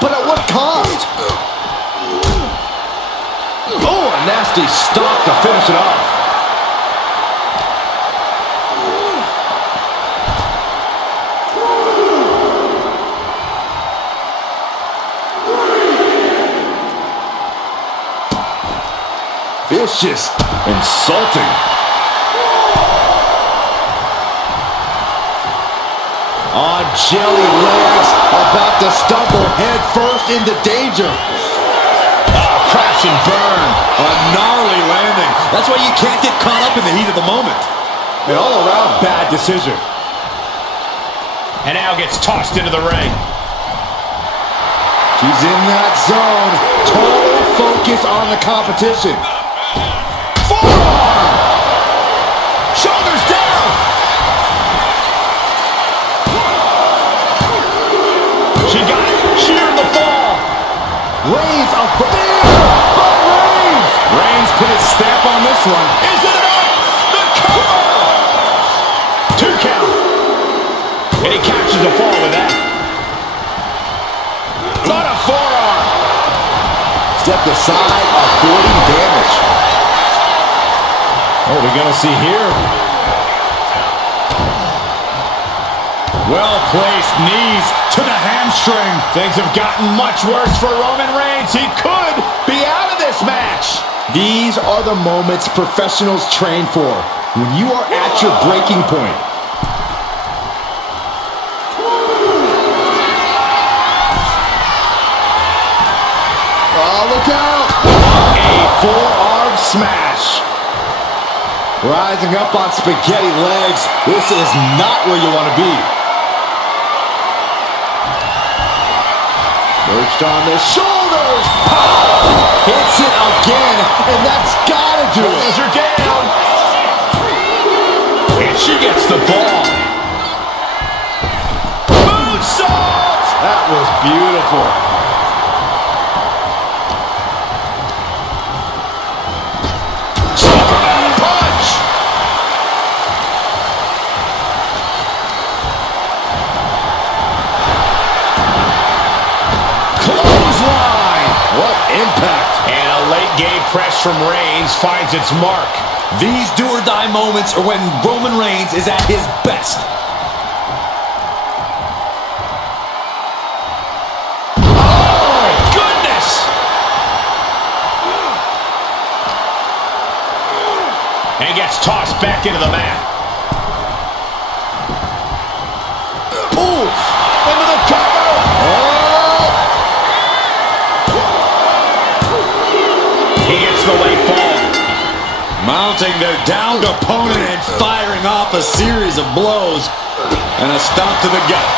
But at what cost? Oh, a nasty stop to finish it off. Vicious. Insulting. On jelly legs, about to stumble head first into danger. Crash and burn. A gnarly landing. That's why you can't get caught up in the heat of the moment. An all-around bad decision. And now gets tossed into the ring. She's in that zone. Total focus on the competition. Forearm. Shoulders down. She got it. She earned the fall. Reigns a Reigns! Reigns put his stamp on this one. Is it enough? The cover. 2 count. And he captures the fall with that. Not a forearm. Stepped aside, avoiding damage. What are we going to see here? Well-placed knees to the hamstring. Things have gotten much worse for Roman Reigns. He could be out of this match. These are the moments professionals train for. When you are at your breaking point. Oh, look out! A forearm smash. Rising up on spaghetti legs. This is not where you want to be. Perched on the shoulders. Pow! Hits it again, and that's gotta do it. Pulls her down. And she gets the ball. Moonsault! That was beautiful. Superman punch! Clothesline! What impact. And a late game press from Reigns finds its mark. These do-or-die moments are when Roman Reigns is at his best. Oh, goodness! And gets tossed back into the mat. Ooh, into the cover. Oh, Mounting their downed opponent and firing off a series of blows. And a stomp to the gut.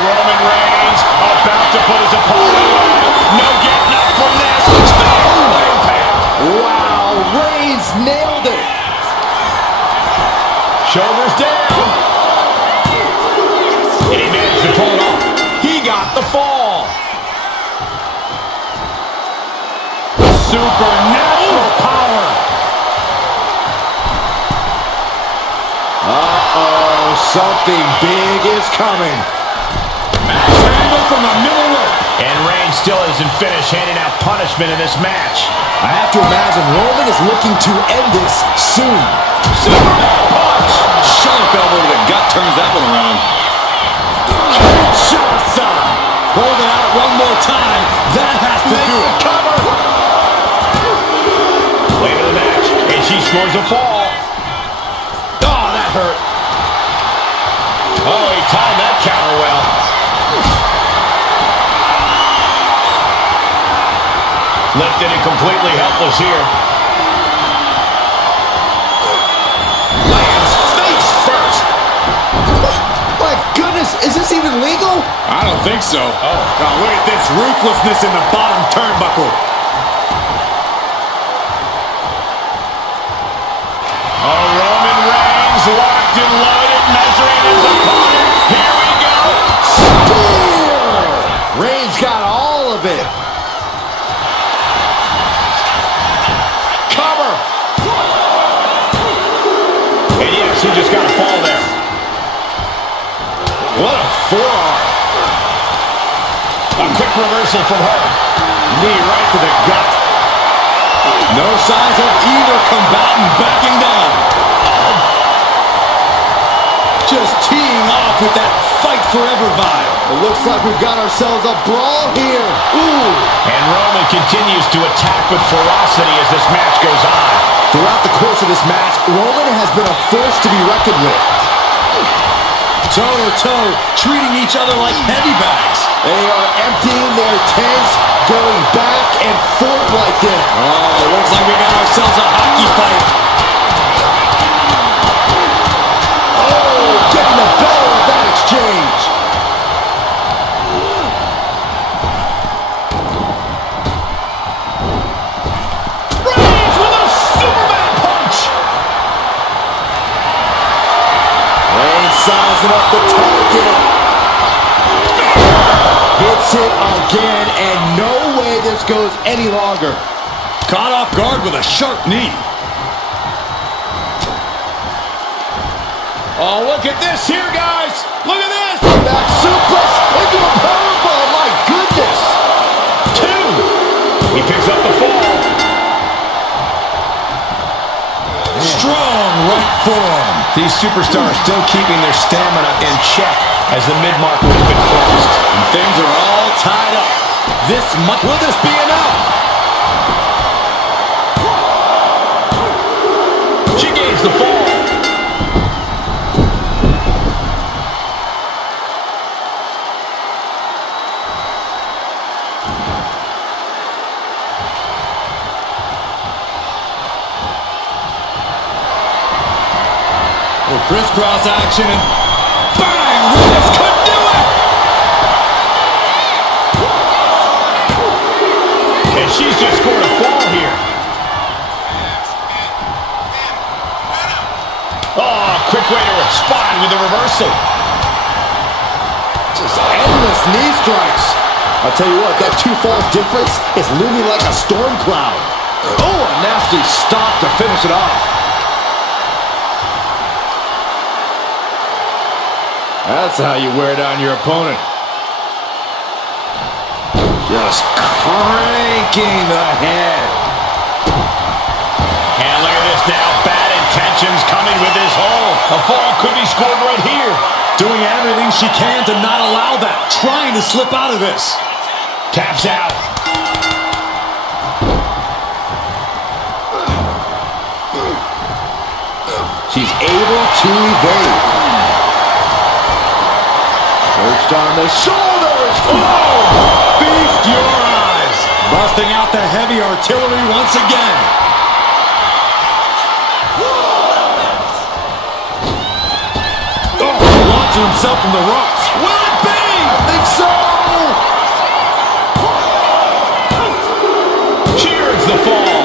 Roman Reigns about to put his opponent away. No getting up from this. Wow, Reigns nailed it. Shoulders down. And he managed to pull it off. He got the fall. Supernatural power. Uh-oh, something big is coming. Scramble from the middle rope. And Reigns still isn't finished handing out punishment in this match. I have to imagine Roman is looking to end this soon. Superman punch. Sharp elbow to the gut turns that one around. Kinshasa. Hold it out one more time. That has to do it. Cover. Later in the match, and she scores a fall. Oh, that hurt. Oh, he timed that counter well. Lifted and completely helpless here. Lands face first. My goodness, is this even legal? I don't think so. Oh, look at this ruthlessness in the bottom turnbuckle. Oh, Roman Reigns locked and loaded, measuring his opponent. Here we go. Spear! Reigns got all of it. Cover. And yes, he just got a fall there. What a forearm. A quick reversal from her. Knee right to the gut. No signs of either combatant backing down. Just teeing off with that fight forever vibe. It looks like we've got ourselves a brawl here. Ooh. And Roman continues to attack with ferocity as this match goes on. Throughout the course of this match, Roman has been a force to be reckoned with. Toe-to-toe, treating each other like heavy bags. They are emptying their tents, going back and forth like this. Oh, looks like we got ourselves a hockey fight. Oh, getting the better of that exchange. Reigns with a Superman punch. Reigns sizing up the target. Hits it again, and no way this goes any longer. Caught off guard with a sharp knee. Oh, look at this here, guys. Look at this. Back suplex into a powerbomb. My goodness. 2. He picks up the fall. Strong right forearm. These superstars still keeping their stamina in check as the mid-marker has been crossed. And things are all tied up. Will this be enough? She gains the fall. Crisscross action and bang! This could do it! And she's just scored a fall here. Oh, quick way to respond with the reversal. Just endless knee strikes. I'll tell you what, that 2 falls difference is looming like a storm cloud. Oh, a nasty stop to finish it off. That's how you wear down your opponent. Just cranking the head. And look at this now. Bad intentions coming with this hold. A fall could be scored right here. Doing everything she can to not allow that. Trying to slip out of this. Taps out. She's able to evade. Perched on the shoulders. Oh! Feast your eyes. Busting out the heavy artillery once again. Oh, launching himself from the ropes. Will it be? I think so. Cheers the fall.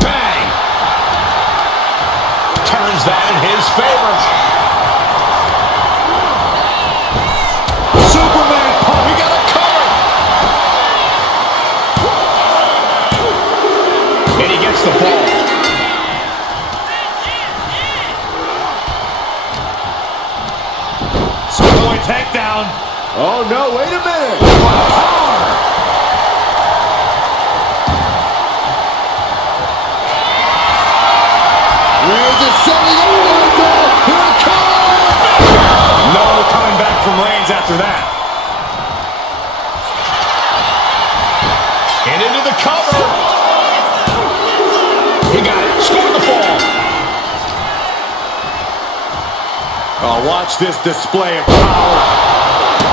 Bang. Turns that in his favor. Superman pump. He got a cover. And he gets the fall. Superboy takedown. Oh, no, wait a minute. Power. Reigns is setting up Michael. Here it comes. No coming back from Reigns after that. And into the cover. He got it. Scored the fall. Oh, watch this display of power.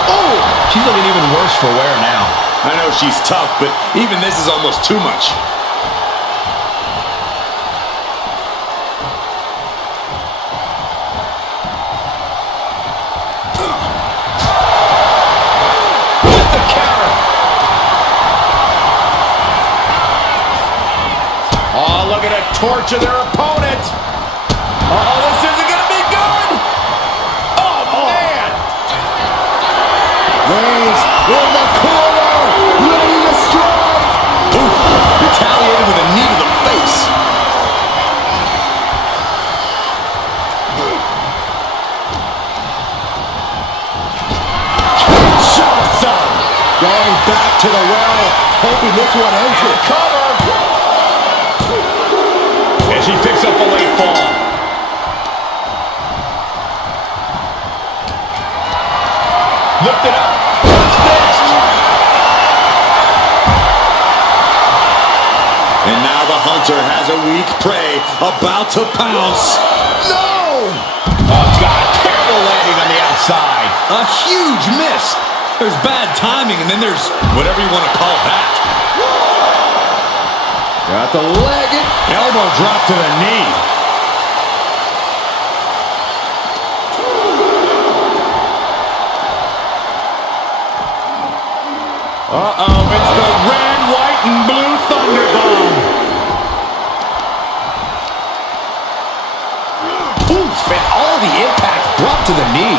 Oh, she's looking even worse for wear now. I know she's tough, but even this is almost too much. With the counter. Oh, look at it. Torture their opponent. Oh, this isn't going to be good. Oh, man. Reigns in the corner. Ready to strike. Ooh, retaliated with a knee to the face. Kinshasa. Going back to the well. Hoping this one ends it. Cover. And she picks up a late fall. Lift it up. What's next? And now the hunter has a weak prey about to pounce. No. Oh, God. Terrible landing on the outside. A huge miss. There's bad timing, and then there's whatever you want to call that. Got the leg. Elbow drop to the knee. Uh-oh, it's the red, white, and blue Thunderbomb. Oof, and all the impact brought to the knee.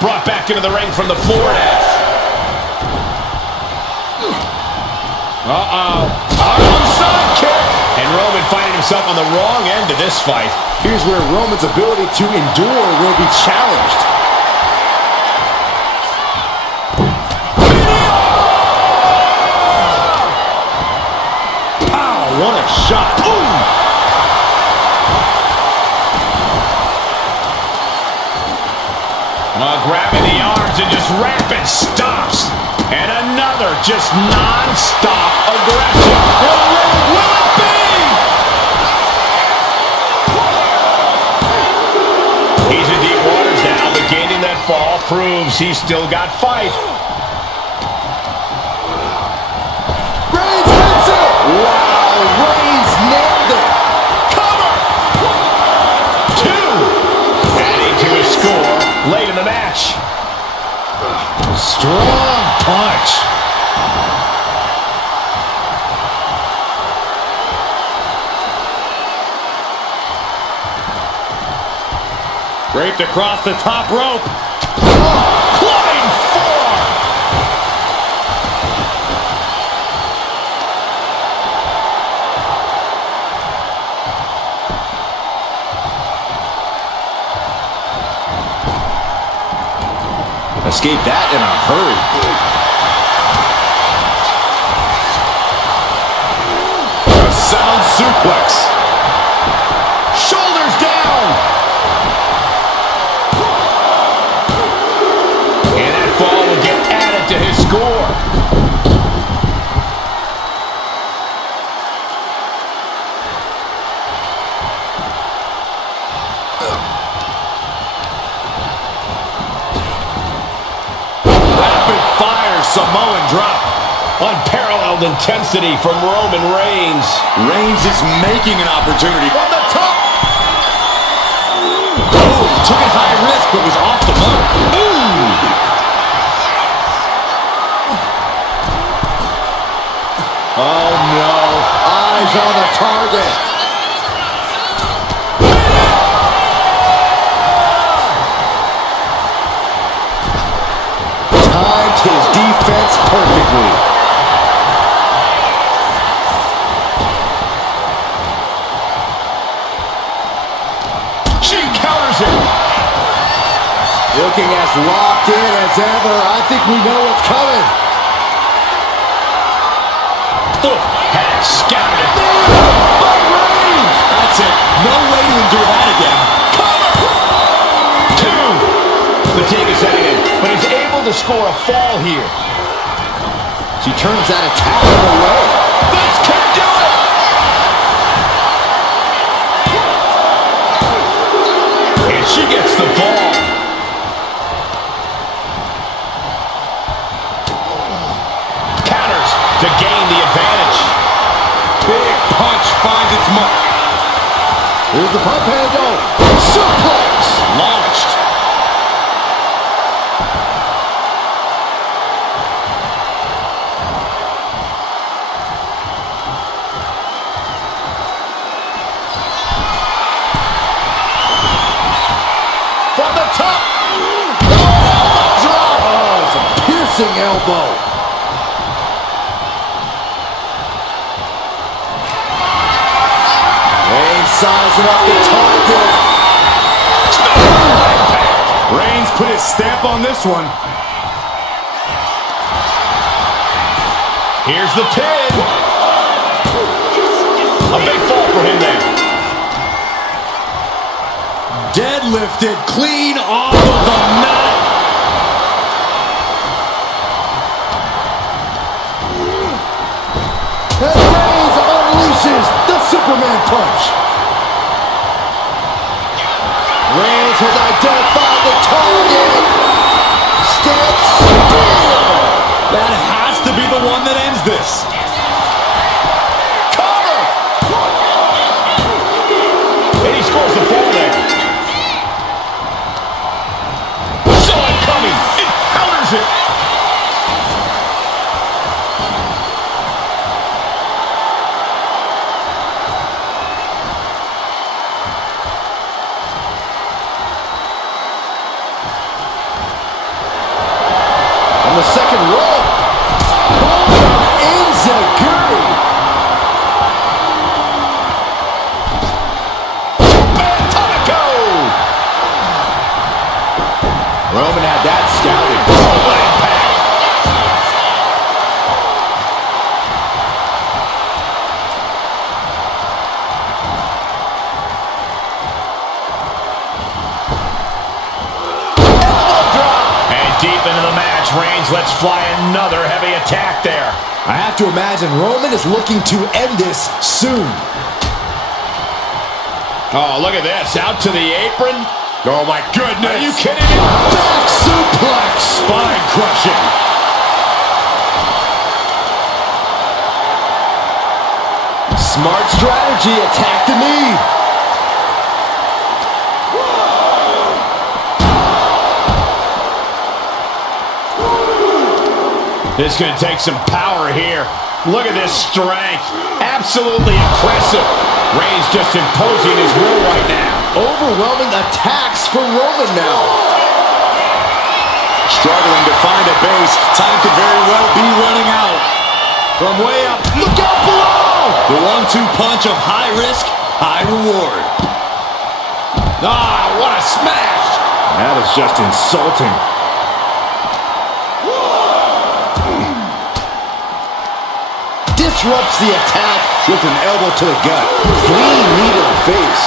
Brought back into the ring from the floor now. Arm sidekick. And Roman finding himself on the wrong end of this fight. Here's where Roman's ability to endure will be challenged. Pow, what a shot. Ooh. Grabbing the arms and just rapid stops. And another just non-stop aggression. Will it be? He's in deep waters now, but gaining that fall proves he's still got fight. Reigns hits it. Wow, Reigns nailed it. Cover! 2. Adding to his score late in the match. Strong punch. Draped across the top rope. Clubbing forearm. Escaped that in a hurry. A sound suplex. Shoulders down. And that fall will get added to his score. Unparalleled intensity from Roman Reigns. Reigns is making an opportunity from the top. Oh, took it high risk, but was off the mark. Ooh. Oh no, eyes on the target. Timed his defense perfectly. She counters it. Looking as locked in as ever. I think we know what's coming. Had scouted it. That's it. No way to endure that again. Two. Fatigue is setting in, but he's able to score a fall here. She turns that attack away. This can do it. And she gets the ball. Counters to gain the advantage. Big punch finds its mark. Here's the pump handle. Suplex. Launched. From the top. Drop. Oh, it's a piercing elbow. Sizing up the target. Reigns put his stamp on this one. Here's the pin. A big fall for him there. Deadlifted clean off of the mat. And Reigns unleashes the Superman punch. Reigns has identified the target. Step spear. That has to be the one that ends this. Cover. And he scores the fall there. Saw it coming. It counters it. On the second rope. Enziguri. Atomico. Roman had that scouted. What impact. Deep into the match, Reigns lets fly another heavy attack there. I have to imagine Roman is looking to end this soon. Oh, look at this. Out to the apron. Oh, my goodness. Are you kidding me? Back suplex. Spine crushing. Smart strategy. Attack the knee. This is going to take some power here. Look at this strength. Absolutely impressive. Reigns just imposing his will right now. Overwhelming attacks for Roman now. Struggling to find a base. Time could very well be running out. From way up. Look out below. The 1-2 punch of high risk, high reward. Ah, what a smash. That is just insulting. Disrupts the attack with an elbow to the gut. Clean knee to the face.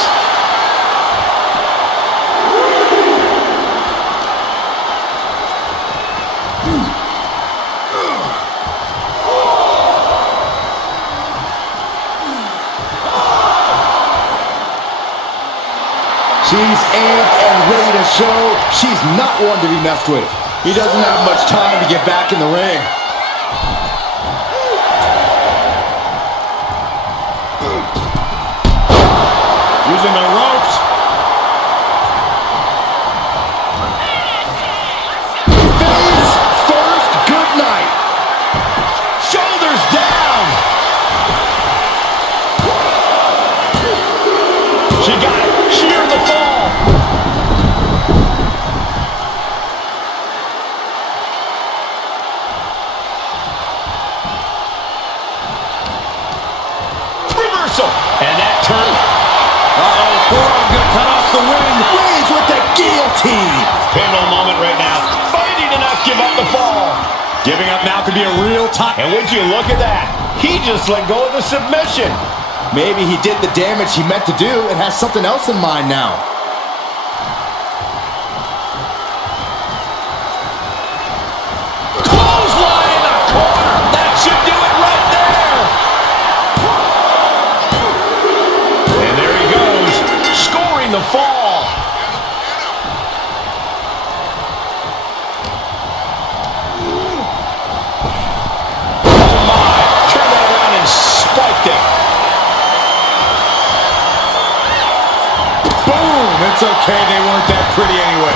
She's amped and ready to show she's not one to be messed with. He doesn't have much time to get back in the ring. reversal. And that turn. Uh-oh, forearm gonna cut off the wind. Reigns with the guillotine. Pivotal moment right now. Fighting to not give up the fall. Giving up now could be a real time. And would you look at that? He just let go of the submission. Maybe he did the damage he meant to do and has something else in mind now. Clothesline in the corner. That should do it right there. And there he goes, scoring the fall. Oh my, turned that around and spiked it. Boom! It's okay, they weren't that pretty anyway.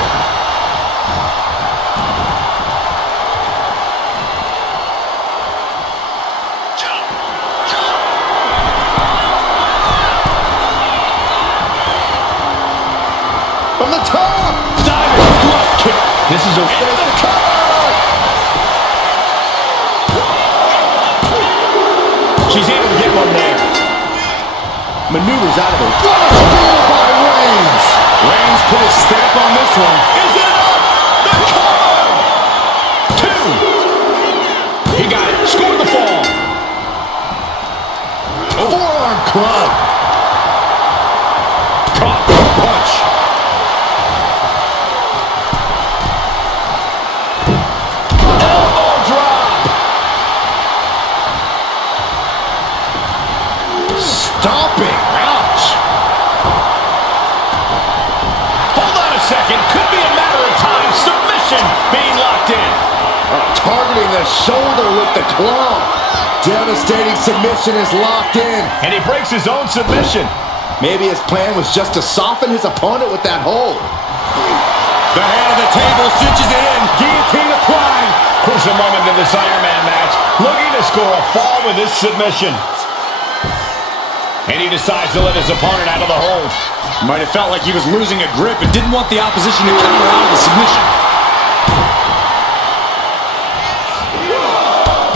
From the top. Diving thrust kick. This is a... There's the cover. She's able to get one there. Maneuvers out of it. What a steal by Reigns. Reigns put his stamp on this one. Is it enough? The cover! Two. He got it. Scored the fall. Forearm club. Caught the punch. Elbow drop. Stomping. Ouch. Hold on a second. Could be a matter of time. Submission being locked in. Targeting the shoulder with the club. Devastating submission is locked in. And he breaks his own submission. Maybe his plan was just to soften his opponent with that hold. The head of the table cinches it in. Guillotine applied. Crucial moment in this Iron Man match. Looking to score a fall with this submission. And he decides to let his opponent out of the hold. Might have felt like he was losing a grip and didn't want the opposition to counter out of the submission.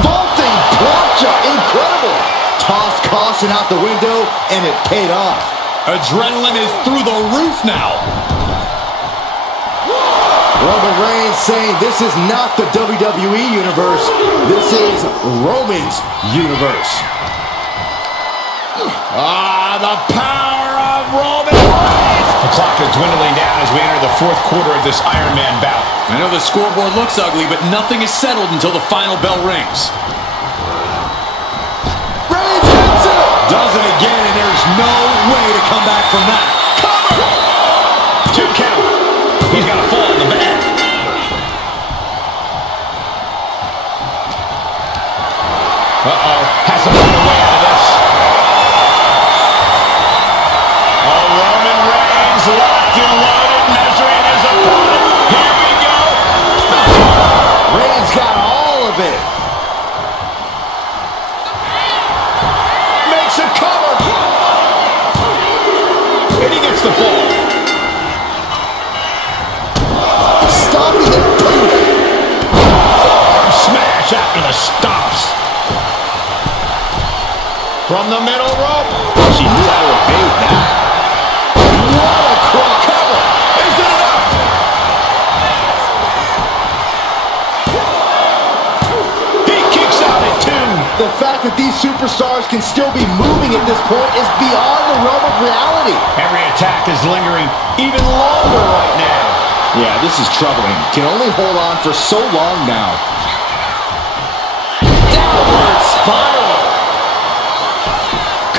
Vaulting plancha. Incredible. Tossed caution out the window, and it paid off. Adrenaline is through the roof now. Roman Reigns saying this is not the WWE Universe. This is Roman's Universe. The power of Roman Reigns. The clock is dwindling down as we enter the fourth quarter of this Iron Man bout. I know the scoreboard looks ugly, but nothing is settled until the final bell rings. Reigns hits it. Does it again, and there's no way to come back from that. Cover! 2 count. He's got a fall in the back. Uh-oh. Has to find a way out of this. Oh, Roman Reigns locked and loaded, measuring his opponent. Here we go. Reigns got all of it. Makes a cover. And he gets the fall. Stopping the Smash after the stops. From the middle rope. She knew how to evade that. What a cross cover. Is it enough? He kicks out at 2. The fact that these superstars can still be moving at this point is beyond the realm of reality. Every attack is lingering even longer right now. Yeah, this is troubling. Can only hold on for so long now. Downward spiral.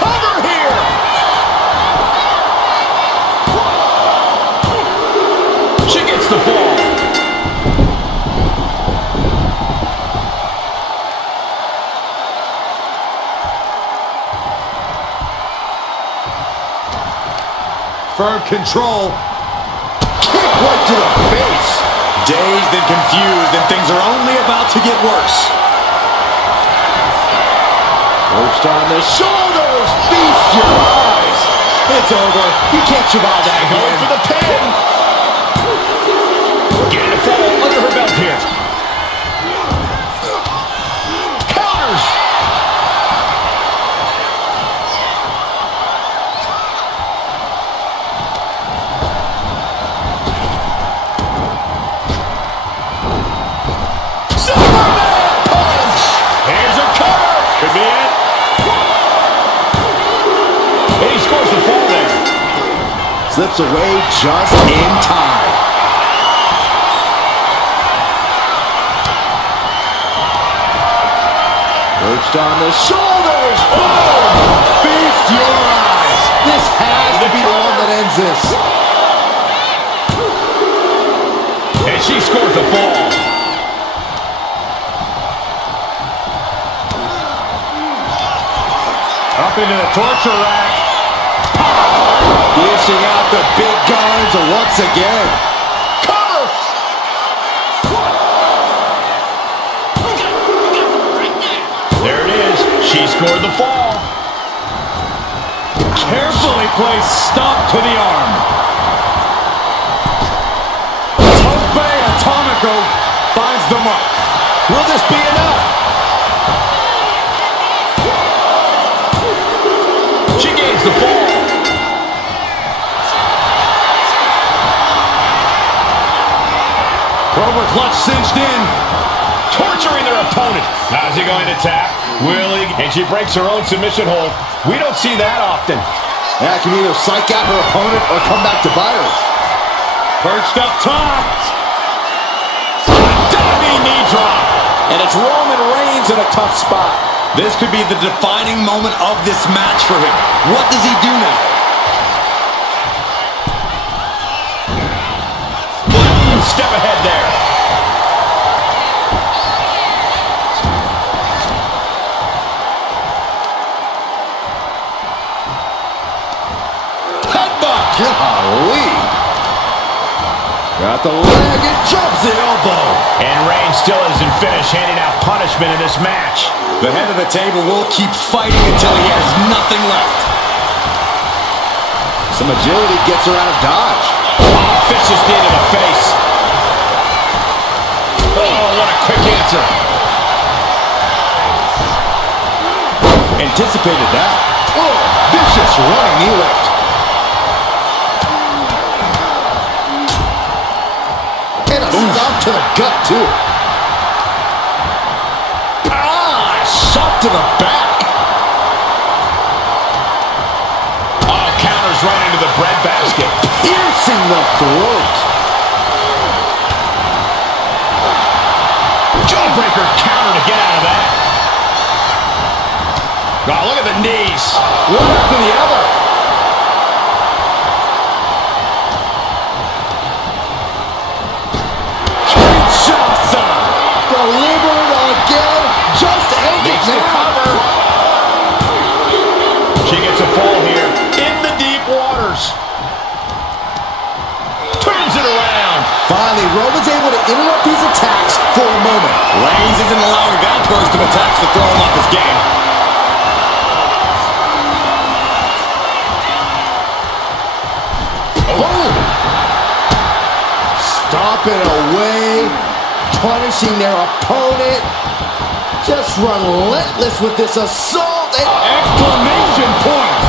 Cover here. She gets the ball. Firm control. Kick right to the face. Dazed and confused, and things are only about to get worse. Perched on the shoulders. Feast your eyes. It's over. You can't survive that Going again. for the pin. Getting a fall under her belt here. Counters. could be it. And he scores the fall there. Slips away just in time. Perched on the shoulders. Oh! Feast your eyes. This has to be the one that ends this. And she scores the fall. Up into the torture rack. Dishing out the big guns once again. Cover! There it is. She scored the fall. Carefully placed stomp to the arm. Tope Atomico finds the mark. Will this be enough? She gains the fall. Cobra clutch cinched in. Torturing their opponent. How's he going to tap? Will he? And she breaks her own submission hold. We don't see that often. That can either psych out her opponent or come back to bite her. Perched up top. Diving knee drop. And it's Roman Reigns in a tough spot. This could be the defining moment of this match for him. What does he do now? Step ahead there. Headbutt! Golly! Got the leg and jumps the elbow. And Reigns still isn't finished handing out punishment in this match. The head of the table will keep fighting until he has nothing left. Some agility gets her out of dodge. Vicious knee to the face. Oh, what a quick answer. Anticipated that. Oh, vicious running knee lift. And a stomp to the gut, too. Ah, shot to the back. Oh, counters right into the breadbasket. Piercing the throat. Jawbreaker counter to get out of that. Oh, look at the knees. One after the other. Kinshasa. Delivered again. Just end it Makes the now. cover. She gets a fall here in the deep waters. Turns it around. Finally, Roman's able to interrupt these attacks for a moment. Reigns isn't allowing that burst of attacks to throw him off his game. Boom! Stomping away, punishing their opponent. Just relentless with this assault. Exclamation point!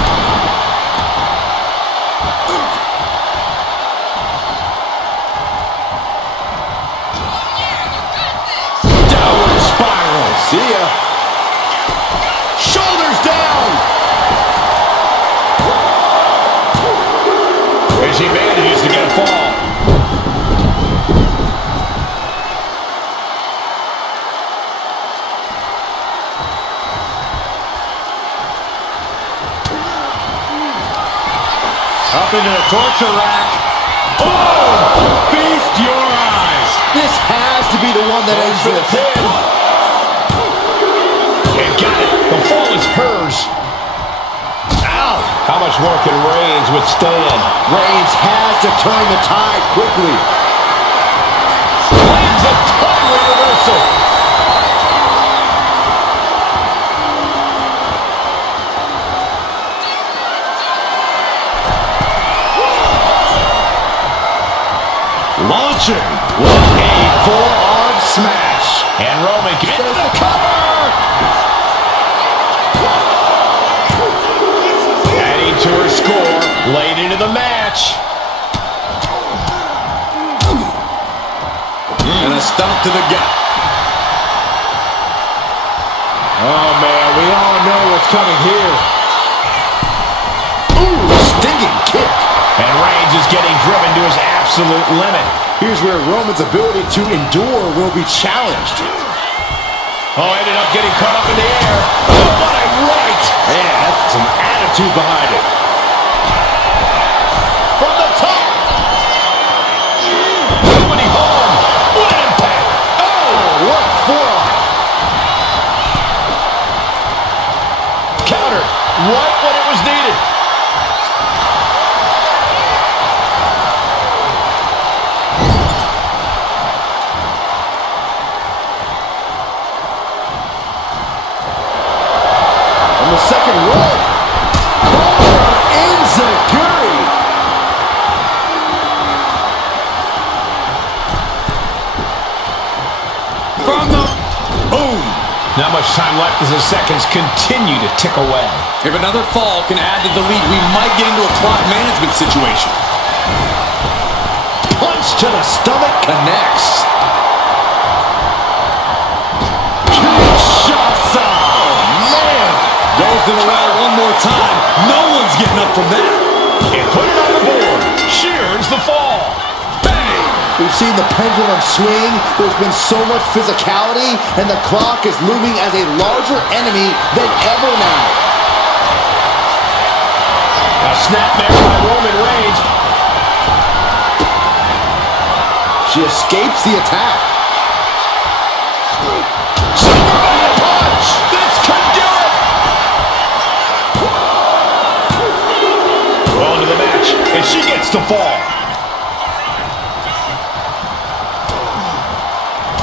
Downward spiral. See ya. Shoulders down. And she manages to get a fall. Up into the torture rack. Oh! Feast your eyes. This has to be the one that ends For the this. pin. And got it. The fall is hers. Ow! How much more can Reigns withstand? Reigns has to turn the tide quickly. Lands a timely reversal. Launching. What a forearm smash. And Roman gets the cover. Adding to her score late into the match. And a stomp to the gut. Oh, man, we all know what's coming here. Ooh, stinging kick. And Reigns is getting driven to his absolute limit. Here's where Roman's ability to endure will be challenged. Oh, ended up getting caught up in the air. Oh, what a right! Man, that's some attitude behind it. From the top. Nobody home. What an impact. Oh, what forearm. Counter. Right when it was needed. The second rope. Enziguri. From the boom. Not much time left as the seconds continue to tick away. If another fall can add to the lead, we might get into a clock management situation. Punch to the stomach connects. Kinshasa. Man. Goes to the well one more time. No one's getting up from that. And put it on the board. Shears the fall. Bang! We've seen the pendulum swing. There's been so much physicality, and the clock is looming as a larger enemy than ever now. A snapmare by Roman Reigns. She escapes the attack. Superman punch. This could do it. On to the match, and she gets the fall.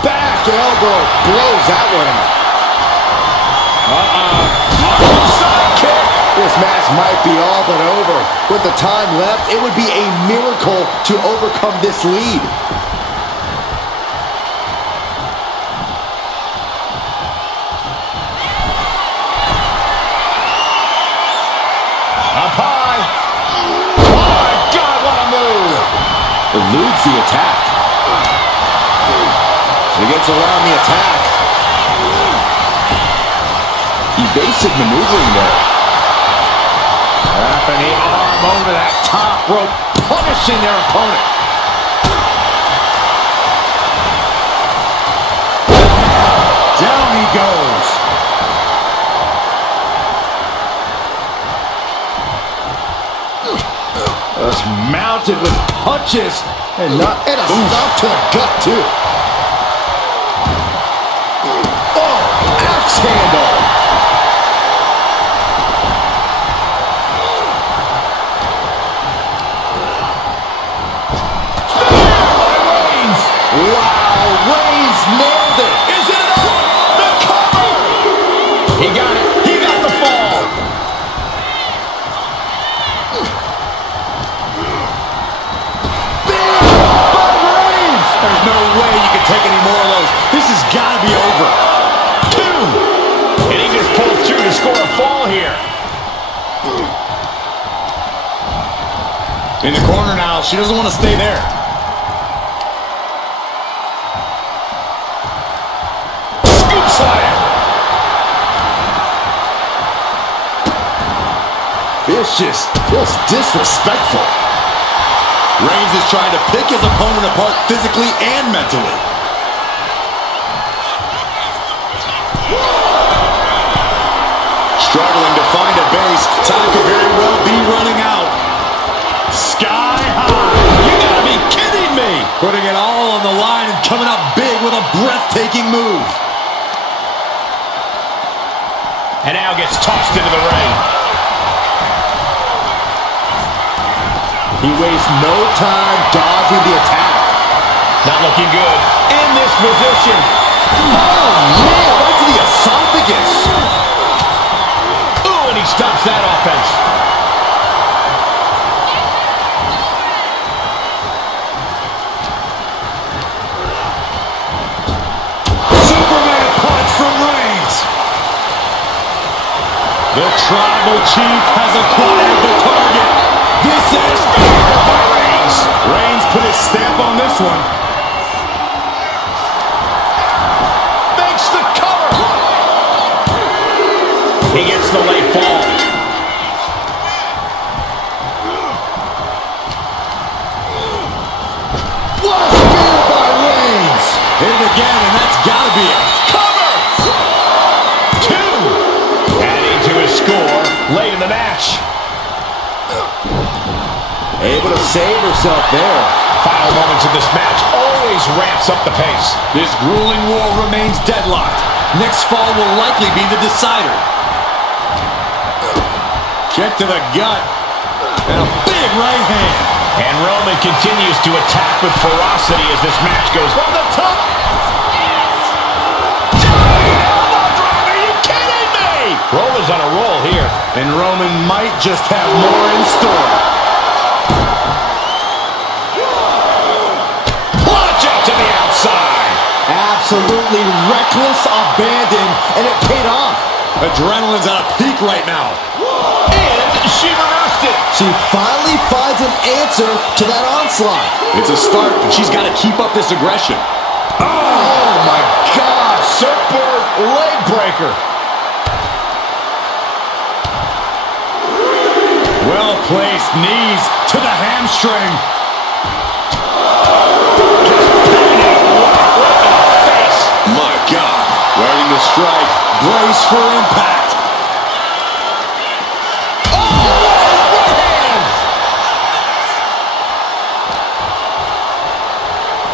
Back elbow blows that one out. Side kick. This match might be all but over. With the time left, it would be a miracle to overcome this lead. Up high. Oh my God, what a move. Eludes the attack. She gets around the attack. Evasive maneuvering there. Wrapping the arm over that top rope, punishing their opponent. Down he goes. Just mounted with punches and a stop to the gut too. Oh, axe handle. Wow, Reigns nailed it. Is it enough? The cover. He got it. He got the fall. There's no way you can take any more of those. This has got to be over. 2. And he just pulled through to score a fall here. In the corner now. She doesn't want to stay there. Scoop slam. Vicious, just disrespectful. Reigns is trying to pick his opponent apart physically and mentally. Struggling to find a base. Time could very well be running out. Sky high. You gotta be kidding me. Putting it all on the line and coming up big with a breathtaking move. And now gets tossed into the ring. He wastes no time dodging the attack. Not looking good. In this position. Oh, man, right to the esophagus. Ooh, and he stops that offense. Superman punch from Reigns. The Tribal Chief has acquired the target. This is by Reigns. Reigns put his stamp on this one. Makes the cover. He gets the late fall. What a spear by Reigns! Hit it again, and that's got to be it. Cover! 2. Adding to his score late in the match. Able to save herself there. Final moments of this match always ramps up the pace. This grueling war remains deadlocked. Next fall will likely be the decider. Kick to the gut. And a big right hand. And Roman continues to attack with ferocity as this match goes from the top. Diving elbow drop, are you kidding me? Roman's on a roll here. And Roman might just have more in store. Launch up to the outside. Absolutely reckless abandon, and it paid off. Adrenaline's at a peak right now. And she reversed it. She finally finds an answer to that onslaught. It's a start, but she's got to keep up this aggression. Oh my God, surfboard leg breaker. Well-placed knees to the hamstring. My God, ready to strike. Brace for impact.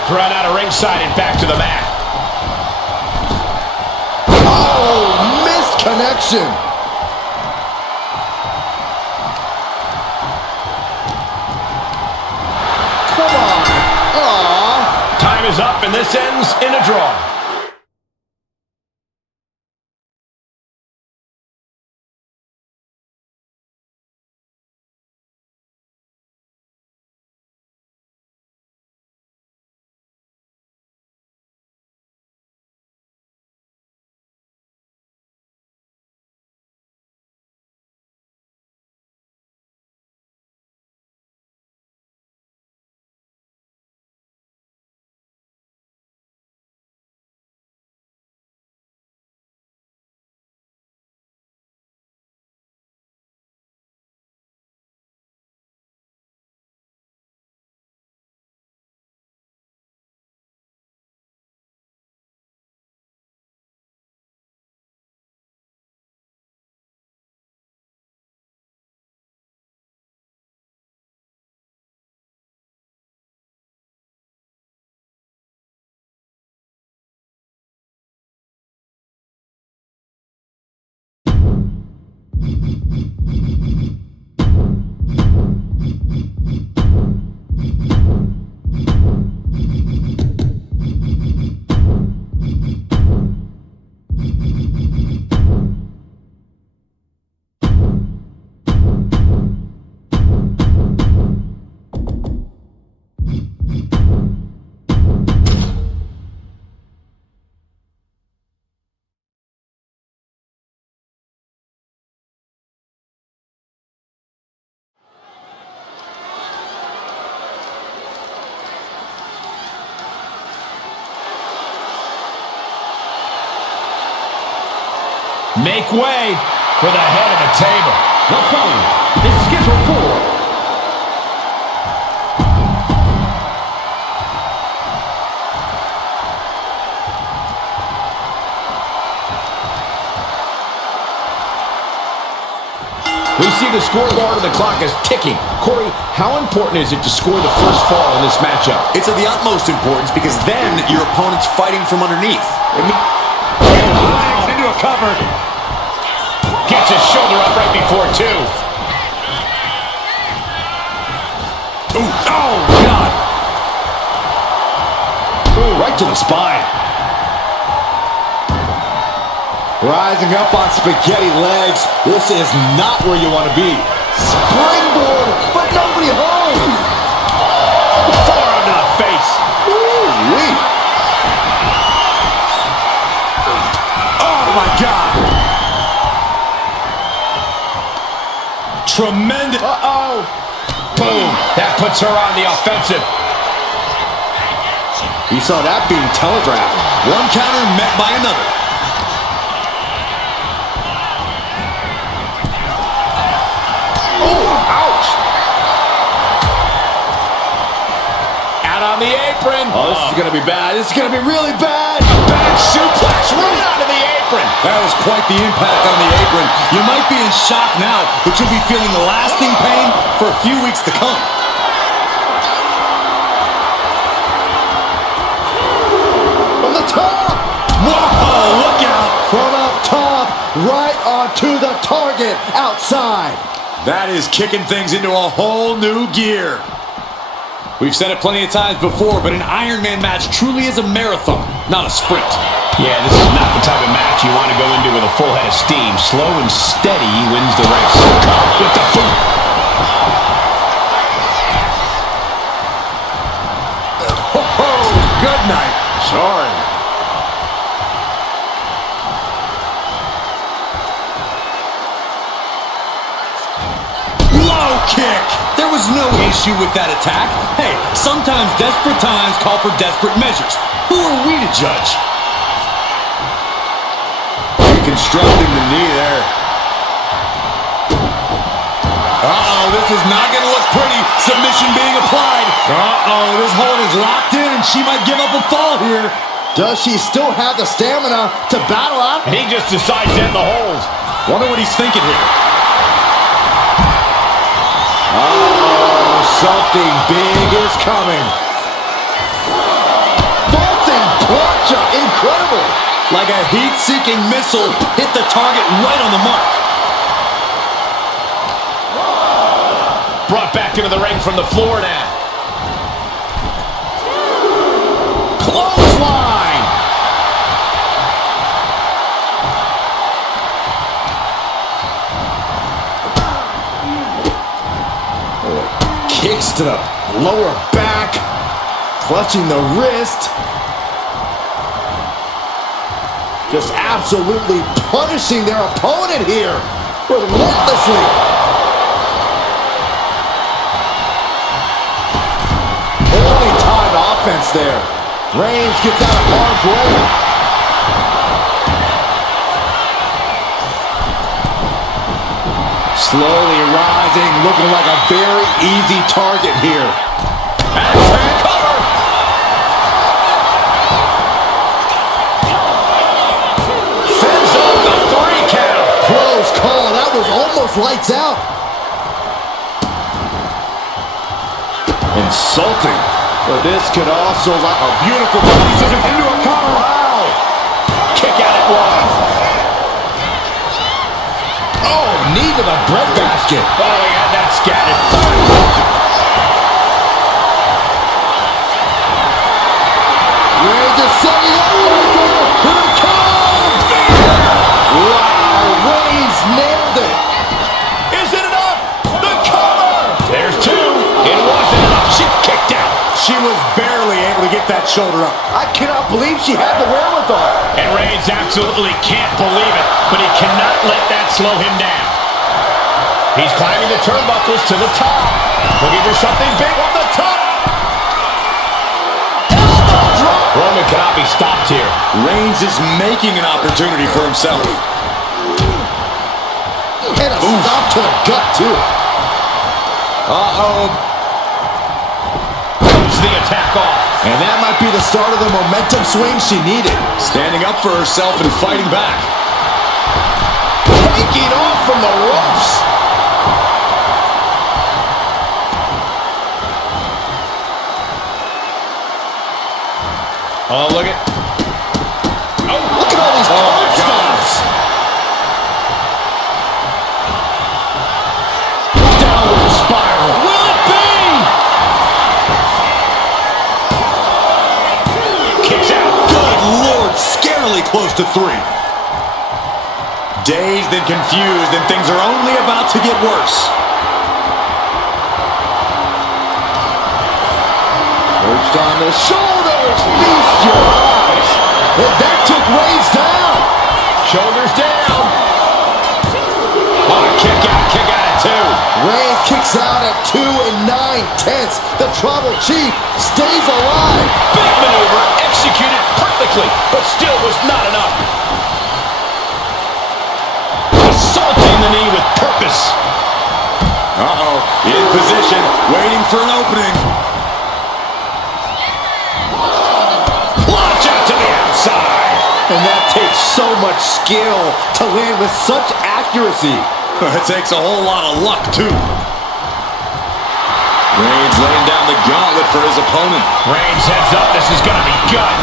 Thrown out of ringside and back to the mat. Oh, missed connection. Come on. Aww. Time is up and this ends in a draw. Make way for the head of the table. The following is scheduled for We see the scoreboard and the clock is ticking. Corey, how important is it to score the first fall in this matchup? It's of the utmost importance because then your opponent's fighting from underneath. Into a cover. Gets his shoulder up right before 2. Ooh. Oh, God. Ooh, right to the spine. Rising up on spaghetti legs. This is not where you want to be. Springboard, but nobody home. Forearm to the face. Ooh-wee. Oh, my God. Tremendous. Uh-oh. Boom. That puts her on the offensive. You saw that being telegraphed. One counter met by another. on the apron. Oh, this is going to be bad. This is going to be really bad. Back suplex right onto the apron. That was quite the impact on the apron. You might be in shock now, but you'll be feeling the lasting pain for a few weeks to come. From the top. Whoa, look out. From up top, right onto the target outside. That is kicking things into a whole new gear. We've said it plenty of times before, but an Iron Man match truly is a marathon, not a sprint. Yeah, this is not the type of match you want to go into with a full head of steam. Slow and steady wins the race. With the boot. Oh, good night. Sorry. Low kick. There was no issue with that attack. Hey, sometimes desperate times call for desperate measures. Who are we to judge? Reconstructing the knee there. Uh-oh, this is not going to look pretty. Submission being applied. Uh-oh, this hold is locked in, and she might give up a fall here. Does she still have the stamina to battle out? He just decides to end the hold. Wonder what he's thinking here. Oh, something big is coming. Vaulting plancha, incredible. Like a heat-seeking missile, hit the target right on the mark. Brought back into the ring from the floor now. Clothesline. Kicks to the lower back, clutching the wrist. Just absolutely punishing their opponent here relentlessly. Only time offense there. Reigns gets out of harm's way. Slowly rising, looking like a very easy target here. Handstand cover. Sends up the 3 count. Close call. That was almost lights out. Insulting. But this could also like a beautiful body scissors into a cover. Wow. Kick out at 1. Oh, knee to the breadbasket. Oh, he had that scattered. Reigns is setting up right there. Here it comes. Wow, Reigns nailed it. Is it enough? The cover. There's 2. It wasn't enough. She kicked out. She was barely able to get that shoulder up. I cannot believe she had the wherewithal. And Reigns absolutely can't believe it, but he cannot let that slow him down. He's climbing the turnbuckles to the top. Looking for something big on the top. Elbow drop. Roman cannot be stopped here. Reigns is making an opportunity for himself. And a stop to the gut, too. Uh-oh. Comes the attack off. And that might be the start of the momentum swing she needed. Standing up for herself and fighting back. Taking off from the ropes. Oh, look at... Oh, look at all these hard stops. Downward spiral. Will it be? Kicks out. Good Lord, scarily close to 3. Dazed and confused, and things are only about to get worse. Perched on the shoulders. Feast your eyes. And that took Reigns down. Shoulders down. Oh, kick out at 2. Reigns kicks out at 2 9/10. The Tribal Chief stays alive. Big maneuver, executed perfectly, but still was not enough. Assaulting the knee with purpose. Uh-oh, in position, waiting for an opening. And that takes so much skill to land with such accuracy. It takes a whole lot of luck, too. Reigns laying down the gauntlet for his opponent. Reigns heads up. This is going to be good.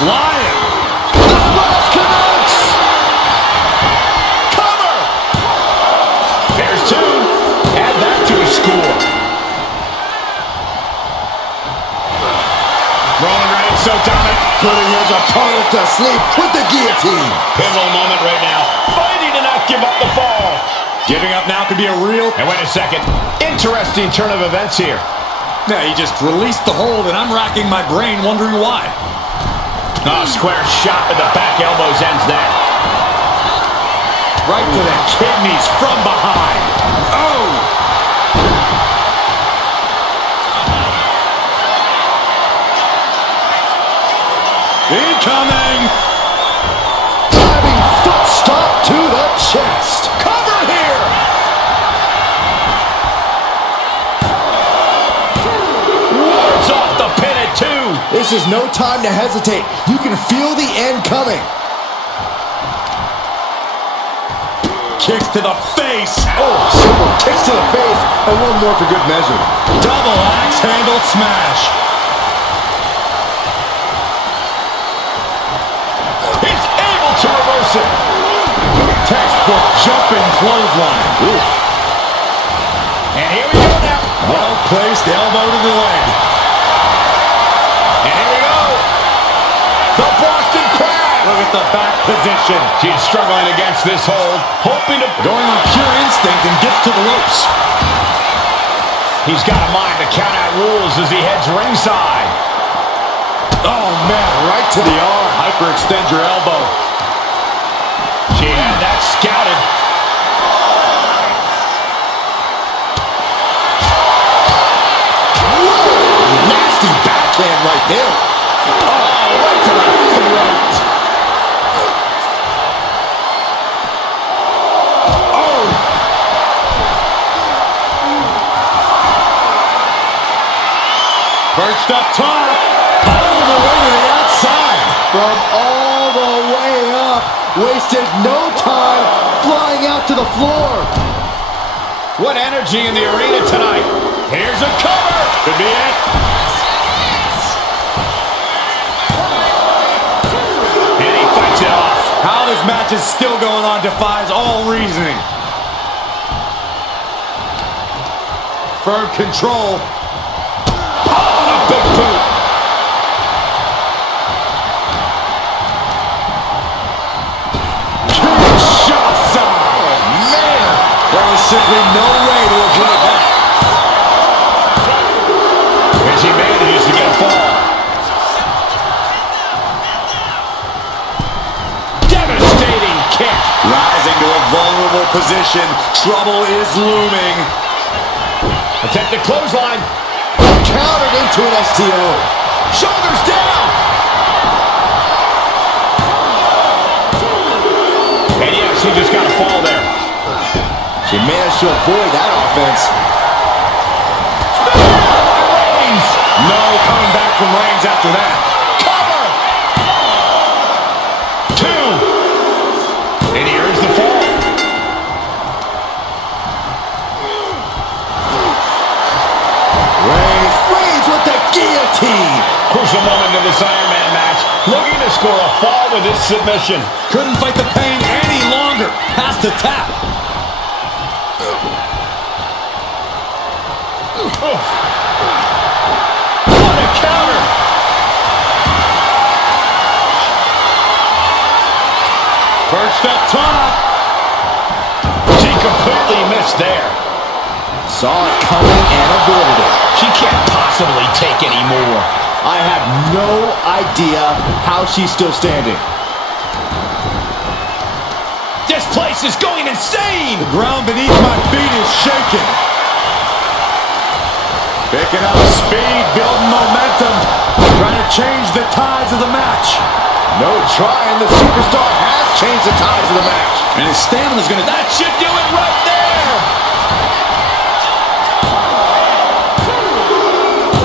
Flying. The splash connects. Cover. There's two. Add that to his score. Roman Reigns so dominant. Putting his opponent to sleep with the guillotine. Pivotal moment right now. Fighting to not give up the fall. Giving up now could be a real... And wait a second. Interesting turn of events here. Yeah, he just released the hold, and I'm racking my brain wondering why. Oh, square shot with the back elbows ends that. Right to the kidneys from behind. Oh! Incoming! Diving foot stomp to the chest. Cover here! Wards off the pin at two. This is no time to hesitate. You can feel the end coming. Kicks to the face. Oh, several kicks to the face, and one more for good measure. Double axe handle smash. He's able to reverse it. Textbook jumping clothesline. Oof. And here we go now. Well-placed elbow to the leg. And here we go. The Boston Crab. Look at the back position. She's struggling against this hold, hoping to... Going on pure instinct and gets to the ropes. He's got a mind to count out rules as he heads ringside. Oh, man, right to the arm. Hyperextend your elbow. She had that scouted. Whoa, nasty backhand right there. Oh, right to the throat. Oh! Perched up top. All the way to the outside. From all the way up. Wasted no time flying out to the floor. What energy in the arena tonight. Here's a cover. Could be it. And he fights it off. How this match is still going on defies all reasoning. Firm control. Oh, a big boot. Kinshasa! Oh, man. There was simply no way to avoid that. And she manages to get a fall. Devastating kick. Rising to a vulnerable position. Trouble is looming. Attempted clothesline. Countered into an STO. Shoulders down. And yeah, she just got a fall there. She managed to avoid that offense. Reigns. No coming back from Reigns after that. Cover. Two. And here's the fall. Reigns with the guillotine. Crucial moment in this Iron Man match. Looking to score a fall with this submission. Couldn't fight the pain any longer. Has to tap. Oof. What a counter. Perched up top. She completely missed there. Saw it coming and avoided it. She can't possibly take any more. I have no idea how she's still standing. This place is going insane. The ground beneath my feet is shaking. Picking up speed, building momentum. Trying to change the tides of the match. No trying, the superstar has changed the tides of the match. And his stamina's gonna... That should do it right there.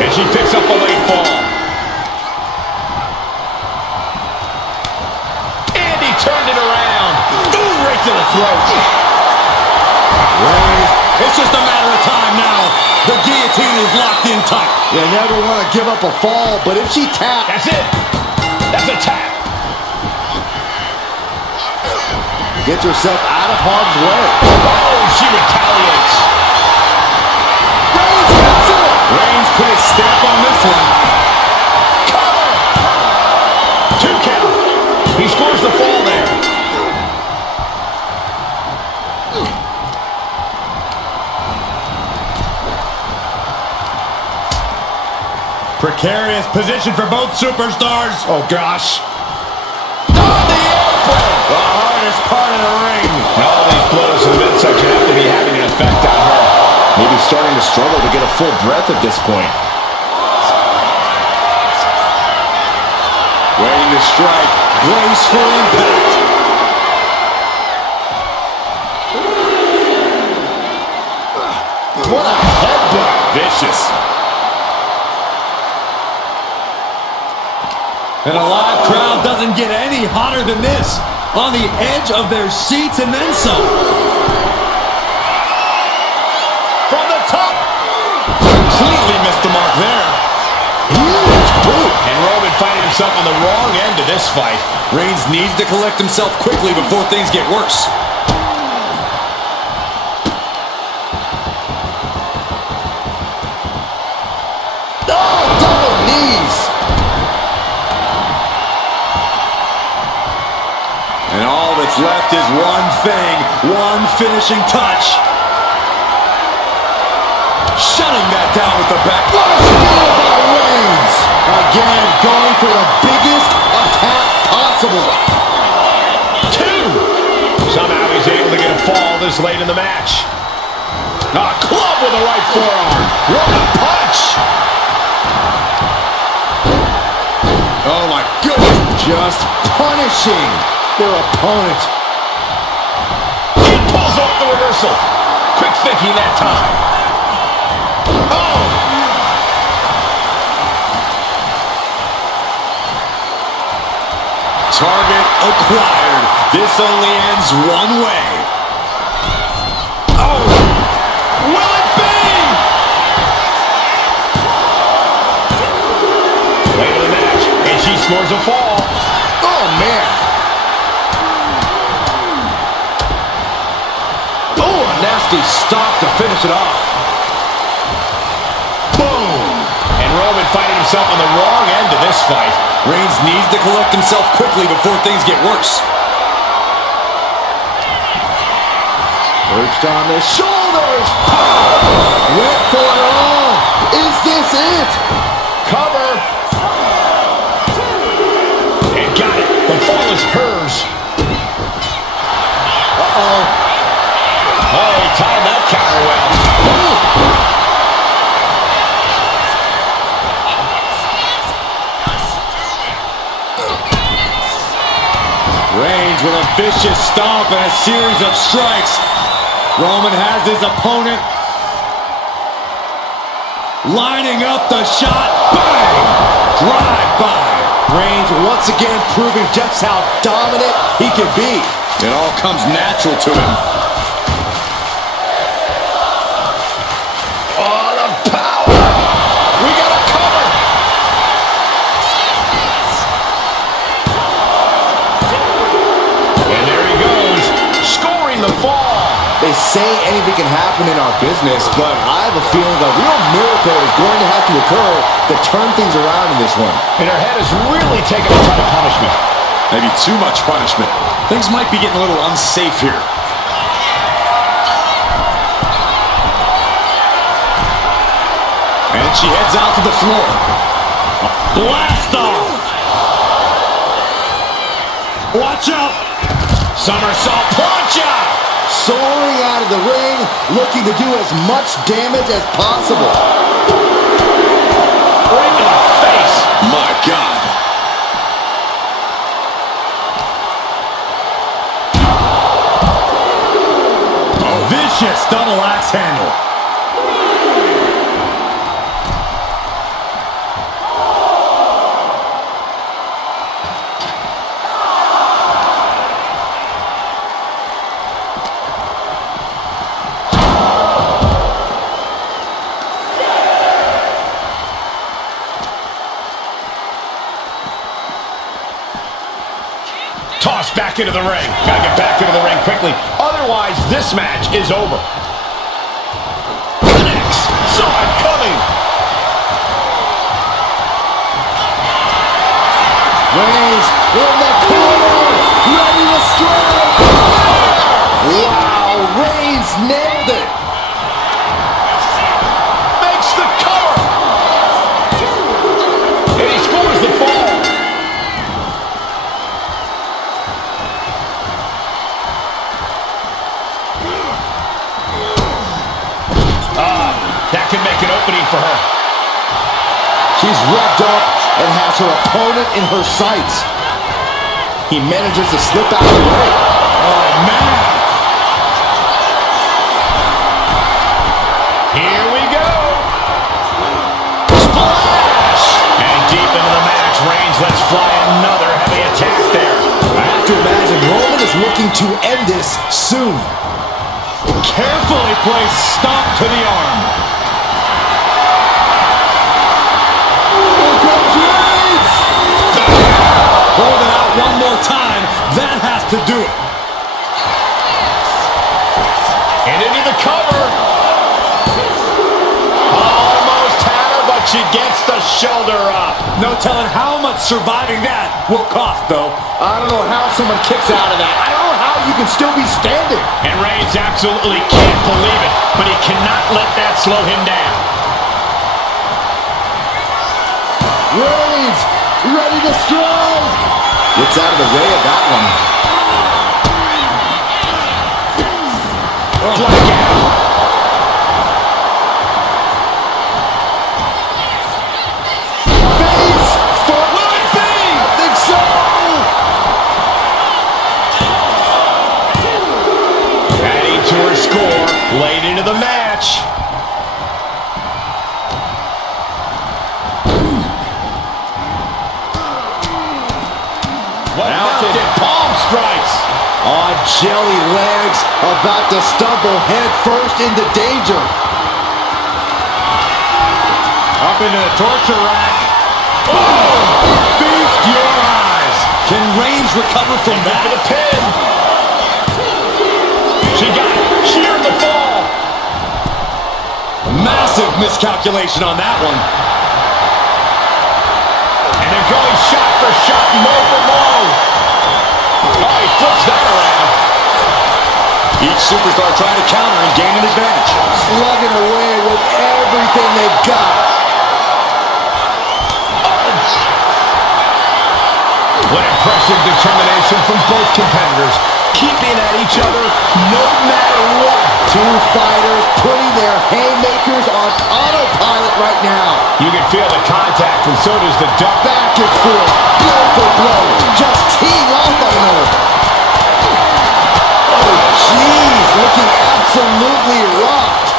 And she picks up a late fall. throat. Reigns, it's just a matter of time now. The guillotine is locked in tight. You never want to give up a fall, but if she taps... That's it. That's a tap. Gets herself out of harm's way. Oh, she retaliates. Reigns gets it! Reigns put his stamp on this one. Cover. 2 count. He scores the fall there. Precarious position for both superstars. Oh, gosh. The hardest part of the ring. All these blows in the midsection have to be having an effect on her. Maybe starting to struggle to get a full breath at this point. Waiting to strike. Brace for impact. What a headbutt. Vicious. And a live crowd doesn't get any hotter than this. On the edge of their seats and then some. From the top. Completely missed the mark there. Huge boot. And Roman finding himself on the wrong end of this fight. Reigns needs to collect himself quickly before things get worse. Oh, double knees. And all that's left is one thing, one finishing touch. Shutting that down with the back. What a spear by Reigns. Again, going for the biggest attack possible. 2. Somehow he's able to get a fall this late in the match. A club with the right forearm. What a punch. Oh my goodness. Just punishing their opponent. He pulls off the reversal. Quick thinking that time. Oh! Target acquired. This only ends one way. Oh! Will it be? Late in the match, and she scores a fall. Oh, man. Oh, a nasty stop to finish it off. Boom! And Roman finding himself on the wrong end of this fight. Reigns needs to collect himself quickly before things get worse. Perched on the shoulders. Went for it all. Is this it? Cover. And got it. The fall is hers. Uh-oh. Oh, he timed that counter well. Reigns with a vicious stomp and a series of strikes. Roman has his opponent lining up the shot. Bang! Drive by. Reigns once again proving just how dominant he can be. It all comes natural to him. Oh, the power! We got a cover! And there he goes, scoring the fall. They say anything can happen in our business, but I have a feeling a real miracle is going to have to occur to turn things around in this one. And her head has really taken a ton of punishment. Maybe too much punishment. Things might be getting a little unsafe here. And she heads out to the floor. Blast off! Watch out! Somersault plancha! Soaring out of the ring, looking to do as much damage as possible. Right to the face. My God. A vicious double axe handle. into the ring. Gotta get back into the ring quickly. Otherwise, this match is over. Connects. Saw it coming. Reigns in the corner, ready to strike. Wow, Reigns nailed it. Makes the cover. And he scores the fall. That can make an opening for her. She's revved up and has her opponent in her sights. He manages to slip out of the way. Oh, man. Here we go. Splash! And deep into the match, Reigns lets fly another heavy attack there. I have to imagine Roman is looking to end this soon. Carefully placed stomp to the arm. Hold it out one more time. That has to do it. And into the cover. Almost had her, but she gets the shoulder up. No telling how much surviving that will cost, though. I don't know how someone kicks out of that. I don't know how you can still be standing. And Reigns absolutely can't believe it, but he cannot let that slow him down. Reigns, ready to strike. Gets out of the way of that one. Face for will it be? I think so. Adding to her score late into the match. Mounted palm strikes. On jelly legs, about to stumble head first into danger. Up into the torture rack. Oh! Feast your eyes. Can Reigns recover from Back that? to the pin. She got it. Sheared the fall. Massive miscalculation on that one. And they're going shot for shot, blow for blow. Oh, he flips that around. Each superstar trying to counter and gain an advantage. Slugging away with everything they've got. What impressive determination from both competitors, keeping at each other no matter what. Two fighters putting their haymakers on autopilot right now. You can feel the contact, and so does the duck. Back and forth, blow for blow, just teeing off on another. Oh, jeez, looking absolutely rocked.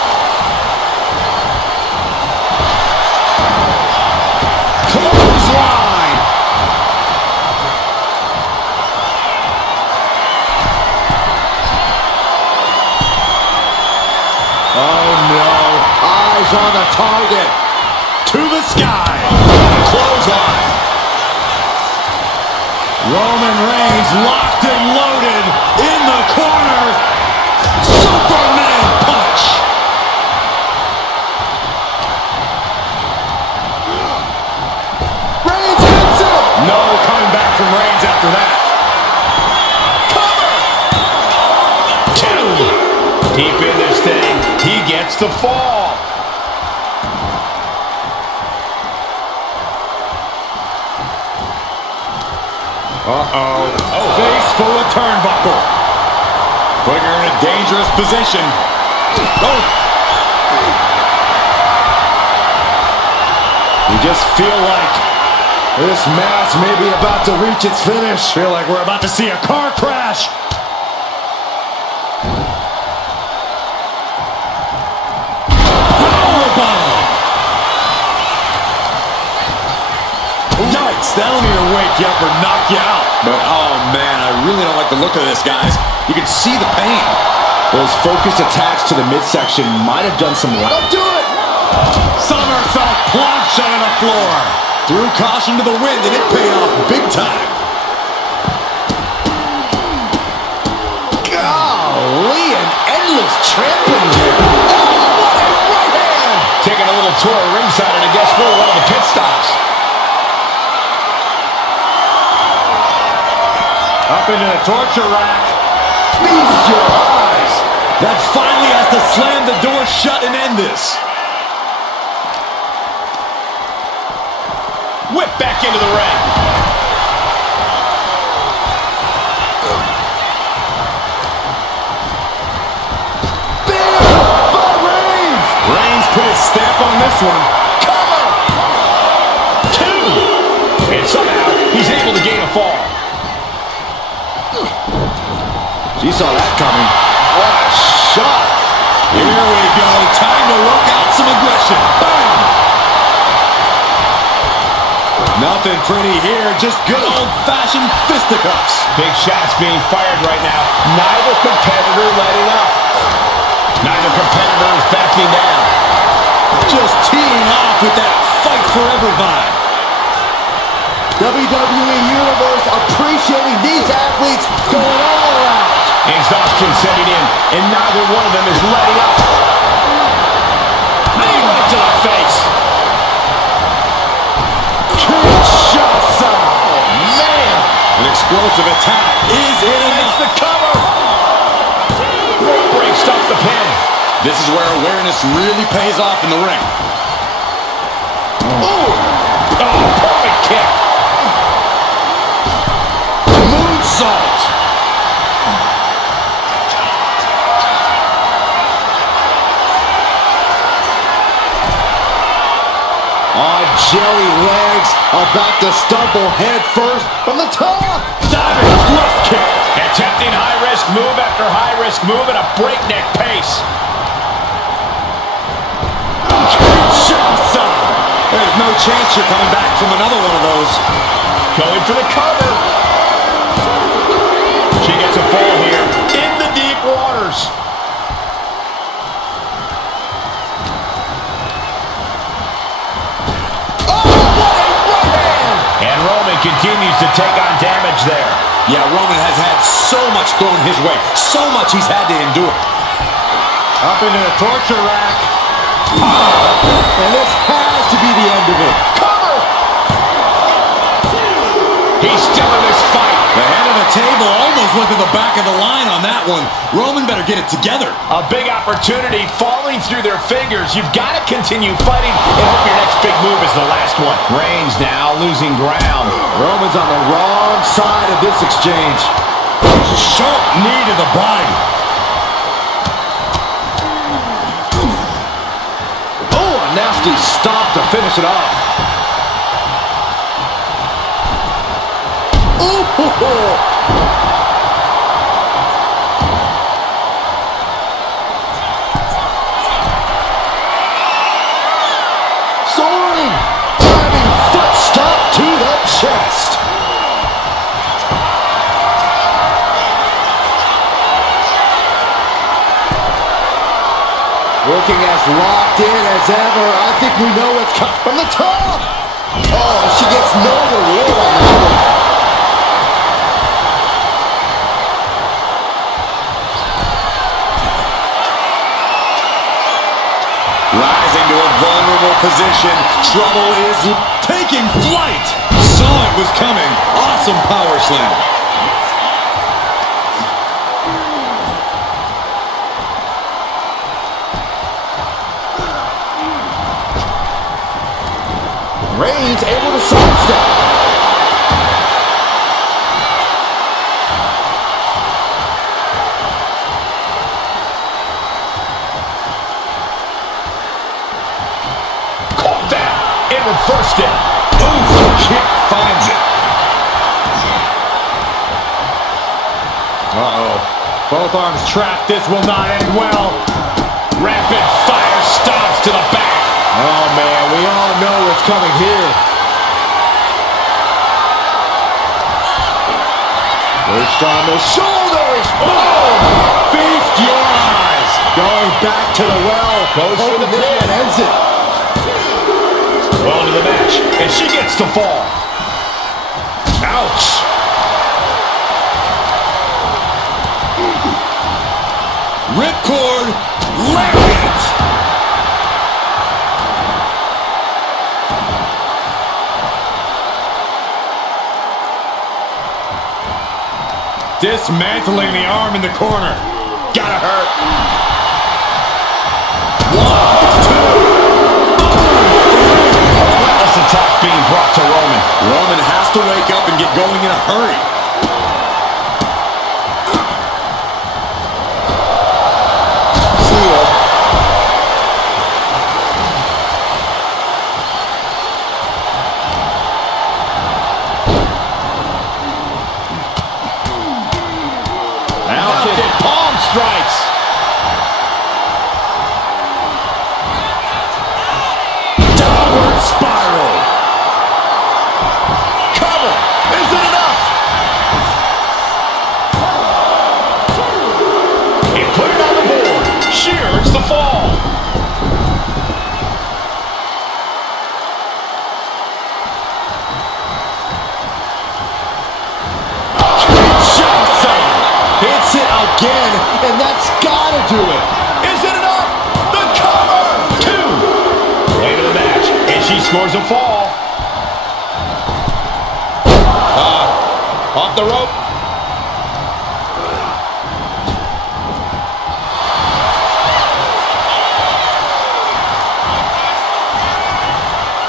Clothesline. Oh no, eyes on the target. To the sky. Clothesline. Roman Reigns locked and loaded in the corner. Superman punch. Reigns hits him. No coming back from Reigns after that. Two. Deep in this thing, he gets the fall. Uh-oh. Oh, face full of turnbuckle. Putting her in a dangerous position. Oh. You just feel like This match may be about to reach its finish. feel like we're about to see a car crash. Powerbomb. Yikes, that'll either wake you up or knock you out. But, oh man, I really don't like the look of this, guys. You can see the pain. Those focused attacks to the midsection might have done some work. Don't do it! Somersault plunge on the floor. Threw caution to the wind, and it paid off big time. trampling here. Oh, what a right hand! Taking a little tour of ringside, and I guess we're one of the pit stops. Up into the torture rack. Feast your eyes. That finally has to slam the door shut and end this. Whip back into the ring. Bam! By Reigns! Reigns put his stamp on this one. Cover! 2! And somehow, he's able to gain a fall. She saw that coming. What a shot! Here we go. Time to work out some aggression. Bam! Nothing pretty here. Just good old-fashioned fisticuffs. Big shots being fired right now. Neither competitor letting up. Neither competitor is backing down. Just teeing off with that fight forever vibe. WWE Universe appreciating these athletes going all out. Exhaustion setting in, and neither one of them is letting up. Knee right to the face. Kinshasa! Oh, man! An explosive attack is in enough. It's the cover. Rope break, stop the pin. This is where awareness really pays off in the ring. Oh, perfect kick. Moonsault. On jelly legs, about to stumble head first from the top. Diving left kick. Attempting high-risk move after high-risk move at a breakneck pace. Kinshasa. There's no chance you're coming back from another one of those. Going for the cover. She gets a fall here in the deep waters. And Roman continues to take on damage there. Yeah, Roman has had so much thrown his way. So much he's had to endure. Up into the torture rack. And this has to be the end of it. Cover! He's still in this fight. The head of the table almost went to the back of the line on that one. Roman better get it together. A big opportunity falling through their fingers. You've got to continue fighting and hope your next big move is the last one. Reigns now losing ground. Roman's on the wrong side of this exchange. Sharp knee to the body. Oh, a nasty stomp to finish it off. Soaring, diving foot stomp to the chest. Looking as locked in as ever. I think we know what's coming from the top. Oh, she gets no reward on that one. Rising to a vulnerable position. Trouble is taking flight. Saw it was coming. Awesome power slam. Reigns able to sidestep. Caught that and reversed it. Ooh, kick finds it. Uh-oh. Both arms trapped. This will not end well. Rapid fire stomps to the back. Oh, man, we all know what's coming here. First on the shoulders. Boom! Feast your eyes. Going back to the well. Goes for the this pin. one ends it. Well into the match, and she gets the fall. Ouch. Ripcord, lariat. Dismantling the arm in the corner. Gotta hurt. 1, 2. Relentless attack being brought to Roman. Roman has to wake up and get going in a hurry. See ya. Mounted palm strikes. Downward spiral. Cover. Is it enough? He put it on the board. Shears the fall. Hits it again, and that's gotta do it. Is it enough? The cover. 2. Later the match, and she scores a fall. Off the rope.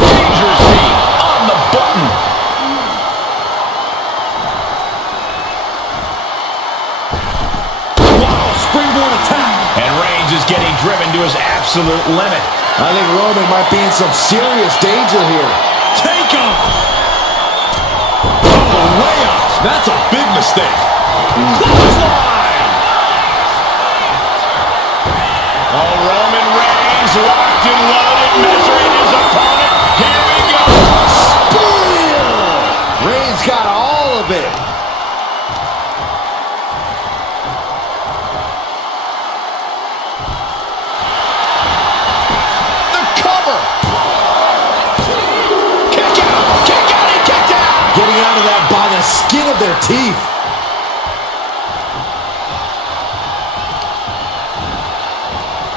Dangerous knee on the button. Wow, springboard attack. And Reigns is getting driven to his absolute limit. I think Roman might be in some serious danger here. Take off. Oh, layup. That's a big mistake. Clothesline. Oh, Roman Reigns locked and loaded, measuring his opponent. Here we go. Spear! Reigns got all of it. The cover. Kick out. Kick out. He kicked out. Getting out of that by the skin of their teeth.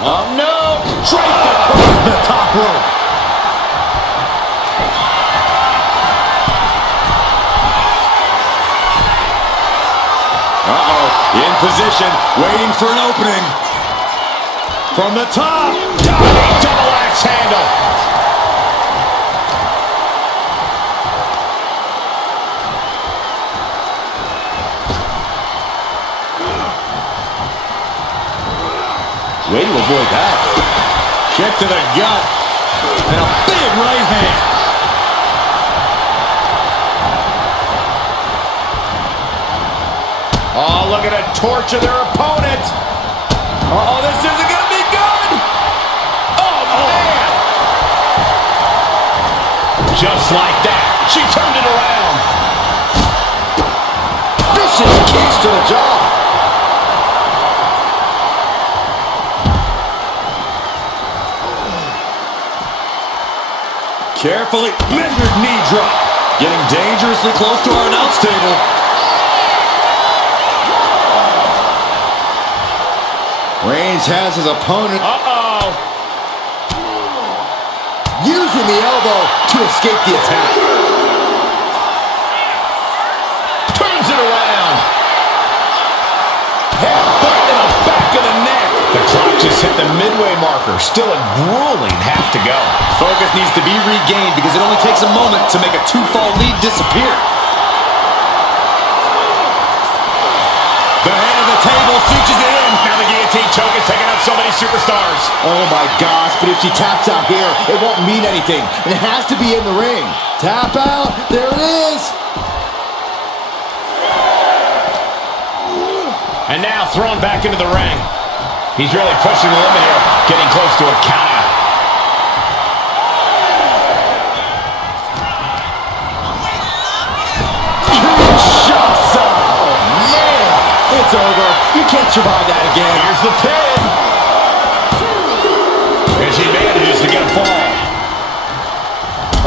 Oh, no. Draped across the top rope. Uh-oh. In position, waiting for an opening. From the top. Diving double axe handle. Way to avoid that. Kick to the gut. And a big right hand. Oh, look at a torture their opponent. Uh-oh, this isn't going to be good. Oh, man. Just like that, she turned it around. Vicious kicks to the jaw. Carefully measured knee drop. Getting dangerously close to our announce table. Reigns has his opponent Uh-oh. using the elbow to escape the attack. Turns it around. Headbutt in the back of the neck. The clock just hit the midway marker. Still a grueling half to go. Focus needs to be regained because it only takes a moment to make a 2-fall lead disappear. The hand of the table cinches it in. Now the guillotine choke is taking out so many superstars. Oh my gosh, but if she taps out here, it won't mean anything. It has to be in the ring. Tap out, there it is. And now thrown back into the ring. He's really pushing the limit here, getting close to a countout. Kinshasa! Oh man, it's over. You can't survive that again. Here's the pin. And she manages to get a fall.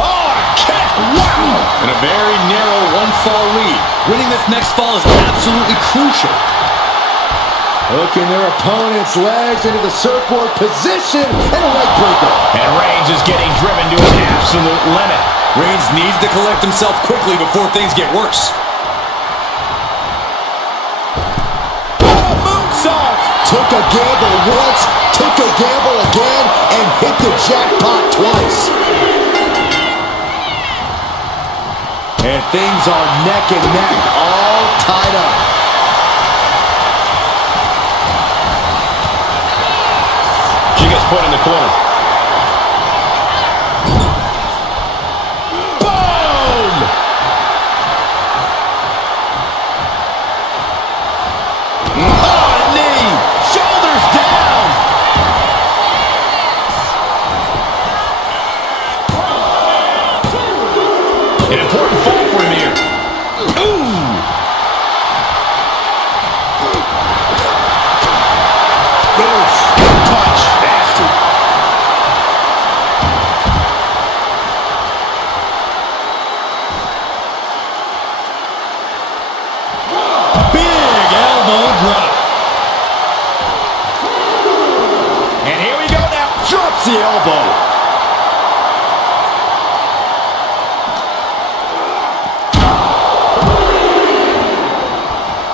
Oh, a kick! Wow! And a very narrow 1-fall lead. Winning this next fall is absolutely crucial. Hooking their opponent's legs into the surfboard position and a leg breaker. And Reigns is getting driven to an absolute limit. Reigns needs to collect himself quickly before things get worse. Oh, moonsault! Took a gamble once, took a gamble again, and hit the jackpot twice. And things are neck and neck, all tied up. She gets put in the corner. Boom! Oh, knee! Shoulders down! An important fall for him here. Ooh! Touch. Nasty. Big elbow drop. And here we go now. Drops the elbow.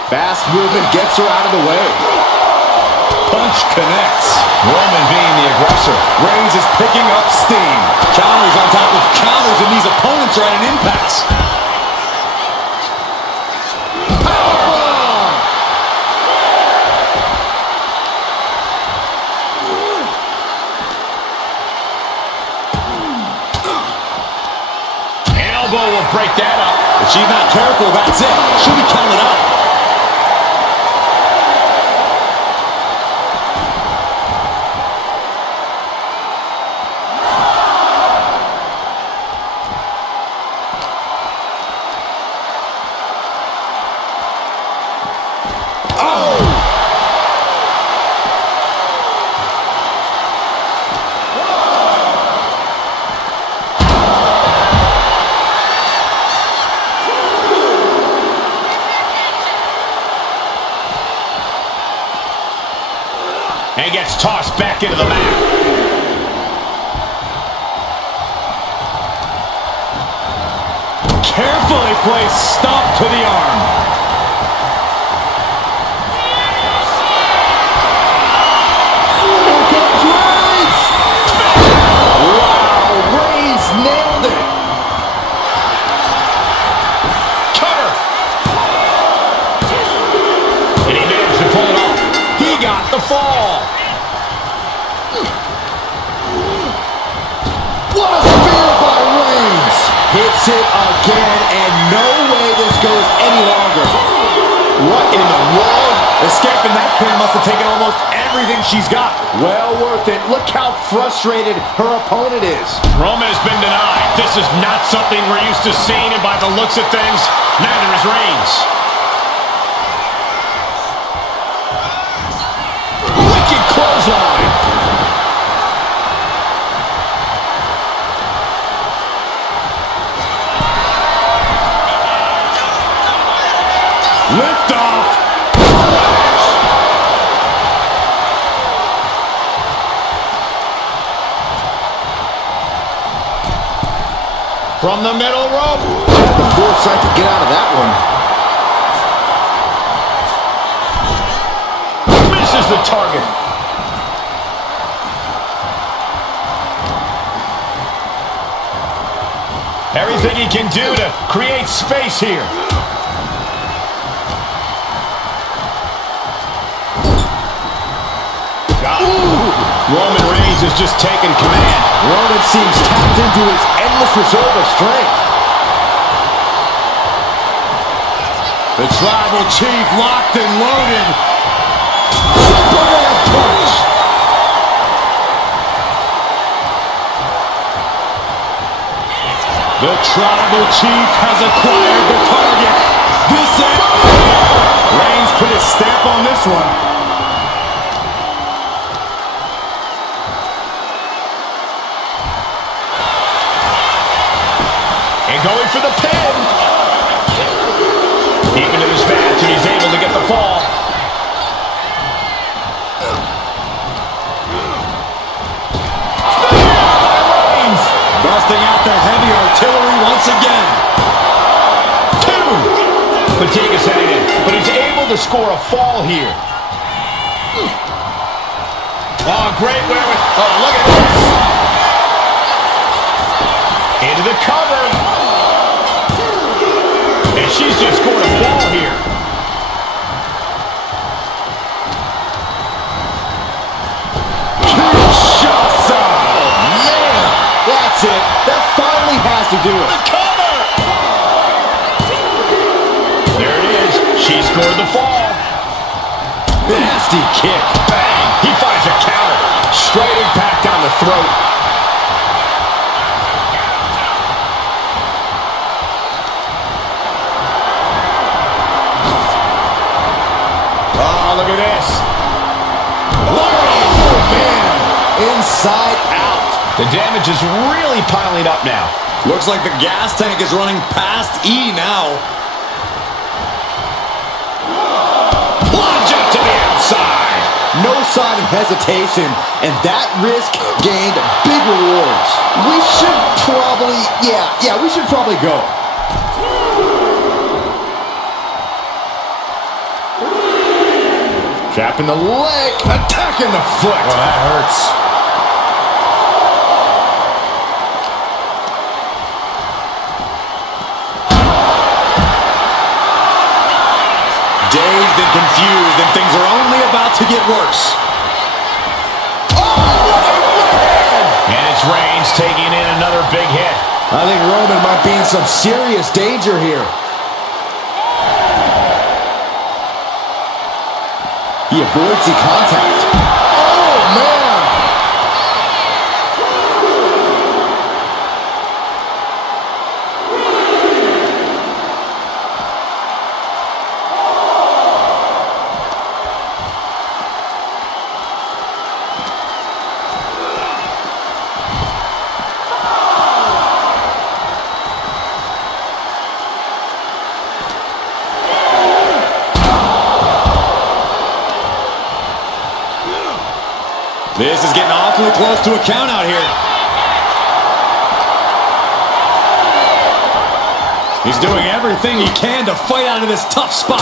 Fast movement gets her out of the way. Punch connects. Roman being the aggressor. Reigns is picking up steam. Counters on top of counters, and these opponents are at an impasse. Powerbomb! Elbow will break that up. If she's not careful, that's it. She'll be counted out. And gets tossed back into the mat. Carefully placed stomp to the arm. Here comes Reigns! Wow, Reigns nailed it! Cutter. And he managed to pull it off. He got the fall. What a spear by Reigns! Hits it again, and no way this goes any longer. What in the world? Escaping that pin must have taken almost everything she's got. Well worth it. Look how frustrated her opponent is. Roman has been denied. This is not something we're used to seeing, and by the looks of things, neither is Reigns. Wicked clothesline. Lift off. From the middle rope. Had the foresight to get out of that one. Misses the target. Everything he can do to create space here. Roman Reigns has just taken command. Roman seems tapped into his endless reserve of strength. The Tribal Chief locked and loaded. Superman punch! The Tribal Chief has acquired the target. This is... Reigns put his stamp on this one. Going for the pin. Deep into this match, and he's able to get the fall. once again. 2. Fatigue is setting in, but he's able to score a fall here. Oh, great wherewithal. Oh, look at this. Into the cover. And she's just scored a fall here. Kinshasa! Man, that's it. That finally has to do it. The cover. There it is. She scored the fall. Nasty kick. Bang. He finds a counter. Straight impact down the throat. Oh, look at this. Oh, man. Inside out. The damage is really piling up now. Looks like the gas tank is running past E now. Plunge up to the outside. No sign of hesitation, and that risk gained big rewards. We should probably, we should probably go. Trapping the leg, attacking the foot. Oh, that hurts. Dazed and confused, and things are only about to get worse. And it's Reigns taking in another big hit. I think Roman might be in some serious danger here. He avoids the contact. Oh, man! This is getting awfully close to a count out here. He's doing everything he can to fight out of this tough spot.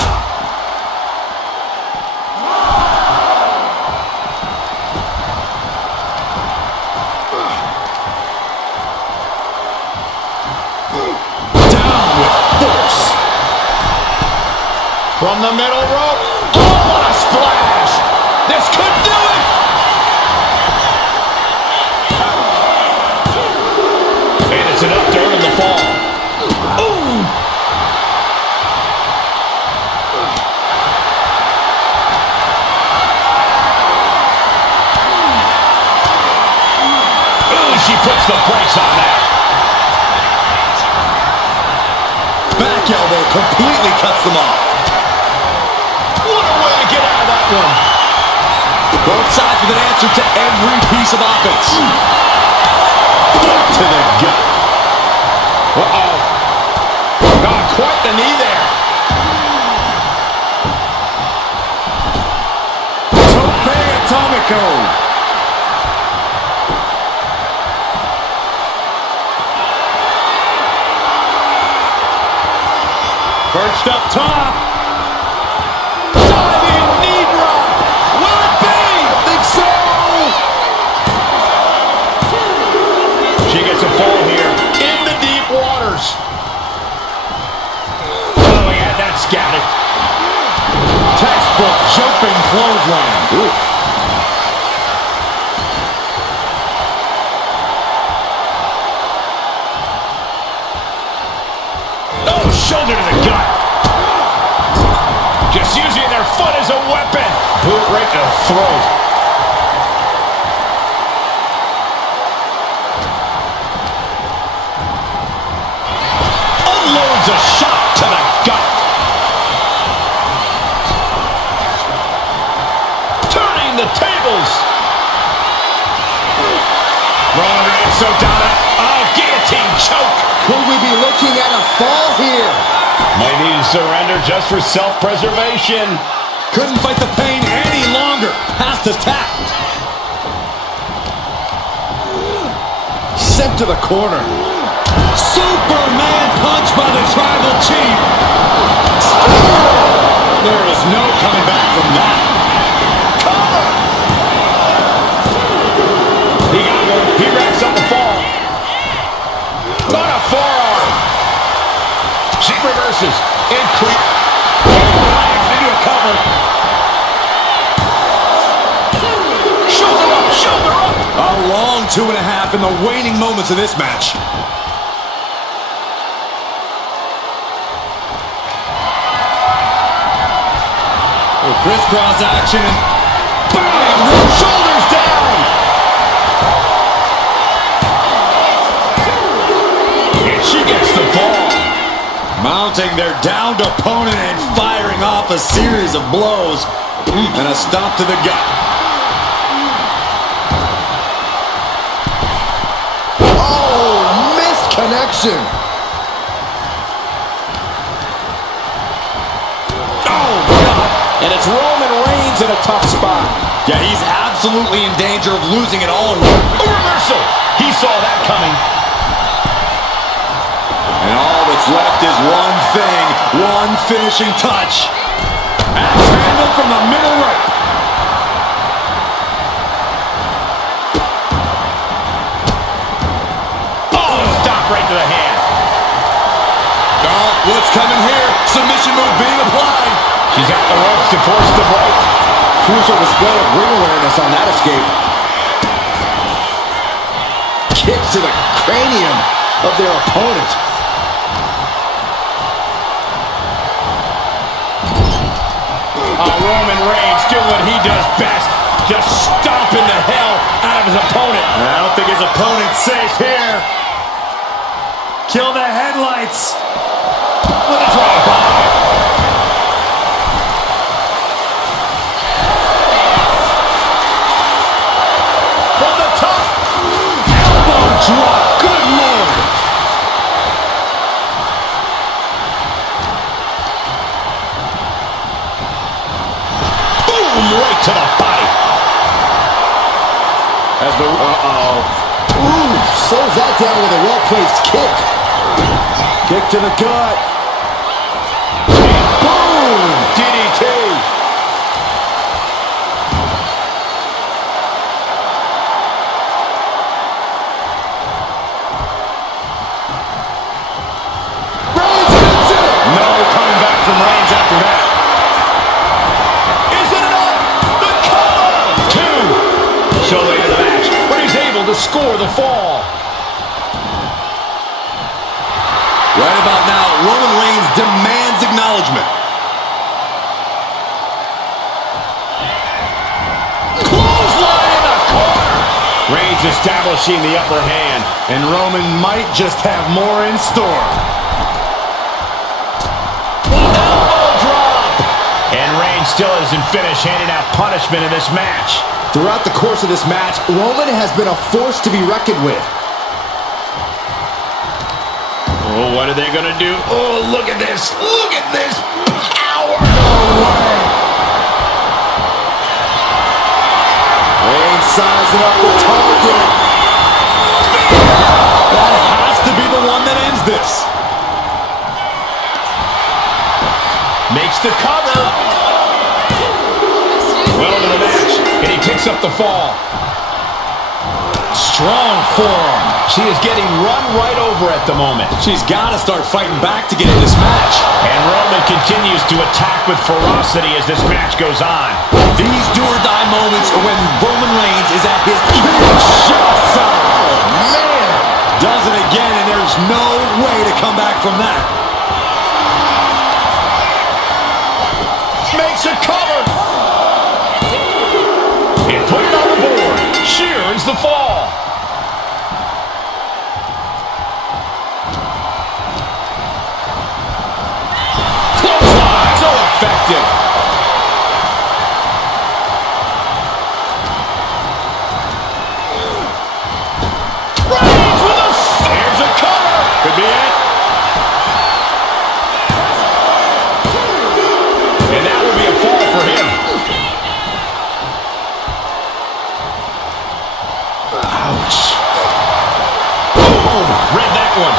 Down with force. From the middle rope. Oh, what a splash. This could do it. And it's enough to earn the fall. Ooh. Ooh, she puts the brakes on that. Back elbow completely cuts them off. What a way to get out of that one. Both sides with an answer to every piece of offense. Foot to the gut. Uh-oh. God, quite the knee there. Tope Atomico. Perched up top. Diving knee drop. Will it be? I think so! She gets a fall here in the deep waters. Oh, he had that scouted. Textbook jumping clothesline. Oof. Oh, shoulder to the gut. Just using their foot as a weapon. Boot right to the throat. Unloads a shot to the gut. Turning the tables. Roman Reigns so dominant. Oh, guillotine choke. Could we be looking at a fall here? Might need to surrender just for self-preservation. Couldn't fight the pain any longer. Has to tap. Sent to the corner. Superman the tribal chief. There is no coming back from that. Cover! He got one. He racks up the fall. What a forearm. She reverses. Increase. Into a cover. Shoulder up. Shoulder up. A long 2.5 in the waning moments of this match. Crisscross action. Bang! Shoulders down. And she gets the fall. Mounting their downed opponent and firing off a series of blows. And a stomp to the gut. Oh, missed connection. And it's Roman Reigns in a tough spot. Yeah, he's absolutely in danger of losing it all. A reversal. He saw that coming. And all that's left is one thing, one finishing touch. Axe handle from the middle right. Oh, stop right to the hand. Oh, what's coming here? Submission move being applied. She's at the ropes to force the break. Crucial display of ring awareness on that escape. Kicks to the cranium of their opponent. Roman Reigns doing what he does best. Just stomping the hell out of his opponent. I don't think his opponent's safe here. Kill the headlights. With a drive-by. From the top. Elbow drop. Good Lord. Boom, right to the body. As the Ooh, slows that down with a well-placed kick. Kick to the gut. Boom, DDT. Reigns hits it. No coming back from Reigns after that. Is it enough? The cover! 2. So late in the match, but he's able to score the fall. right about now, Roman Reigns demands acknowledgement. Clothesline in the corner. Reigns establishing the upper hand, And Roman might just have more in store. elbow drop. And Reigns still isn't finished handing out punishment in this match. Throughout the course of this match, Roman has been a force to be reckoned with. Oh, what are they going to do? Oh, look at this. Look at this power. Reigns sizing up the target. That has to be the one that ends this. Makes the cover. Well into the match, and he picks up the fall. Strong forearm. She is getting run right over at the moment. She's got to start fighting back to get in this match. And Roman continues to attack with ferocity as this match goes on. These do-or-die moments are when Roman Reigns is at his Shots out. Oh, man. does it again, and there's no way to come back from that. Makes a cover. And put it on the board. She earns the fall. Clothesline. So effective. Reigns with a... Here's a cover. Could be it. And that will be a fall for him. Ouch. Boom. Read that one.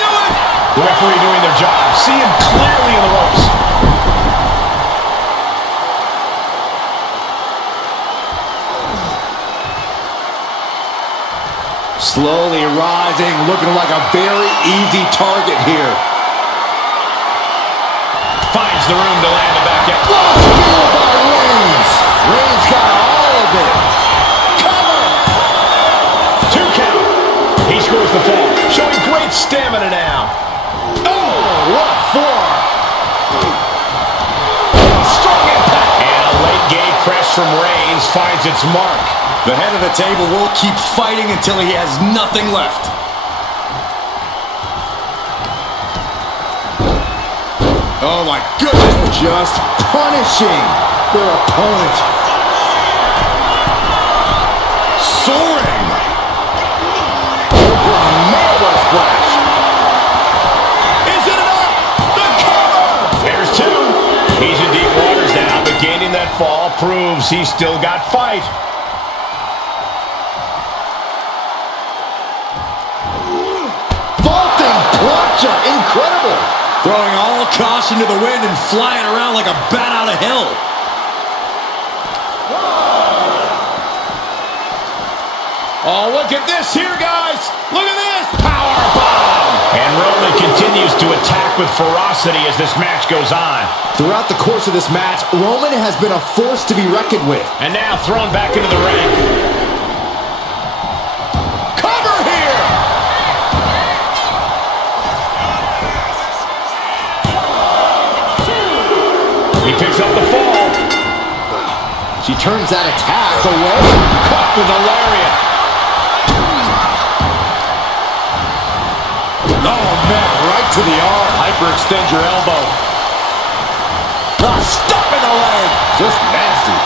do it! The referee doing their job. See him clearly in the ropes. Slowly rising, looking like a very easy target here. Finds the room to land the back out. Spear by Reigns. Reigns got all of it. Cover. 2 count. He scores the fall, showing great stamina now. Oh, what for? Strong impact. And a late game press from Reigns finds its mark. The head of the table will keep fighting until he has nothing left. Oh my goodness. Just punishing their opponent. Soaring. Mega splash. Is it enough? The cover! There's 2. He's in deep waters now, but gaining that fall proves he's still got fight. Incredible. Throwing all caution to the wind and flying around like a bat out of hell. Oh, look at this here, guys. Look at this. Power bomb. And Roman continues to attack with ferocity as this match goes on. Throughout the course of this match, Roman has been a force to be reckoned with. And now thrown back into the ring. Cover here. He picks up the fall. She turns that attack away. Caught with a lariat. Oh, man, right to the arm. Hyperextend your elbow. Stuck in the leg. Just nasty.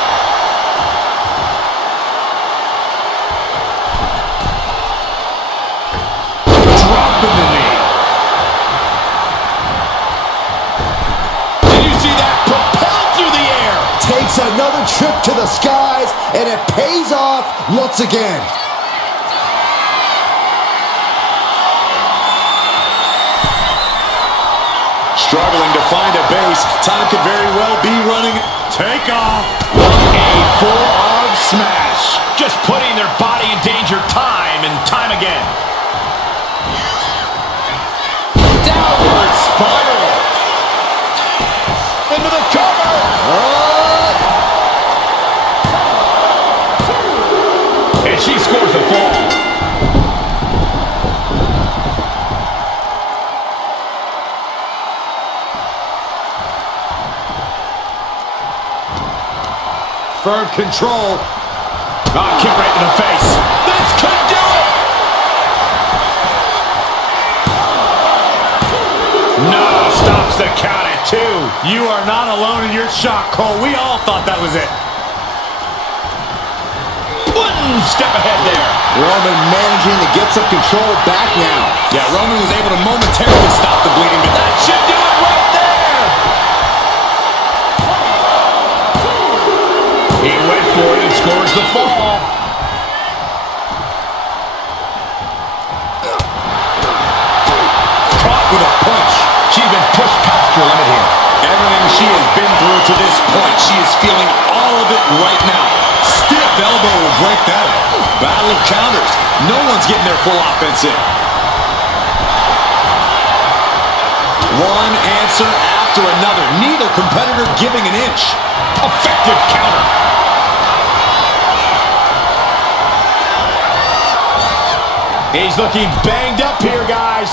Dropping the knee. Did you see that? Propelled through the air. Takes another trip to the skies, and it pays off once again. Struggling to find a base. Time could very well be running. Take off. A forearm smash. Just putting their body in danger time and time again. Downward spiral. Into the cover. And she scores the fall. Firm control. Kick right in the face. This could do it. No, stops the count at 2. You are not alone in your shock, Cole. We all thought that was it. One step ahead there. Roman managing to get some control back now. Yeah, Roman was able to momentarily stop the bleeding, but That should do it right there. He went for it and scores the fall. caught with a punch. She's been pushed past her limit here. Everything she has been through to this point, she is feeling all of it right now. Stiff elbow will break that up. Battle of counters. No one's getting their full offense in. One answer after another. Neither competitor giving an inch. Effective counter. He's looking banged up here, guys.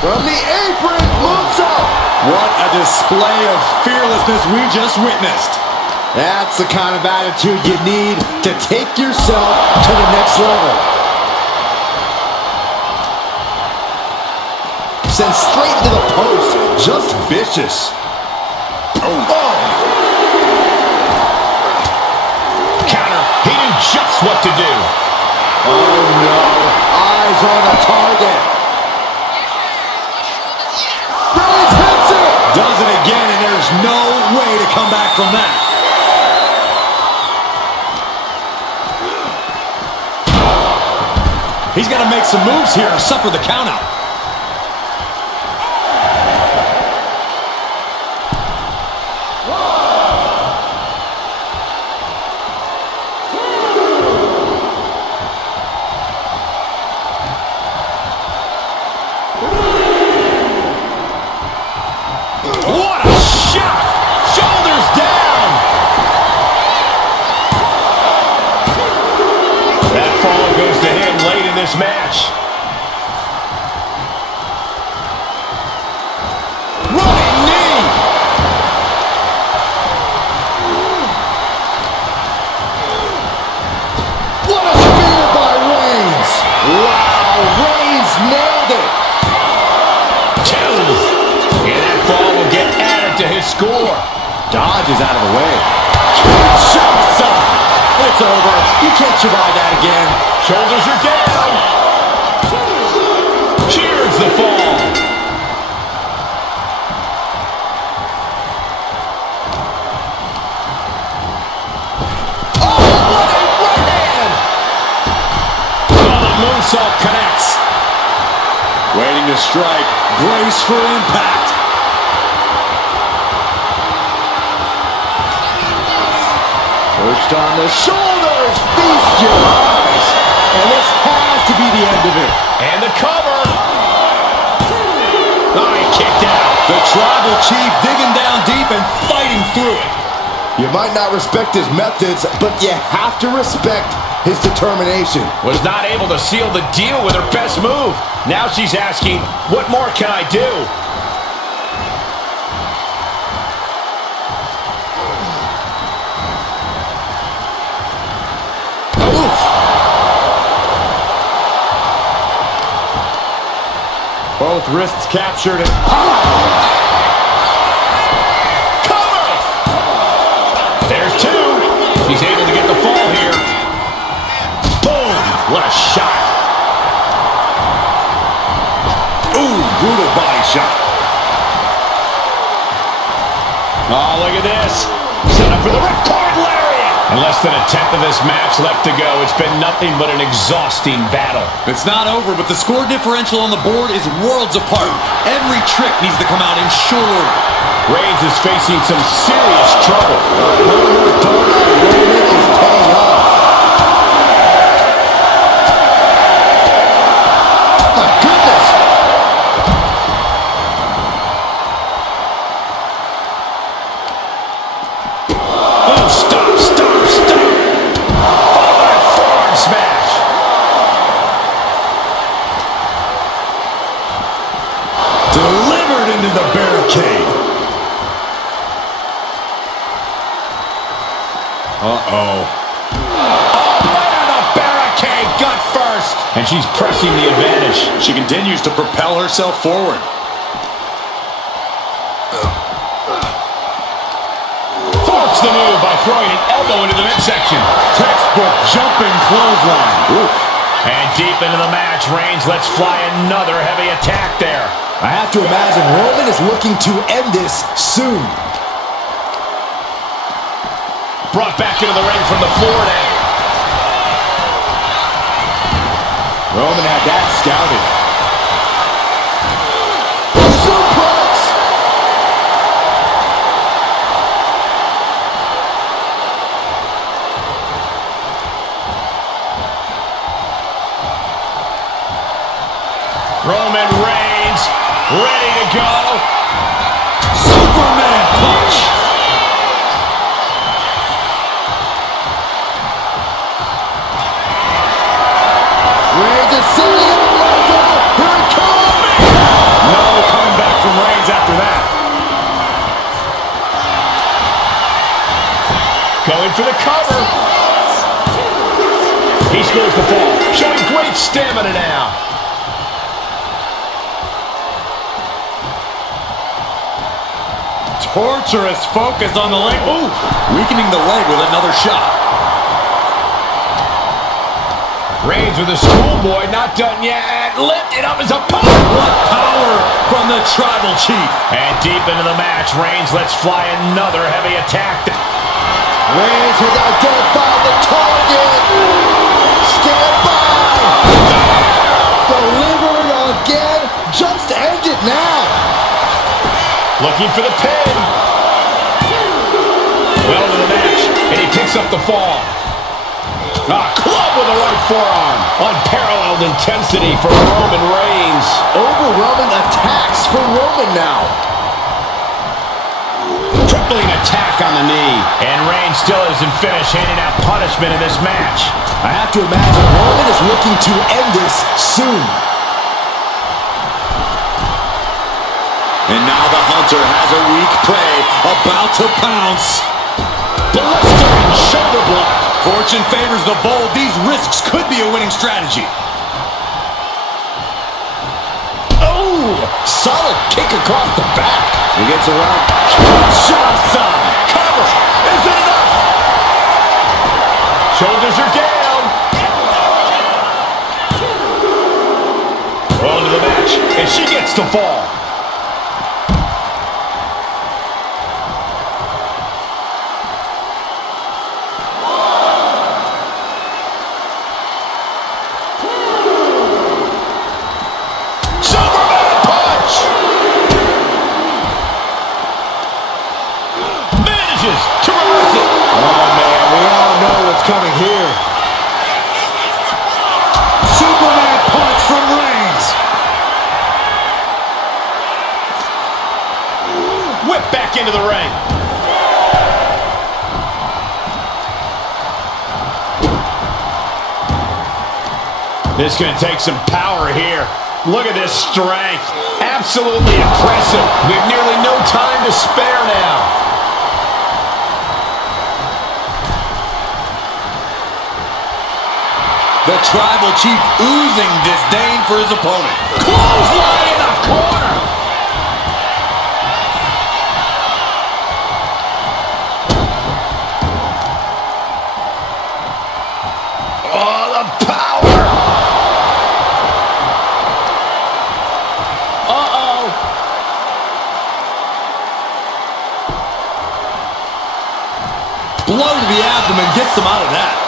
From the apron, moonsault. What a display of fearlessness we just witnessed. That's the kind of attitude you need to take yourself to the next level. Sent straight into the post. Just vicious. Oh. Counter. He knew just what to do. Oh no. Eyes on the target. again, and there's no way to come back from that. He's got to make some moves here to suffer the countout. What a shot! Shoulders down! That fall goes to him late in this match. Running knee! What a spear by Reigns! Wow, Reigns nailed it! Two! And that fall will get added to his score. Dodges out of the way. Shots up. It's over. You can't survive that again. Shoulders are down. Cheers the fall. Oh, what a right hand! Oh, the moonsault connects. Waiting to strike. Brace for impact. Perched on the shoulders, feast your eyes. And this has to be the end of it. And the cover. Oh, he kicked out. The tribal chief digging down deep and fighting through it. You might not respect his methods, but you have to respect his determination. Was not able to seal the deal with her best move. Now she's asking, what more can I do? Oof. Both wrists captured and Cover! There's two. She's able to get the fall here. Boom! What a shot. ooh, brutal body shot. Oh, look at this. Set up for the ripcord lariat. And less than a tenth of this match left to go. It's been nothing but an exhausting battle. It's not over, but the score differential on the board is worlds apart. Every trick needs to come out in short order. Reigns is facing some serious trouble. Roman is paying off. My goodness! Oh, stop, stop, stop. Oh, that forearm smash. Delivered into the barricade. Uh-oh. Right on the barricade, gut first. And she's pressing the advantage. She continues to propel herself forward. Thwarts the move by throwing an elbow into the midsection. Textbook jumping clothesline. Oof. And deep into the match, Reigns lets fly another heavy attack there. I have to imagine Roman is looking to end this soon. Brought back into the ring from the floor now. Roman had that scouted. Suplex! Roman Reigns, ready to go. Superman punch. Reigns is setting up Michael. Here it comes. No coming back from Reigns after that. Going for the cover. He scores the fall, showing great stamina now. Torturous focus on the leg. Ooh, weakening the leg with another shot. Reigns with a schoolboy, not done yet. Lifted up his opponent. What power from the Tribal Chief. And deep into the match, Reigns lets fly another heavy attack. Reigns has identified the target. Stand by. Delivered again. Just end it now. Looking for the pin. Well into the match, and he picks up the fall. Club with the right forearm. Unparalleled intensity for Roman Reigns. Overwhelming attacks for Roman now. Tripling attack on the knee. And Reigns still isn't finished handing out punishment in this match. I have to imagine Roman is looking to end this soon. And now the Hunter has a weak prey about to pounce. Blistering shoulder block. Fortune favors the bold. These risks could be a winning strategy. Oh, solid kick across the back. He gets around. Shot. Cover. Is it enough? Shoulders are down. Well into the match, and she gets the fall. Coming here. Superman punch from Reigns. Whip back into the ring. This is going to take some power here. Look at this strength. Absolutely impressive. We have nearly no time to spare now. The Tribal Chief oozing disdain for his opponent. Clothesline in the corner. Oh, the power. Uh-oh. Blow to the abdomen gets them out of that.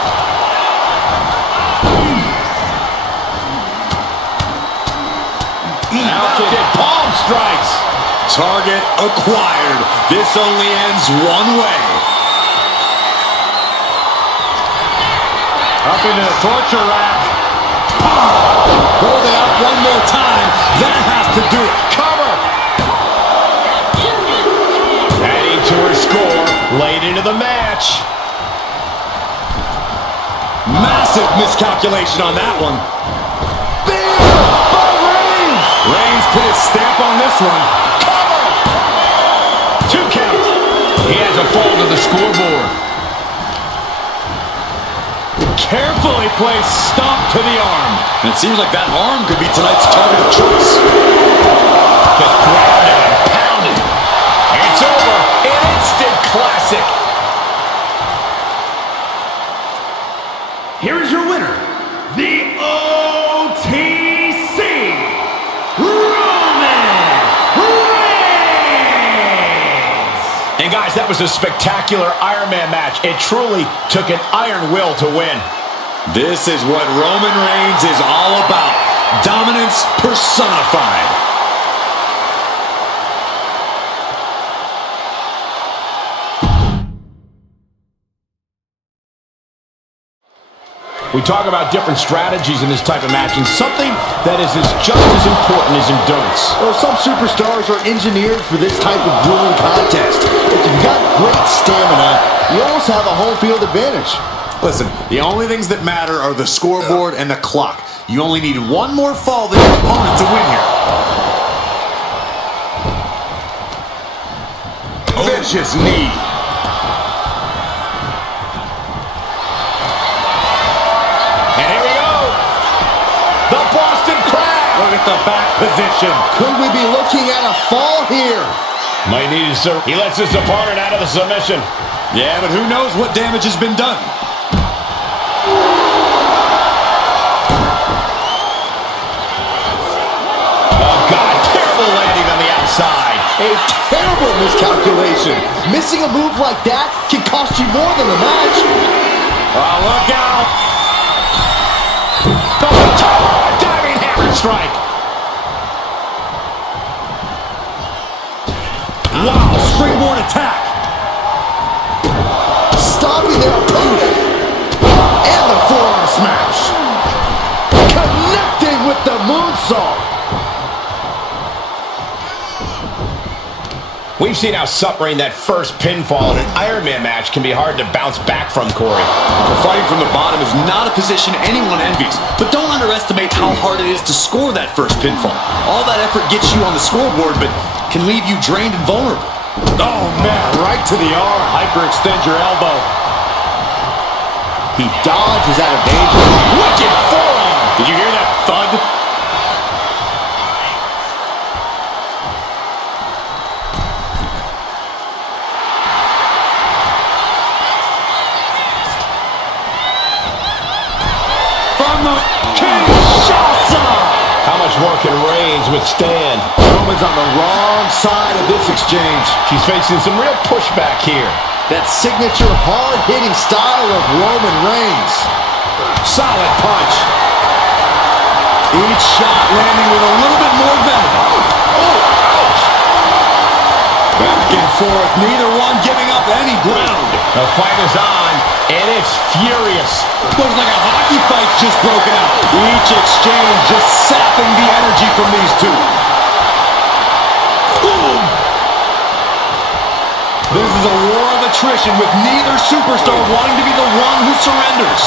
Mounted palm strikes. Target acquired. This only ends one way. Up into the torture rack. Hold it up one more time. That has to do it. Cover. Adding to her score late into the match. Massive miscalculation on that one. Reigns put his stamp on this one. Cover! 2 count. He has a fall to the scoreboard. Carefully placed stomp to the arm. And it seems like that arm could be tonight's target of choice. Just grounded and pounded. It's over. An instant classic. Here is your winner, the OTC Roman Reigns! And guys, that was a spectacular Iron Man match. It truly took an iron will to win. This is what Roman Reigns is all about. Dominance personified. We talk about different strategies in this type of match, and something that is just as important as endurance. Well, some superstars are engineered for this type of grueling contest. If you've got great stamina, you almost have a home field advantage. Listen, the only things that matter are the scoreboard and the clock. You only need one more fall than your opponent to win here. Vicious knee. And here we go. The Boston Crab. Look at the back position. Could we be looking at a fall here? Might need to serve. He lets his opponent out of the submission. Yeah, but who knows what damage has been done. A terrible miscalculation. Missing a move like that can cost you more than the match. Oh, look out. Diving hammer strike. Wow, springboard attack. Stopping their opponent. And the forearm smash. Connecting with the moonsault. We've seen how suffering that first pinfall in an Iron Man match can be hard to bounce back from, Corey. Fighting from the bottom is not a position anyone envies, but don't underestimate how hard it is to score that first pinfall. All that effort gets you on the scoreboard, but can leave you drained and vulnerable. Oh, man, right to the arm. Hyperextend your elbow. He dodges out of danger. Wicked forearm. Did you hear that thud? How much more can Reigns withstand? Roman's on the wrong side of this exchange. She's facing some real pushback here. That signature hard-hitting style of Roman Reigns. Solid punch. Each shot landing with a little bit more venom. Oh, ouch. Back and forth, neither one giving up any ground. The fight is on, and it's furious. Looks like a hockey fight's just broken out. Each exchange just sapping the energy from these two. Boom! This is a war of attrition with neither superstar wanting to be the one who surrenders.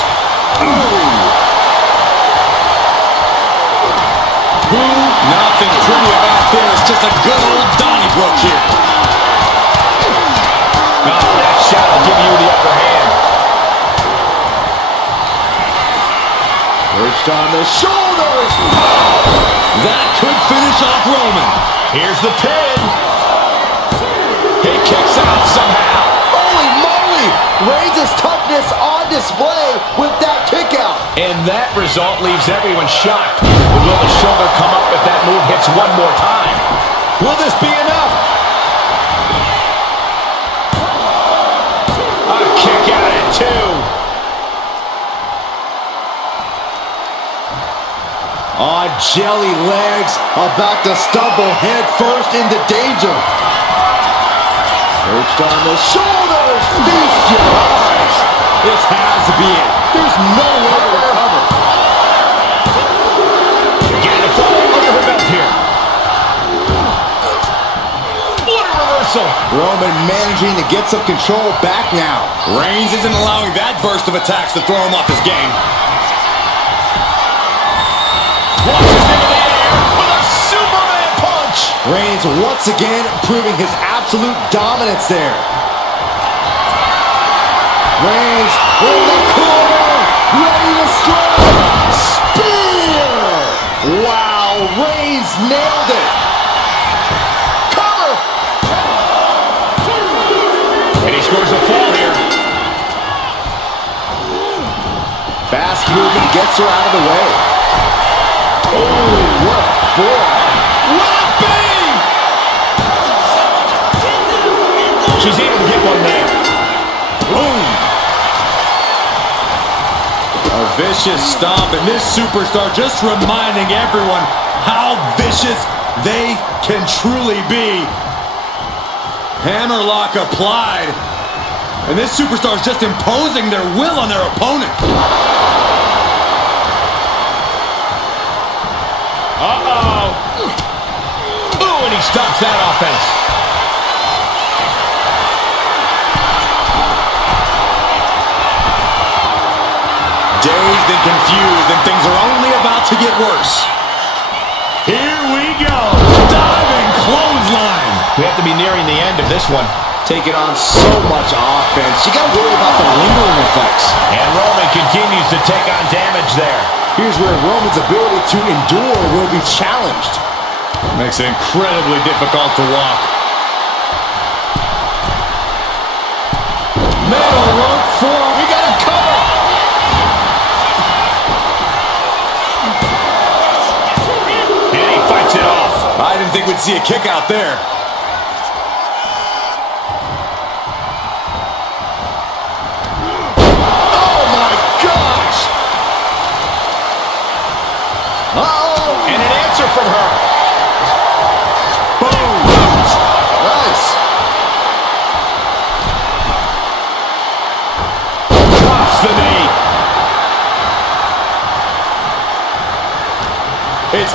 Nothing pretty about this, just a good old Donnybrook here. Oh, that shot will give you the upper hand. Perched on the shoulders. That could finish off Roman. Here's the pin. He kicks out somehow. Holy moly! Reigns' toughness on display with that kick out. And that result leaves everyone shocked. But will the shoulder come up if that move hits one more time? Will this be enough? A kick out at two. On jelly legs, about to stumble head first into danger. Perched on the shoulders, feast your eyes. This has to be it. There's no way to recover. Getting a fall under her belt here. What a reversal. Roman managing to get some control back now. Reigns isn't allowing that burst of attacks to throw him off his game. Launches into the air with a Superman punch. Reigns once again proving his absolute dominance there. Reigns in the corner, ready to strike. Spear! Wow, Reigns nailed it. Cover! And he scores a fall here. Fast movement gets her out of the way. Oh, what a forearm. Will it be? She's able to get one there. Boom! A vicious stomp, and this superstar just reminding everyone how vicious they can truly be. Hammerlock applied, and this superstar is just imposing their will on their opponent. Uh-oh. Ooh, and he stops that offense. Dazed and confused, and things are only about to get worse. Here we go. Diving clothesline. We have to be nearing the end of this one. Taking on so much offense. You got to worry about the lingering effects. And Roman continues to take on damage there. Here's where Roman's ability to endure will be challenged. Makes it incredibly difficult to walk. Metal rope for we got to cover. And he fights it off. I didn't think we'd see a kick out there.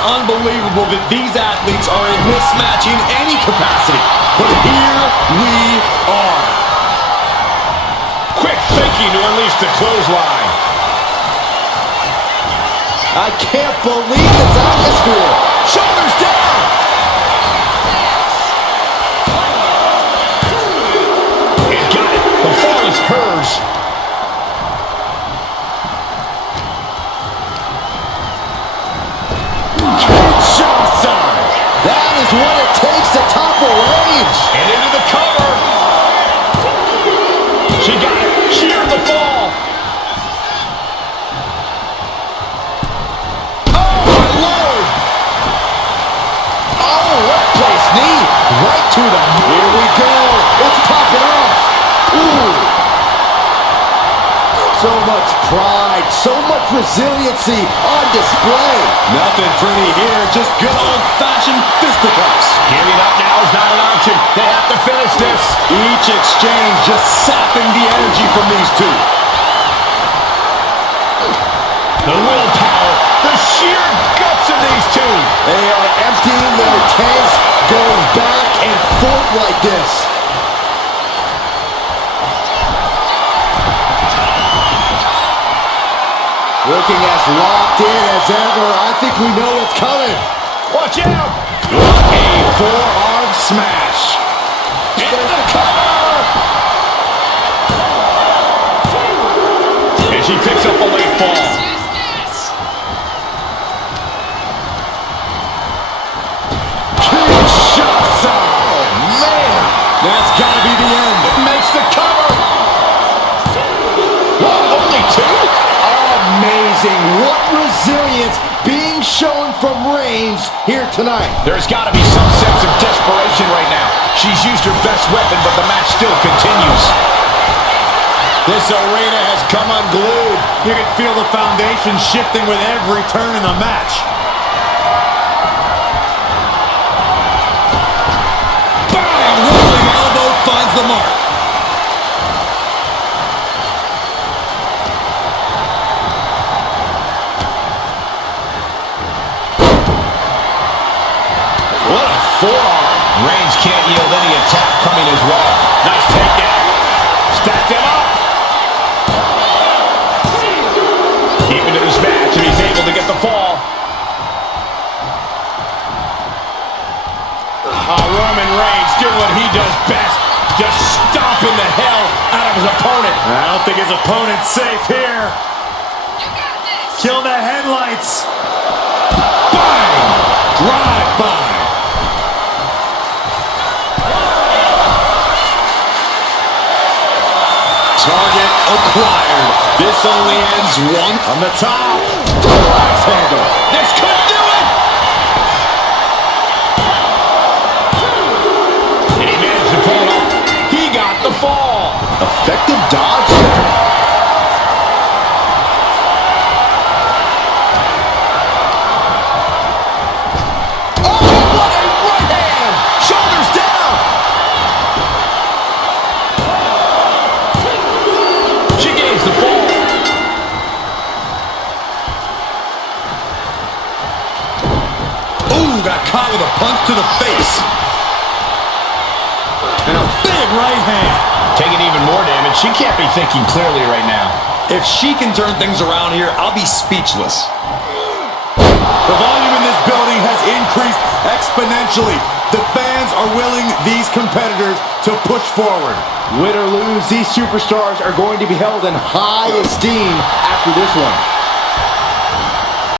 unbelievable that these athletes are a mismatch in any capacity. But here we are. Quick thinking to unleash the clothesline. I can't believe this atmosphere. Shoulders down. And got it. The fall is hers. That is what it takes to topple Reigns. And into the cover. She got it. She earned the fall. Oh, my Lord. Oh, workplace knee. Right to the... Here we go. It's popping off. Ooh. So much pride, so much resiliency on display. Nothing pretty here, just good old-fashioned fisticuffs. Giving up now is not an option. They have to finish this. Each exchange just sapping the energy from these two. The willpower, the sheer guts of these two. They are emptying their tanks, going back and forth like this. Looking as locked in as ever. I think we know what's coming. Watch out. What a forearm smash. Into the cover. And she picks up a late fall. Kinshasa. Oh, man. That's got to be the end. Makes the cover. What, only two? Amazing. What resilience being shown from Reigns here tonight. There's got to be some sense of desperation right now. She's used her best weapon, but the match still continues. This arena has come unglued. You can feel the foundation shifting with every turn in the match. Bang! Rolling elbow finds the mark. What a forearm. Reigns can't yield any attack coming his way. Nice takedown. Stack them up. Keeping to this match, and he's able to get the fall. Roman Reigns doing what he does best. Just stomping the hell out of his opponent. I don't think his opponent's safe here. Kill the headlights. Bang! Drive by. Target acquired. This only ends one. On the top. Axe handle. This could do it. And he managed to pull it off. He got the fall. Effective dodge there. Oh, what a right hand. Shoulders down. She gains the fall. Ooh, got caught with a punch to the face. And a big right hand. Taking even more damage. She can't be thinking clearly right now. If she can turn things around here, I'll be speechless. The volume in this building has increased exponentially. The fans are willing these competitors to push forward. Win or lose, these superstars are going to be held in high esteem after this one.